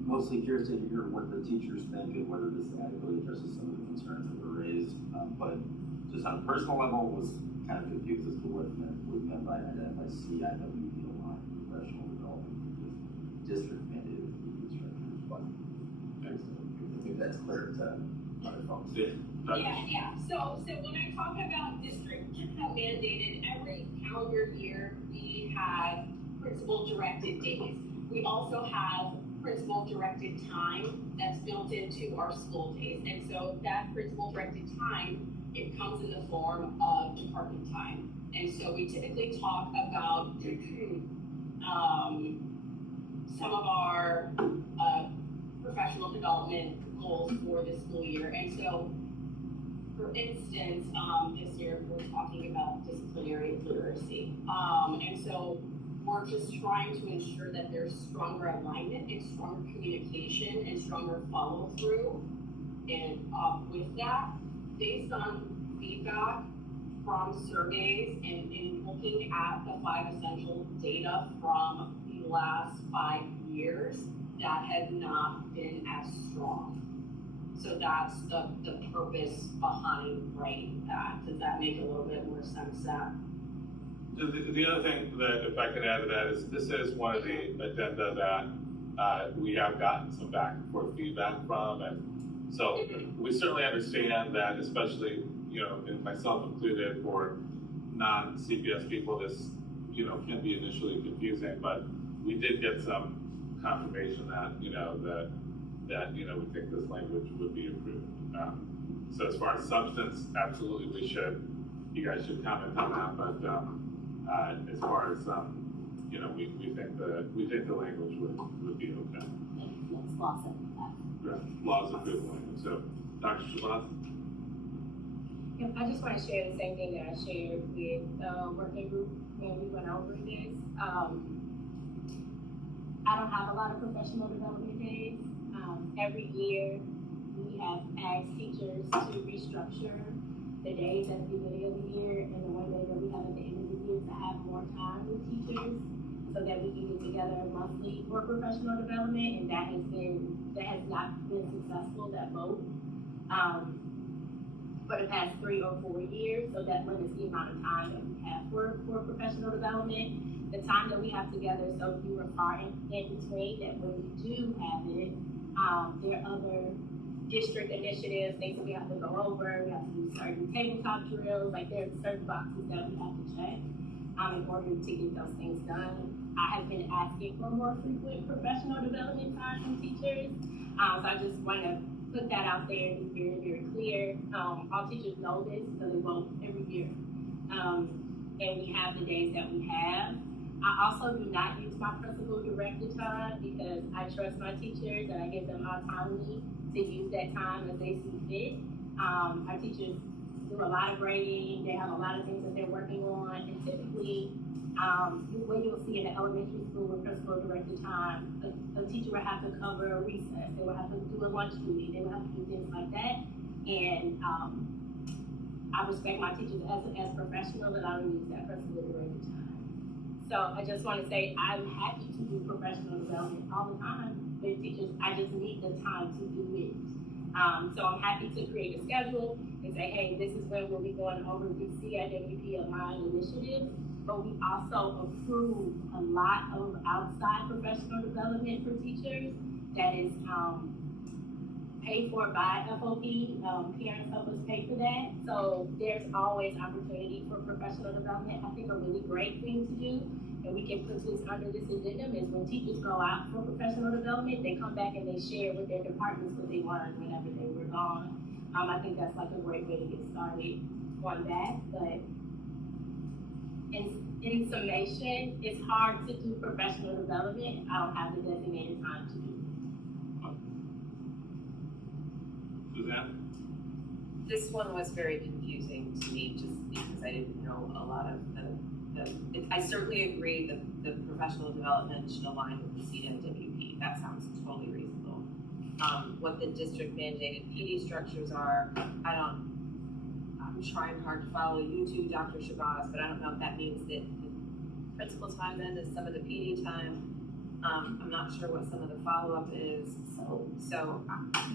Mostly curious to hear what the teachers think and whether this adequately addresses some of the concerns that were raised. But just on a personal level, was kind of confused as to what it meant by identify CIWP aligned professional development, just district mandated structures. But I think that's clear to Yeah. So when I talk about district mandated, every calendar year we have principal directed days. We also have principal directed time that's built into our school days. And so that principal directed time, it comes in the form of department time. And so we typically talk about some of our professional development goals for the school year. And so, for instance, this year we're talking about disciplinary literacy. And so we're just trying to ensure that there's stronger alignment and stronger communication and stronger follow through. And with that, based on feedback from surveys and in looking at the 5 essential data from the last 5 years, that has not been as strong. So that's the purpose behind writing that. Does that make a little bit more sense, Zach? The other thing that, if I could add to that, is this is one of the addenda that we have gotten some back and forth feedback from, and so we certainly understand that, especially, you know, and myself included, for non-CPS people, this, you know, can be initially confusing, but we did get some confirmation that, you know, that you know, we think this language would be improved. So as far as substance, absolutely you guys should comment on that, but as far as, you know, we think the language would be okay. Let's gloss over that. Yeah, laws of good language. So, Dr. Shabazz? I just want to share the same thing that I shared with the working group when we went over this. I don't have a lot of professional development days. Every year, we have asked teachers to restructure the days at the beginning of the year and the one day that we have at the end of the year to have more time with teachers so that we can get together monthly for professional development, and that has not been successful, that vote. For the past 3 or 4 years, so that limits the amount of time that we have for professional development. The time that we have together is so few and far in between that when we do have it, there are other district initiatives, things that we have to go over. We have to do certain tabletop drills, like there are certain boxes that we have to check in order to get those things done. I have been asking for more frequent professional development time from teachers. So I just want to put that out there and be very, very clear. All teachers know this because they vote every year. And we have the days that we have. I also do not use my principal directed time because I trust my teachers and I give them autonomy to use that time as they see fit. Our teachers do a lot of grading, they have a lot of things that they're working on, and typically, what you'll see in the elementary school with principal directed time, a teacher will have to cover a recess, they will have to do a lunch duty, they will have to do things like that, and I respect my teachers as professionals, and I don't use that principal directed time. So I just want to say I'm happy to do professional development all the time with teachers. I just need the time to do it. So I'm happy to create a schedule and say, hey, this is when we'll be going over the CIWP aligned initiatives. But we also approve a lot of outside professional development for teachers that is paid for by FOP. Parents help us pay for that. So there's always opportunity for professional development. I think a really great thing to do, and we can put this under this addendum, is when teachers go out for professional development, they come back and they share with their departments what they learned whenever they were gone. I think that's like a great way to get started on that. But in summation, it's hard to do professional development. I don't have the designated time to do it. Suzanne? This one was very confusing to me just because I didn't know a lot of I certainly agree that the professional development should align with the CWWP. That sounds totally reasonable. What the district mandated PD structures are, I'm trying hard to follow you too, Dr. Shabazz, but I don't know if that means that the principal time then is some of the PD time. I'm not sure what some of the follow-up is. So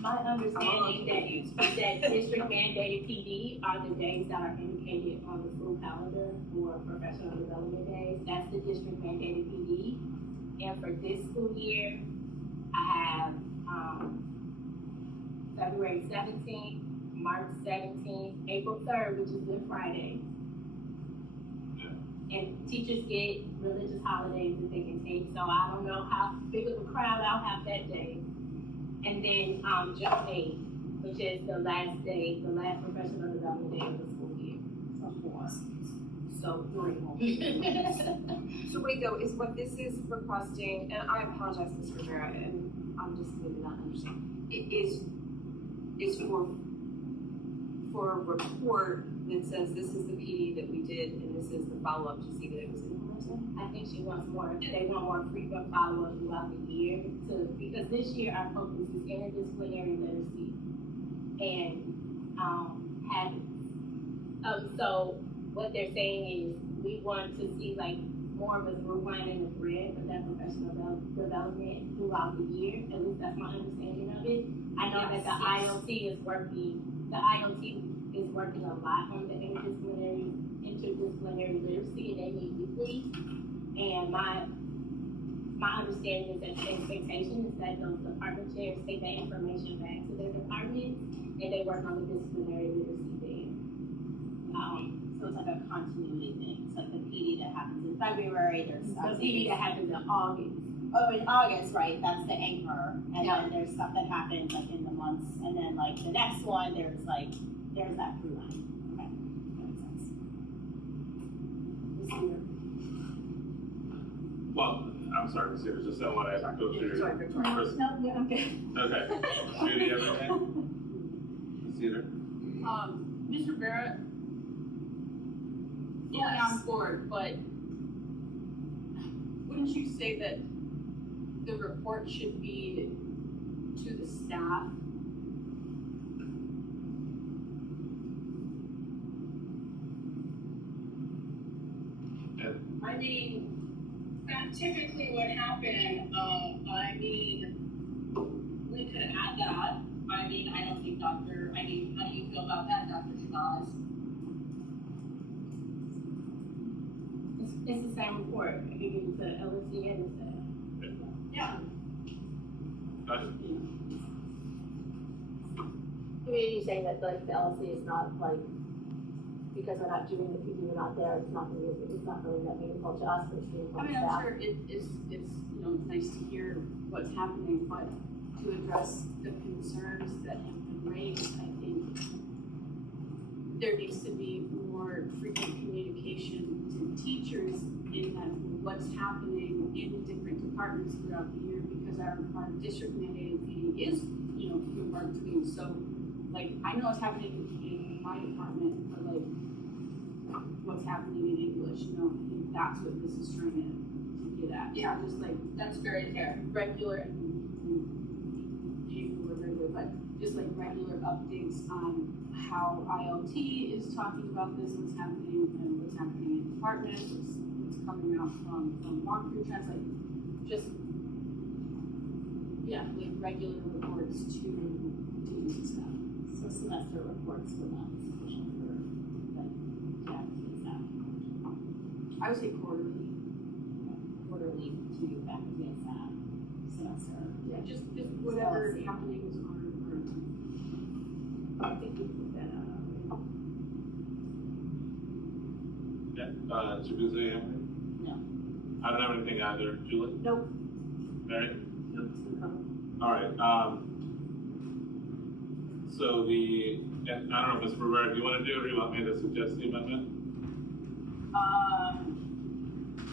my understanding that district mandated PD are the days that are indicated on the school calendar for professional development days. That's the district mandated PD. And for this school year, I have February 17th, March 17th, April 3rd, which is Good Friday. And teachers get religious holidays that they can take, so I don't know how big of a crowd I'll have that day. And then, June 8th, which is the last day, the last professional development day of the school year. So 4. So 3. So wait though, is what this is requesting, and I apologize, Ms. Rivera, and I'm just maybe not understanding, is for a report that says this is the PD that we did and this is the follow-up to see that it was implemented? I think she wants more, they want more frequent follow-up throughout the year because this year our focus is interdisciplinary literacy and habits. So what they're saying is we want to see like more of a through line in the thread of that professional development throughout the year. At least that's my understanding of it. I know that the IOT is working a lot on the interdisciplinary literacy, and they meet weekly. And my understanding is that the expectation is that those department chairs take that information back to their departments and they work on the disciplinary literacy there. So it's like a continuity thing. It's like the PD that happens in February, there's The PD that happens in August. Oh, in August, right, that's the anchor, and then there's stuff that happens like in the months, and then like the next one, there's that through line. Okay, that makes sense. Ms. Weir. Well, I'm sorry, Ms. Sears, just I want to go through. Sorry, Victoria. First- No, yeah, okay. Okay. Judy, everything? Ms. Cedar? Ms. Rivera, fully on board, but wouldn't you say that the report should be to the staff? I mean, that typically would happen, we could add that. I mean, I don't think how do you feel about that, Dr. Shabazz? It's the same report. I give it to LSC and the staff. Yeah. You saying that like the LSC is not like, because we're not doing the PD, we're not there, it's not really that meaningful to us, but it's meaningful I to mean, staff. I'm sure it's nice to hear what's happening, but to address the concerns that have been raised, I think there needs to be more frequent communication to teachers in that what's happening in different departments throughout the year, because our district mandated PD is, few and far between. So, like, I know what's happening in my department, but like, what's happening in English, I think that's what this is trying to get at. Yeah. So just like That's very fair. regular, you were regular, but just like regular updates on how ILT is talking about this, what's happening in departments, what's coming out from walkthrough trends, like just like regular reports to teams and stuff. So semester reports were not sufficient for like faculty and staff. I would say quarterly. Quarterly to faculty and staff semester. Yeah, just whatever happenings are. I think we put that out. Shabuzi, No. I don't have anything either. Julie? Nope. Mary? Nope. All right, so and I don't know if Ms. Rivera, do you want to do it or you want me to suggest the amendment?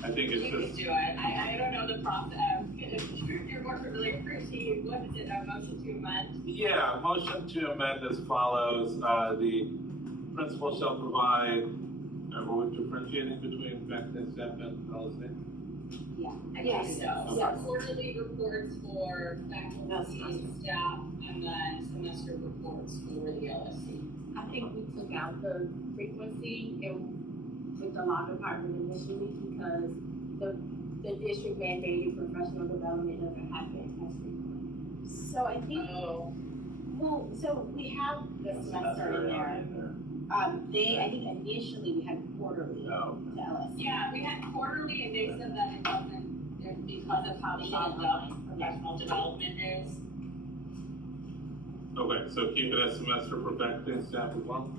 I think it's You can just, do it. I don't know the process. If you're more familiar, Chrissy, what is it, a motion to amend? yeah, motion to amend as follows. The principal shall provide, we're differentiating between faculty and staff and policy. I Yes. think so. Yes. Quarterly reports for faculty, staff, and then semester reports for the LSC. I think we took out the frequency and with the law department initially because the district mandated professional development doesn't happen as frequently. So I think, so we have the semester in there. I think initially we had quarterly to LSC. Yeah, we had quarterly and they said that it wasn't because of how the professional development is. Okay, so keep it as semester for faculty and staff as well?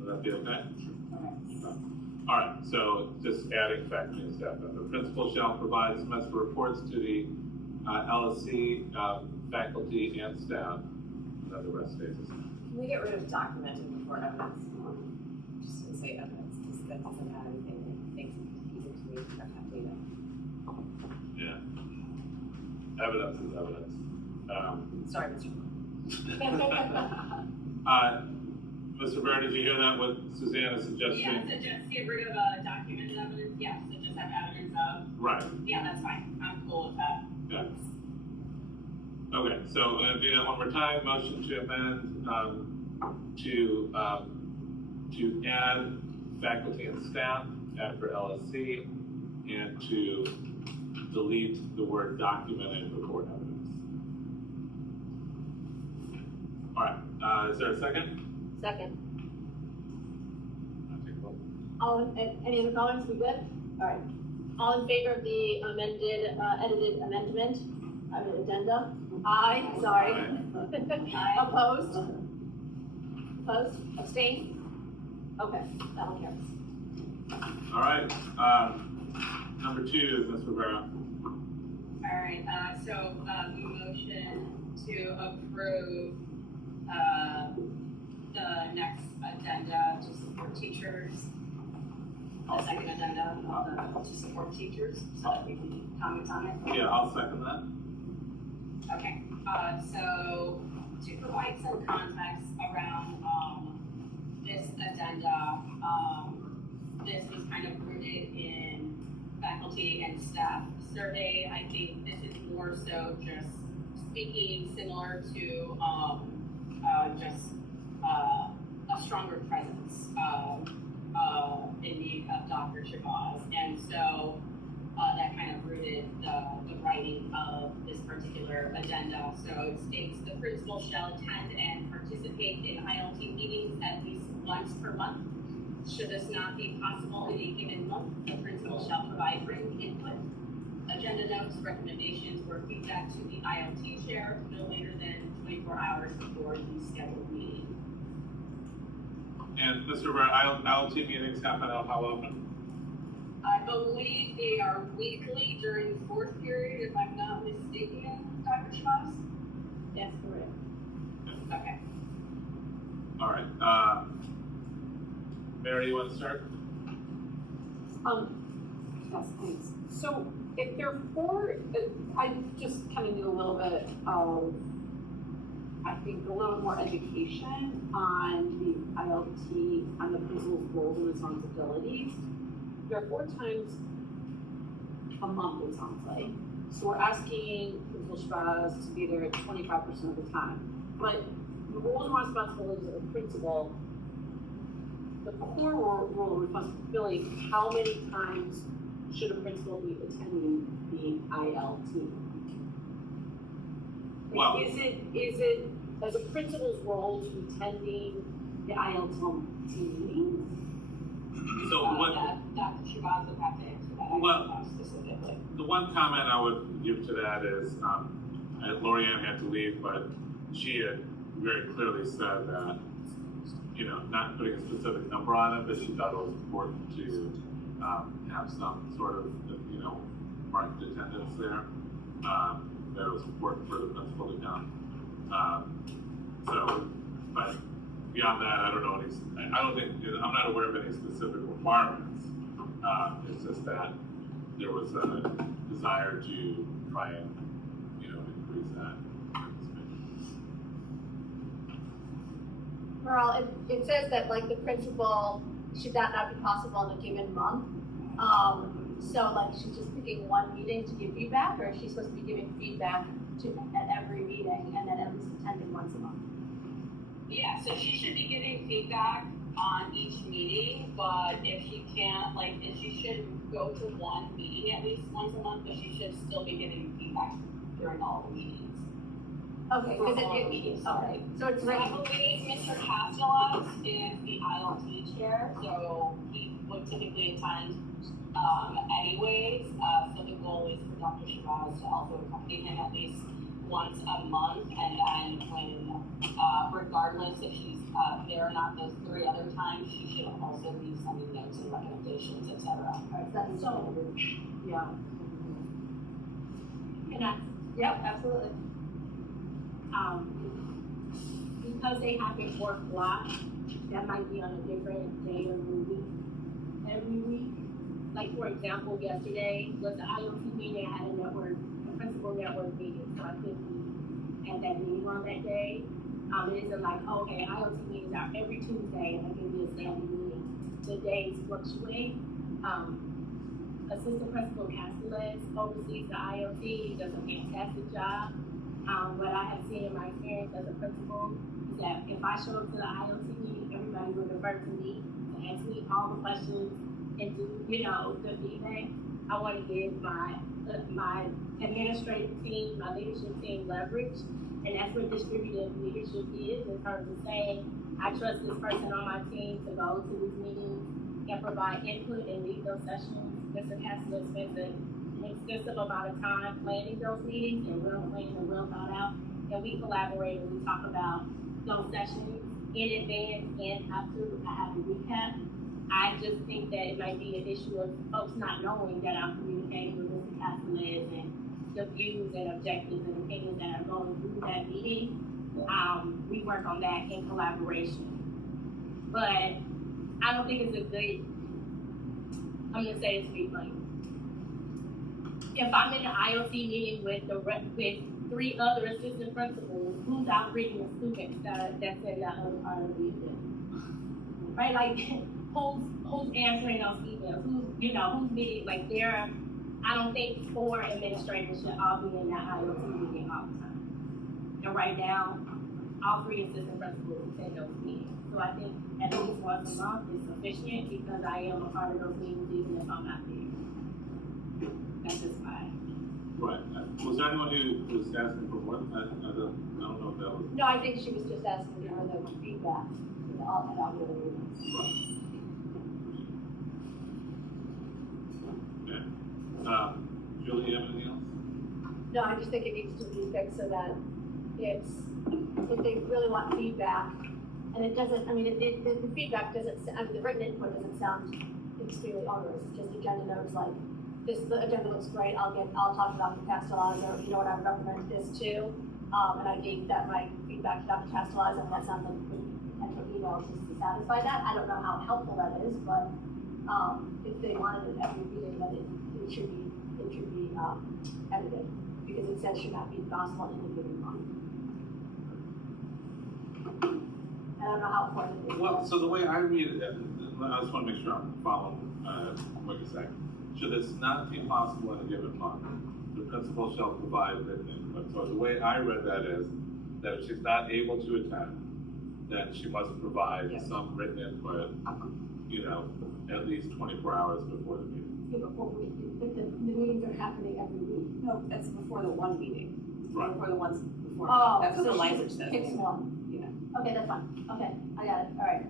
Would that be okay? All right, so just adding faculty and staff. The principal shall provide semester reports to the LSC faculty and staff. And then the rest stays the same. Can we get rid of documented before evidence? Just to say evidence, because that doesn't add anything that makes it easier to read or have data. Yeah. Evidence is evidence. Sorry, Mr. Mr. Bird, did you hear that, what Suzanne is suggesting? Yeah, so just get rid of documented evidence, yeah, so just have evidence of. Right. Yeah, that's fine, I'm cool with that. Yeah. Okay, so I'm gonna do that one more time, motion to amend, to add faculty and staff after LSC, and to delete the word documented before evidence. All right, is there a second? Second. I'll take a vote. Any other comments? We good? All right. All in favor of the amended, edited amendment, addenda? Aye, sorry. Aye. Opposed? Opposed? Abstain? Okay, that one carries. All right, number 2 is Ms. Rivera. All right, so, motion to approve, the next addenda to support teachers. The second addenda, to support teachers, so that we can comment on it. Yeah, I'll second that. Okay, so to provide some context around, this addenda, this was kind of rooted in faculty and staff survey. I think this is more so just speaking similar to, just, a stronger presence, in need of Dr. Shabazz. And so, that kind of rooted the writing of this particular addenda. So it states the principal shall attend and participate in ILT meetings at least once per month. Should this not be possible in a given month, the principal shall provide written input, agenda notes, recommendations, or feedback to the ILT chair no later than 24 hours before the scheduled meeting. And Mr. Rivera, ILT meetings happen how often? I believe they are weekly during the fourth period, if I'm not mistaken, Dr. Shabazz? That's correct. Okay. All right, Mary, you want to start? Yes, thanks. So if there are 4, I just kind of need a little bit of, I think, a little more education on the ILT, on the principal's roles and responsibilities. There are 4 times a month, it sounds like. So we're asking Principal Shabazz to be there at 25% of the time. But the roles and responsibilities of the principal, the core role and responsibility, how many times should a principal be attending the ILT? Well, Is it as a principal's role to be attending the ILT meetings? so what, Dr. Shabazz would have to answer that. Well, Specifically. the one comment I would give to that is, Lorianne had to leave, but she had very clearly said that, you know, not putting a specific number on it, but she thought it was important to have some sort of, you know, marked attendance there. That it was important for the principal to come. So, but beyond that, I don't know any, I don't think, I'm not aware of any specific requirements. It's just that there was a desire to try and, you know, increase that participation. Merle, it says that like the principal, should that not be possible in a given month? So like she's just picking one meeting to give feedback, or is she supposed to be giving feedback at every meeting and then at least attending once a month? Yeah, so she should be giving feedback on each meeting, but if she can't, like, if she should go to one meeting at least once a month, but she should still be giving feedback during all the meetings. Okay, because it meetings, sorry. So it's So I believe Mr. Castellanos is the ILT chair, so he would typically attend anyways. So the goal is for Dr. Shabazz to also accompany him at least once a month, and then when, regardless if she's there or not those 3 other times, she should also be sending notes and recommendations, etc. That's so, yeah. And that's, Yep, absolutely. because they have it work block, that might be on a different day of the week, every week. Like, for example, yesterday was the IoT meeting, I had a principal network meeting, so I think we had that meeting on that day. It isn't like, okay, IoT meetings are every Tuesday, and it can be a standing meeting. The days fluctuate. Assistant Principal Castellas oversees the IoT, does a fantastic job. What I have seen in my experience as a principal is that if I show up to the IoT meeting, everybody will defer to me to ask me all the questions and do, the feedback. I want to give my administrative team, my leadership team leverage, and that's what distributive leadership is in terms of saying, I trust this person on my team to go to these meetings and provide input and lead those sessions. Mr. Castello spends an extensive amount of time planning those meetings and well planned and well thought out. And we collaborate and we talk about those sessions in advance and after I have a recap. I just think that it might be an issue of folks not knowing that I'm communicating with Mr. Castello and the views and objectives and opinions that are going through that meeting. We work on that in collaboration. But I don't think it's a good, I'm gonna say it to be funny. If I'm in an IoT meeting with 3 other assistant principals, who's out reading the students that's in that other part of the event? Right, like, who's answering those emails? Who's meeting, like, I don't think 4 administrators should all be in that IoT meeting all the time. And right now, all 3 assistant principals attend those meetings. So I think at least once a month is sufficient because I am a part of those meetings even if I'm not there. That's just fine. Right. Was there anyone who was asking for more? I don't know if that was. No, I think she was just asking for the feedback and all the other meetings. Right. Okay. Julie, you have anything else? No, I just think it needs to be fixed so that if they really want feedback, and it doesn't, the feedback doesn't, the written input doesn't sound extremely onerous, it's just agenda notes like, the agenda looks great, I'll talk about the Castellas, or you know what, I recommend this too. And I gave that my feedback to Dr. Castellas, and that sounds like an email just to satisfy that. I don't know how helpful that is, but if they wanted it every meeting, then it should be edited, because it says should not be gospel in the given month. I don't know how important it is. Well, so the way I read it, I just want to make sure I'm following what you're saying. Should this not be possible in a given month, the principal shall provide written input. So the way I read that is that if she's not able to attend, then she must provide some written input, at least 24 hours before the meeting. Yeah, but the meetings are happening every week. No, that's before the one meeting. Right. Before the ones before. Oh, That's what so the she language says. picks one. Yeah. Okay, that's fine. Okay, I got it. All right.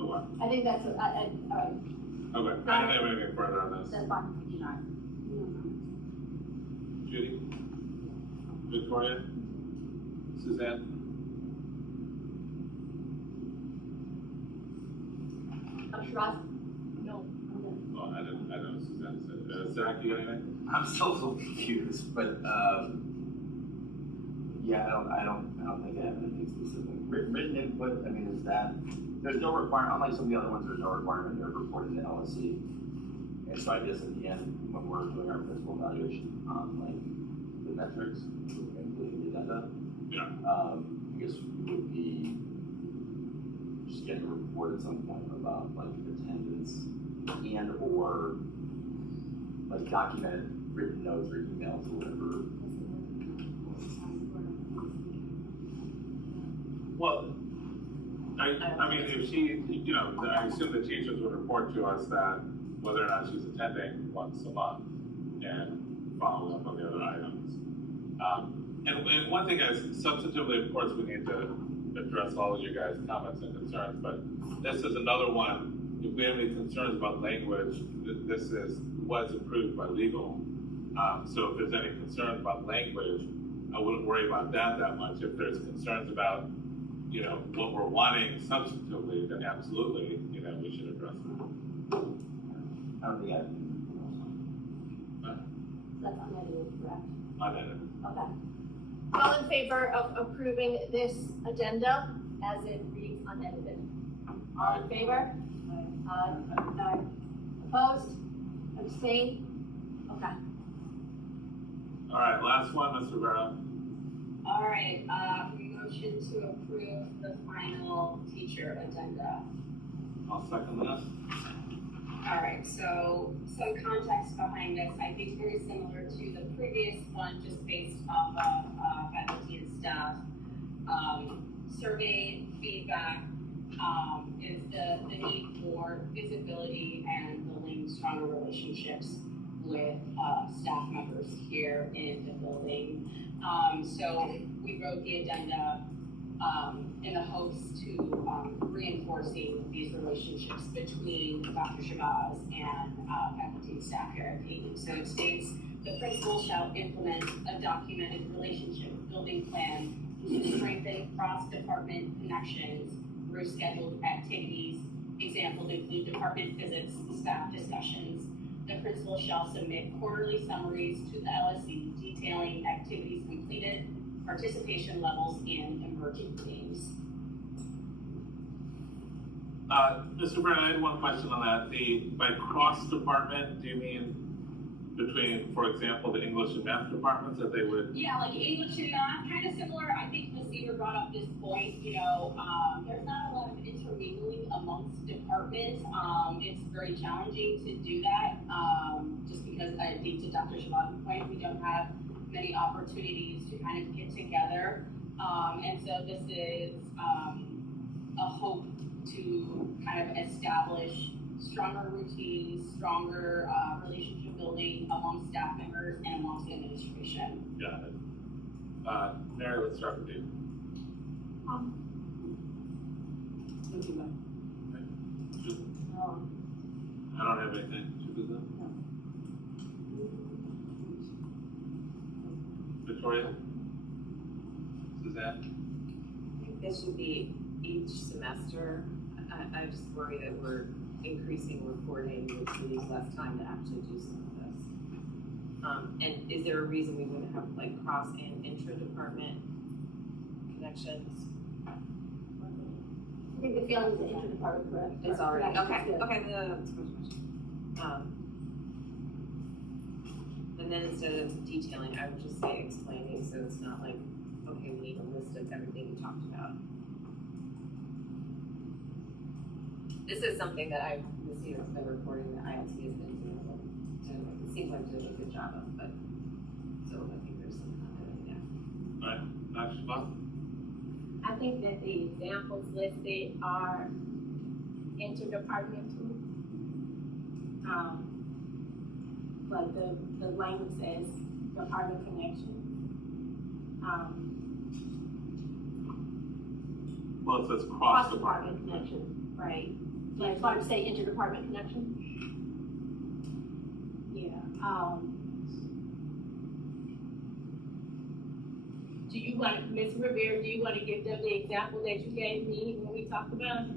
Okay. I think that's all right. Okay. I don't have anything further on this. That's fine. Judy? Victoria? Suzanne? Trust? No. Well, I don't know Suzanne said. Zach, you got anything? I'm still a little confused, but yeah, I don't think I have anything specific. Written input, is that there's no requirement, unlike some of the other ones, there's no requirement to report to LSC. And so I guess at the end, when we're doing our physical evaluation on the metrics, including the agenda, I guess we would be just getting a report at some point about attendance and or documented written notes or emails or whatever. Well, if she, I assume the teachers would report to us that whether or not she's attending once a month and follow up on the other items. And one thing is, substantively, of course, we need to address all of you guys' comments and concerns, but this is another one. If we have any concerns about language, this was approved by legal. So if there's any concerns about language, I wouldn't worry about that much. If there's concerns about, you know, what we're wanting substantively, then absolutely, you know, we should address it. I don't think I. That's unedited, correct? Unedited. Okay. All in favor of approving this agenda as it reads unedited? All in favor? Aye. Opposed? Abstained? Okay. All right, last one, Mr. Vera. All right, motion to approve the final teacher agenda. I'll second that. All right, so some context behind this, I think very similar to the previous one, just based off of faculty and staff. Survey feedback is the need for visibility and building stronger relationships with staff members here in the building. So we wrote the addenda in the hopes to reinforcing these relationships between Dr. Shabazz and faculty and staff here at Payton. So it states, the principal shall implement a documented relationship building plan to strengthen cross-department connections through scheduled activities. Examples include department visits, staff discussions. The principal shall submit quarterly summaries to the LSC detailing activities completed, participation levels, and emerging themes. Mr. Brown, I had one question on that. By cross-department, do you mean between, for example, the English and math departments that they would? Yeah, like English and math, kind of similar. I think Ms. Seaver brought up this point, you know, there's not a lot of intermingling amongst departments. It's very challenging to do that, just because I think to Dr. Shabazz's point, we don't have many opportunities to kind of get together. And so this is a hope to kind of establish stronger routines, stronger relationship building among staff members and amongst the administration. Got it. Mary, let's start with you. I don't have anything. Victoria? Suzanne? I think this should be each semester. I just worry that we're increasing reporting, which leaves less time to actually do some of this. And is there a reason we wouldn't have like cross and intra-department connections? I think the feeling is the inter-department, correct? It's already, okay, Good. okay, that's a question. And then instead of detailing, I would just say explaining, so it's not like, okay, we need a list of everything we talked about. This is something that I've been reporting that ILT has been doing. It seems like doing a good job of, but so I think there's some content in there. All right, Dr. Shabazz? I think that the examples listed are interdepartmental. But the language says department connection. Well, it says cross-department. Cross-department connection, right. So I just want to say interdepartment connection. Yeah. Do you want, Ms. Rivera, do you want to give them the example that you gave me when we talked about it?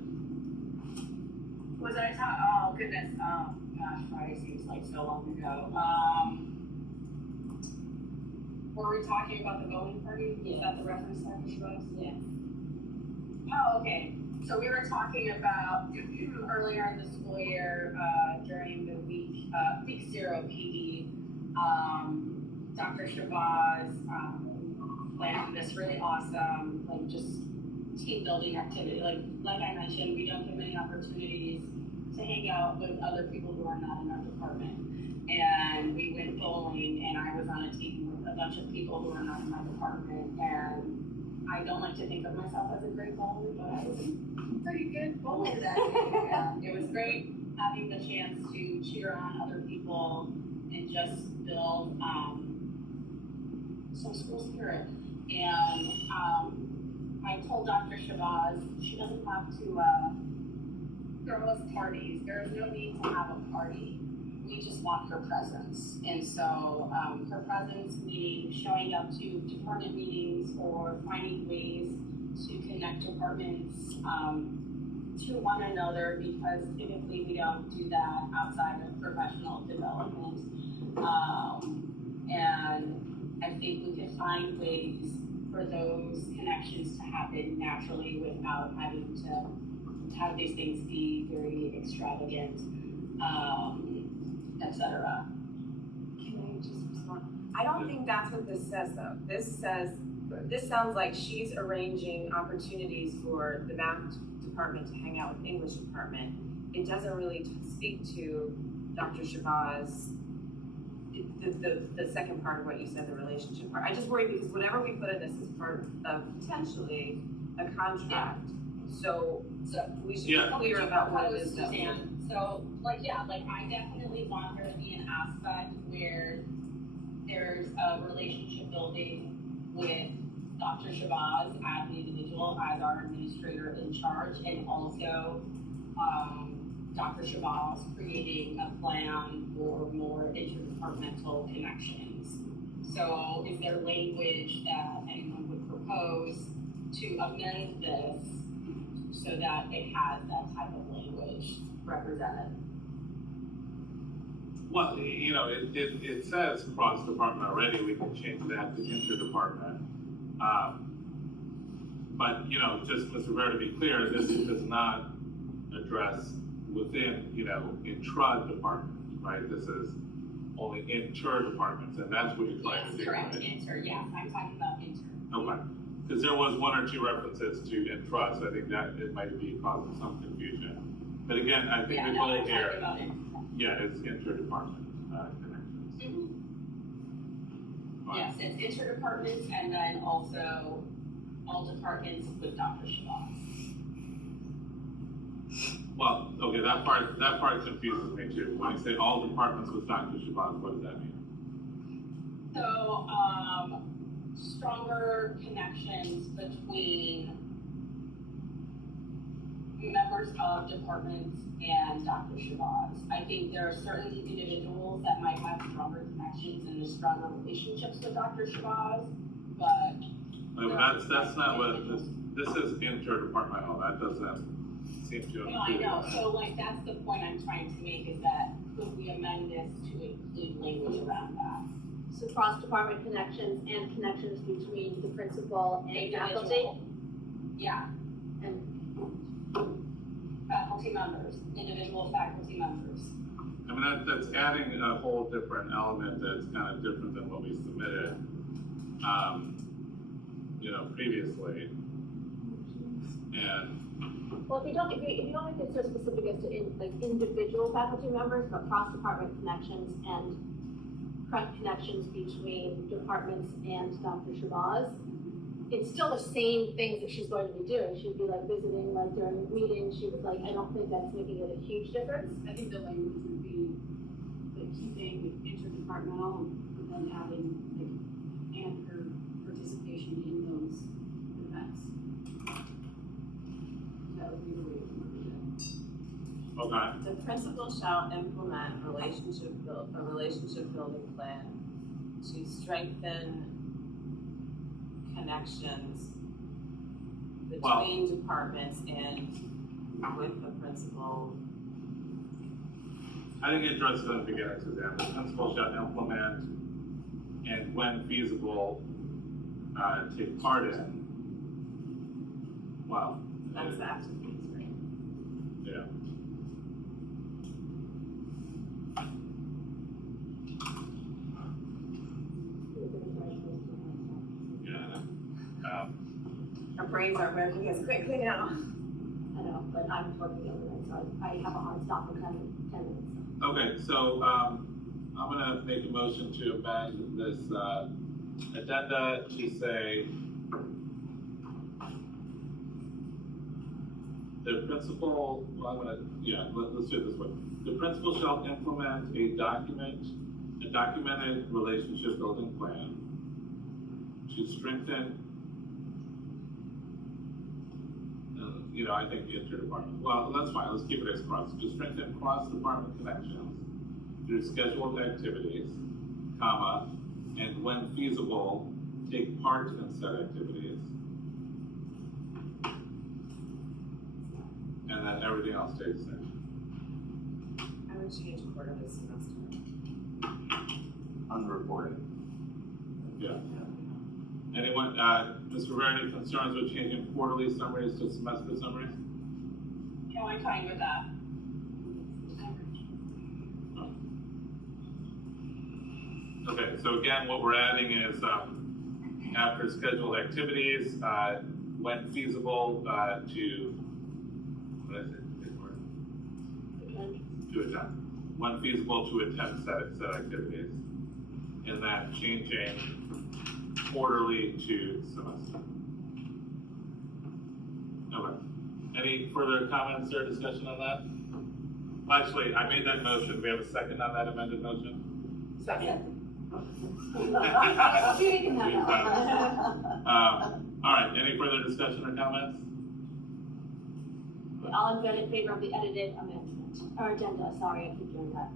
Was I talking? Oh goodness, gosh, Friday seems like so long ago. Were we talking about the voting party? Yes. Is that the reference, Dr. Shabazz? Yes. Oh, okay. So we were talking about earlier in the school year, during the week 0 PD, Dr. Shabazz planned this really awesome, like just team building activity. Like I mentioned, we don't get many opportunities to hang out with other people who are not in our department. And we went bowling, and I was on a team with a bunch of people who are not in my department. And I don't like to think of myself as a great bowler, but I was a pretty good bowler that day. And it was great having the chance to cheer on other people and just build some school spirit. And I told Dr. Shabazz she doesn't have to throw us parties. There is no need to have a party. we just want her presence. And so her presence, meaning showing up to department meetings or finding ways to connect departments to one another, because typically we don't do that outside of professional development. And I think we can find ways for those connections to happen naturally without having to have these things be very extravagant, etc. Can I just respond? I don't think that's what this says though. This sounds like she's arranging opportunities for the math department to hang out with the English department. It doesn't really speak to Dr. Shabazz, the second part of what you said, the relationship part. I just worry because whatever we put in this is part of potentially a contract. So we should be clear about what it is that we're. So, I definitely want there to be an aspect where there's a relationship building with Dr. Shabazz as an individual, as our administrator in charge, and also Dr. Shabazz creating a plan for more interdepartmental connections. So is there language that anyone would propose to amend this so that it has that type of language represented? Well, it says cross-department already, we can change that to interdepartment. But, just Mr. Rivera, to be clear, this does not address within, intra-department, right? This is only inter-departments, and that's what you're trying to do, Correct, right? inter, yes, I'm talking about inter. Okay, because there was one or two references to intra, so I think that it might be causing some confusion. But again, I think the goal here, it's inter-department connections. Yes, it's interdepartments and then also all departments with Dr. Shabazz. Well, okay, that part confuses me too. When you say all departments with Dr. Shabazz, what does that mean? So, stronger connections between members of departments and Dr. Shabazz. I think there are certain individuals that might have stronger connections and stronger relationships with Dr. Shabazz, but that's not what this is interdepartmental. That doesn't seem to include. No, I know. So that's the point I'm trying to make, is that could we amend this to include language around that? So cross-department connections and connections between the principal and faculty? Yeah. And faculty members, individual faculty members. I mean, that's adding a whole different element that's kind of different than what we submitted, previously. And well, if you don't make it so specific as to individual faculty members, but cross-department connections and connections between departments and Dr. Shabazz, it's still the same things that she's going to be doing. She'd be visiting during meetings. She was I don't think that's making it a huge difference. I think the language would be keeping interdepartmental, and then adding and her participation in those events. That would be the way to word it. okay. The principal shall implement a relationship building plan to strengthen connections between departments and with the principal. I think it addresses it at the beginning, Suzanne. The principal shall implement and when feasible, take part in. Wow. That's the action piece, right? Yeah. Our brains aren't working as quickly now. I know, but I'm working overnight, so I have a hard stop in 10 minutes. Okay, so I'm gonna make a motion to amend this addenda to say the principal, let's do it this way. The principal shall implement a documented relationship building plan to strengthen, I think interdepartment. Well, that's fine. Let's keep it as cross. To strengthen cross-department connections through scheduled activities, comma, and when feasible, take part in said activities. And then everything else stays the same. I would change quarterly semester. Unreported. Yeah. Anyone, Mr. Rivera, any concerns with changing quarterly summaries to semester summaries? No, I'm fine with that. Okay, so again, what we're adding is, after scheduled activities, when feasible, to, what is it? To attend. When feasible to attend said activities. And then changing quarterly to semester. Okay. Any further comments or discussion on that? Actually, I made that motion. Do we have a second on that amended motion? Second. All right, any further discussion or comments? All in favor of the edited amendment, or agenda, sorry, I keep doing that.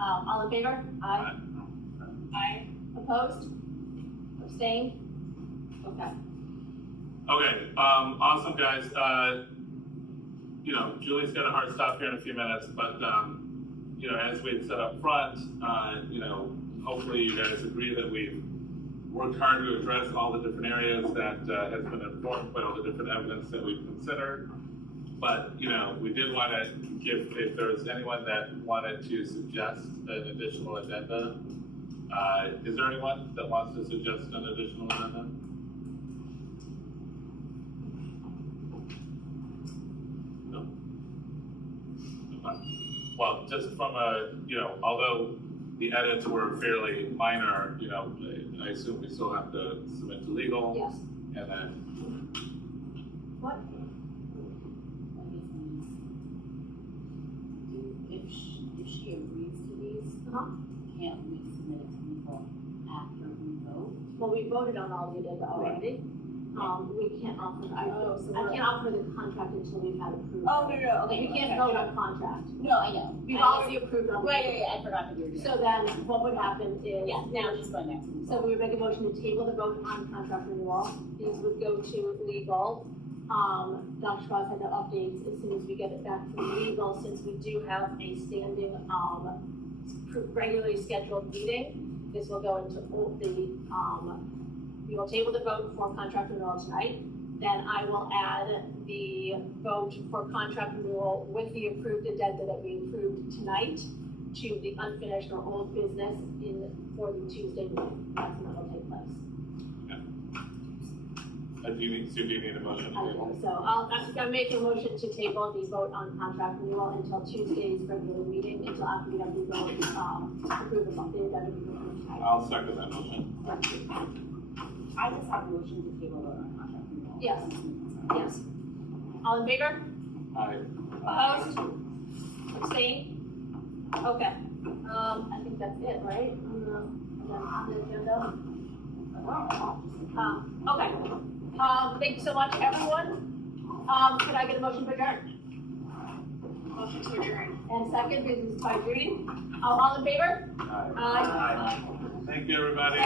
All in favor? Aye. Aye. Opposed? Abstained? Okay. Okay, awesome, guys. You know, Julie's got a hard stop here in a few minutes, but, you know, as we had said up front, you know, hopefully you guys agree that we've worked hard to address all the different areas that has been informed by all the different evidence that we've considered. But, you know, we did want to give, if there's anyone that wanted to suggest an additional agenda, is there anyone that wants to suggest an additional agenda? No? Okay. Well, just from a, you know, although the edits were fairly minor, you know, I assume we still have to submit to legal. Yes. And then, What? If she agrees to these, can't we submit it to legal after we vote? Well, we voted on all the agenda already. We can't offer, I can't offer the contract until we've had approved. Oh, no, okay. We can't vote on contract. No, I know. We've already approved on. Right, I forgot that we were doing So then what would happen is. Yeah, now just going back to legal. So we would make a motion to table the vote on contract renewal. These would go to legal. Dr. Schwartz had no updates as soon as we get it back from legal, since we do have a standing, regularly scheduled meeting. This will go into the, we will table the vote for contract renewal tonight. Then I will add the vote for contract renewal with the approved addenda that we approved tonight to the unfinished or old business for the Tuesday meeting. That's when it'll take place. do you need a motion to table? So I'm making a motion to table the vote on contract renewal until Tuesday's regular meeting, until after we have the vote, approve the addenda. I'll second that motion. I just have a motion to table vote on contract renewal. Yes. Yes. All in favor? Aye. Opposed? Abstain? Okay. I think that's it, right? On the agenda. Okay. Thank you so much, everyone. Could I get a motion to adjourn? Motion to adjourn. And second, this is by Judy. All in favor? Aye. Aye. Thank you, everybody.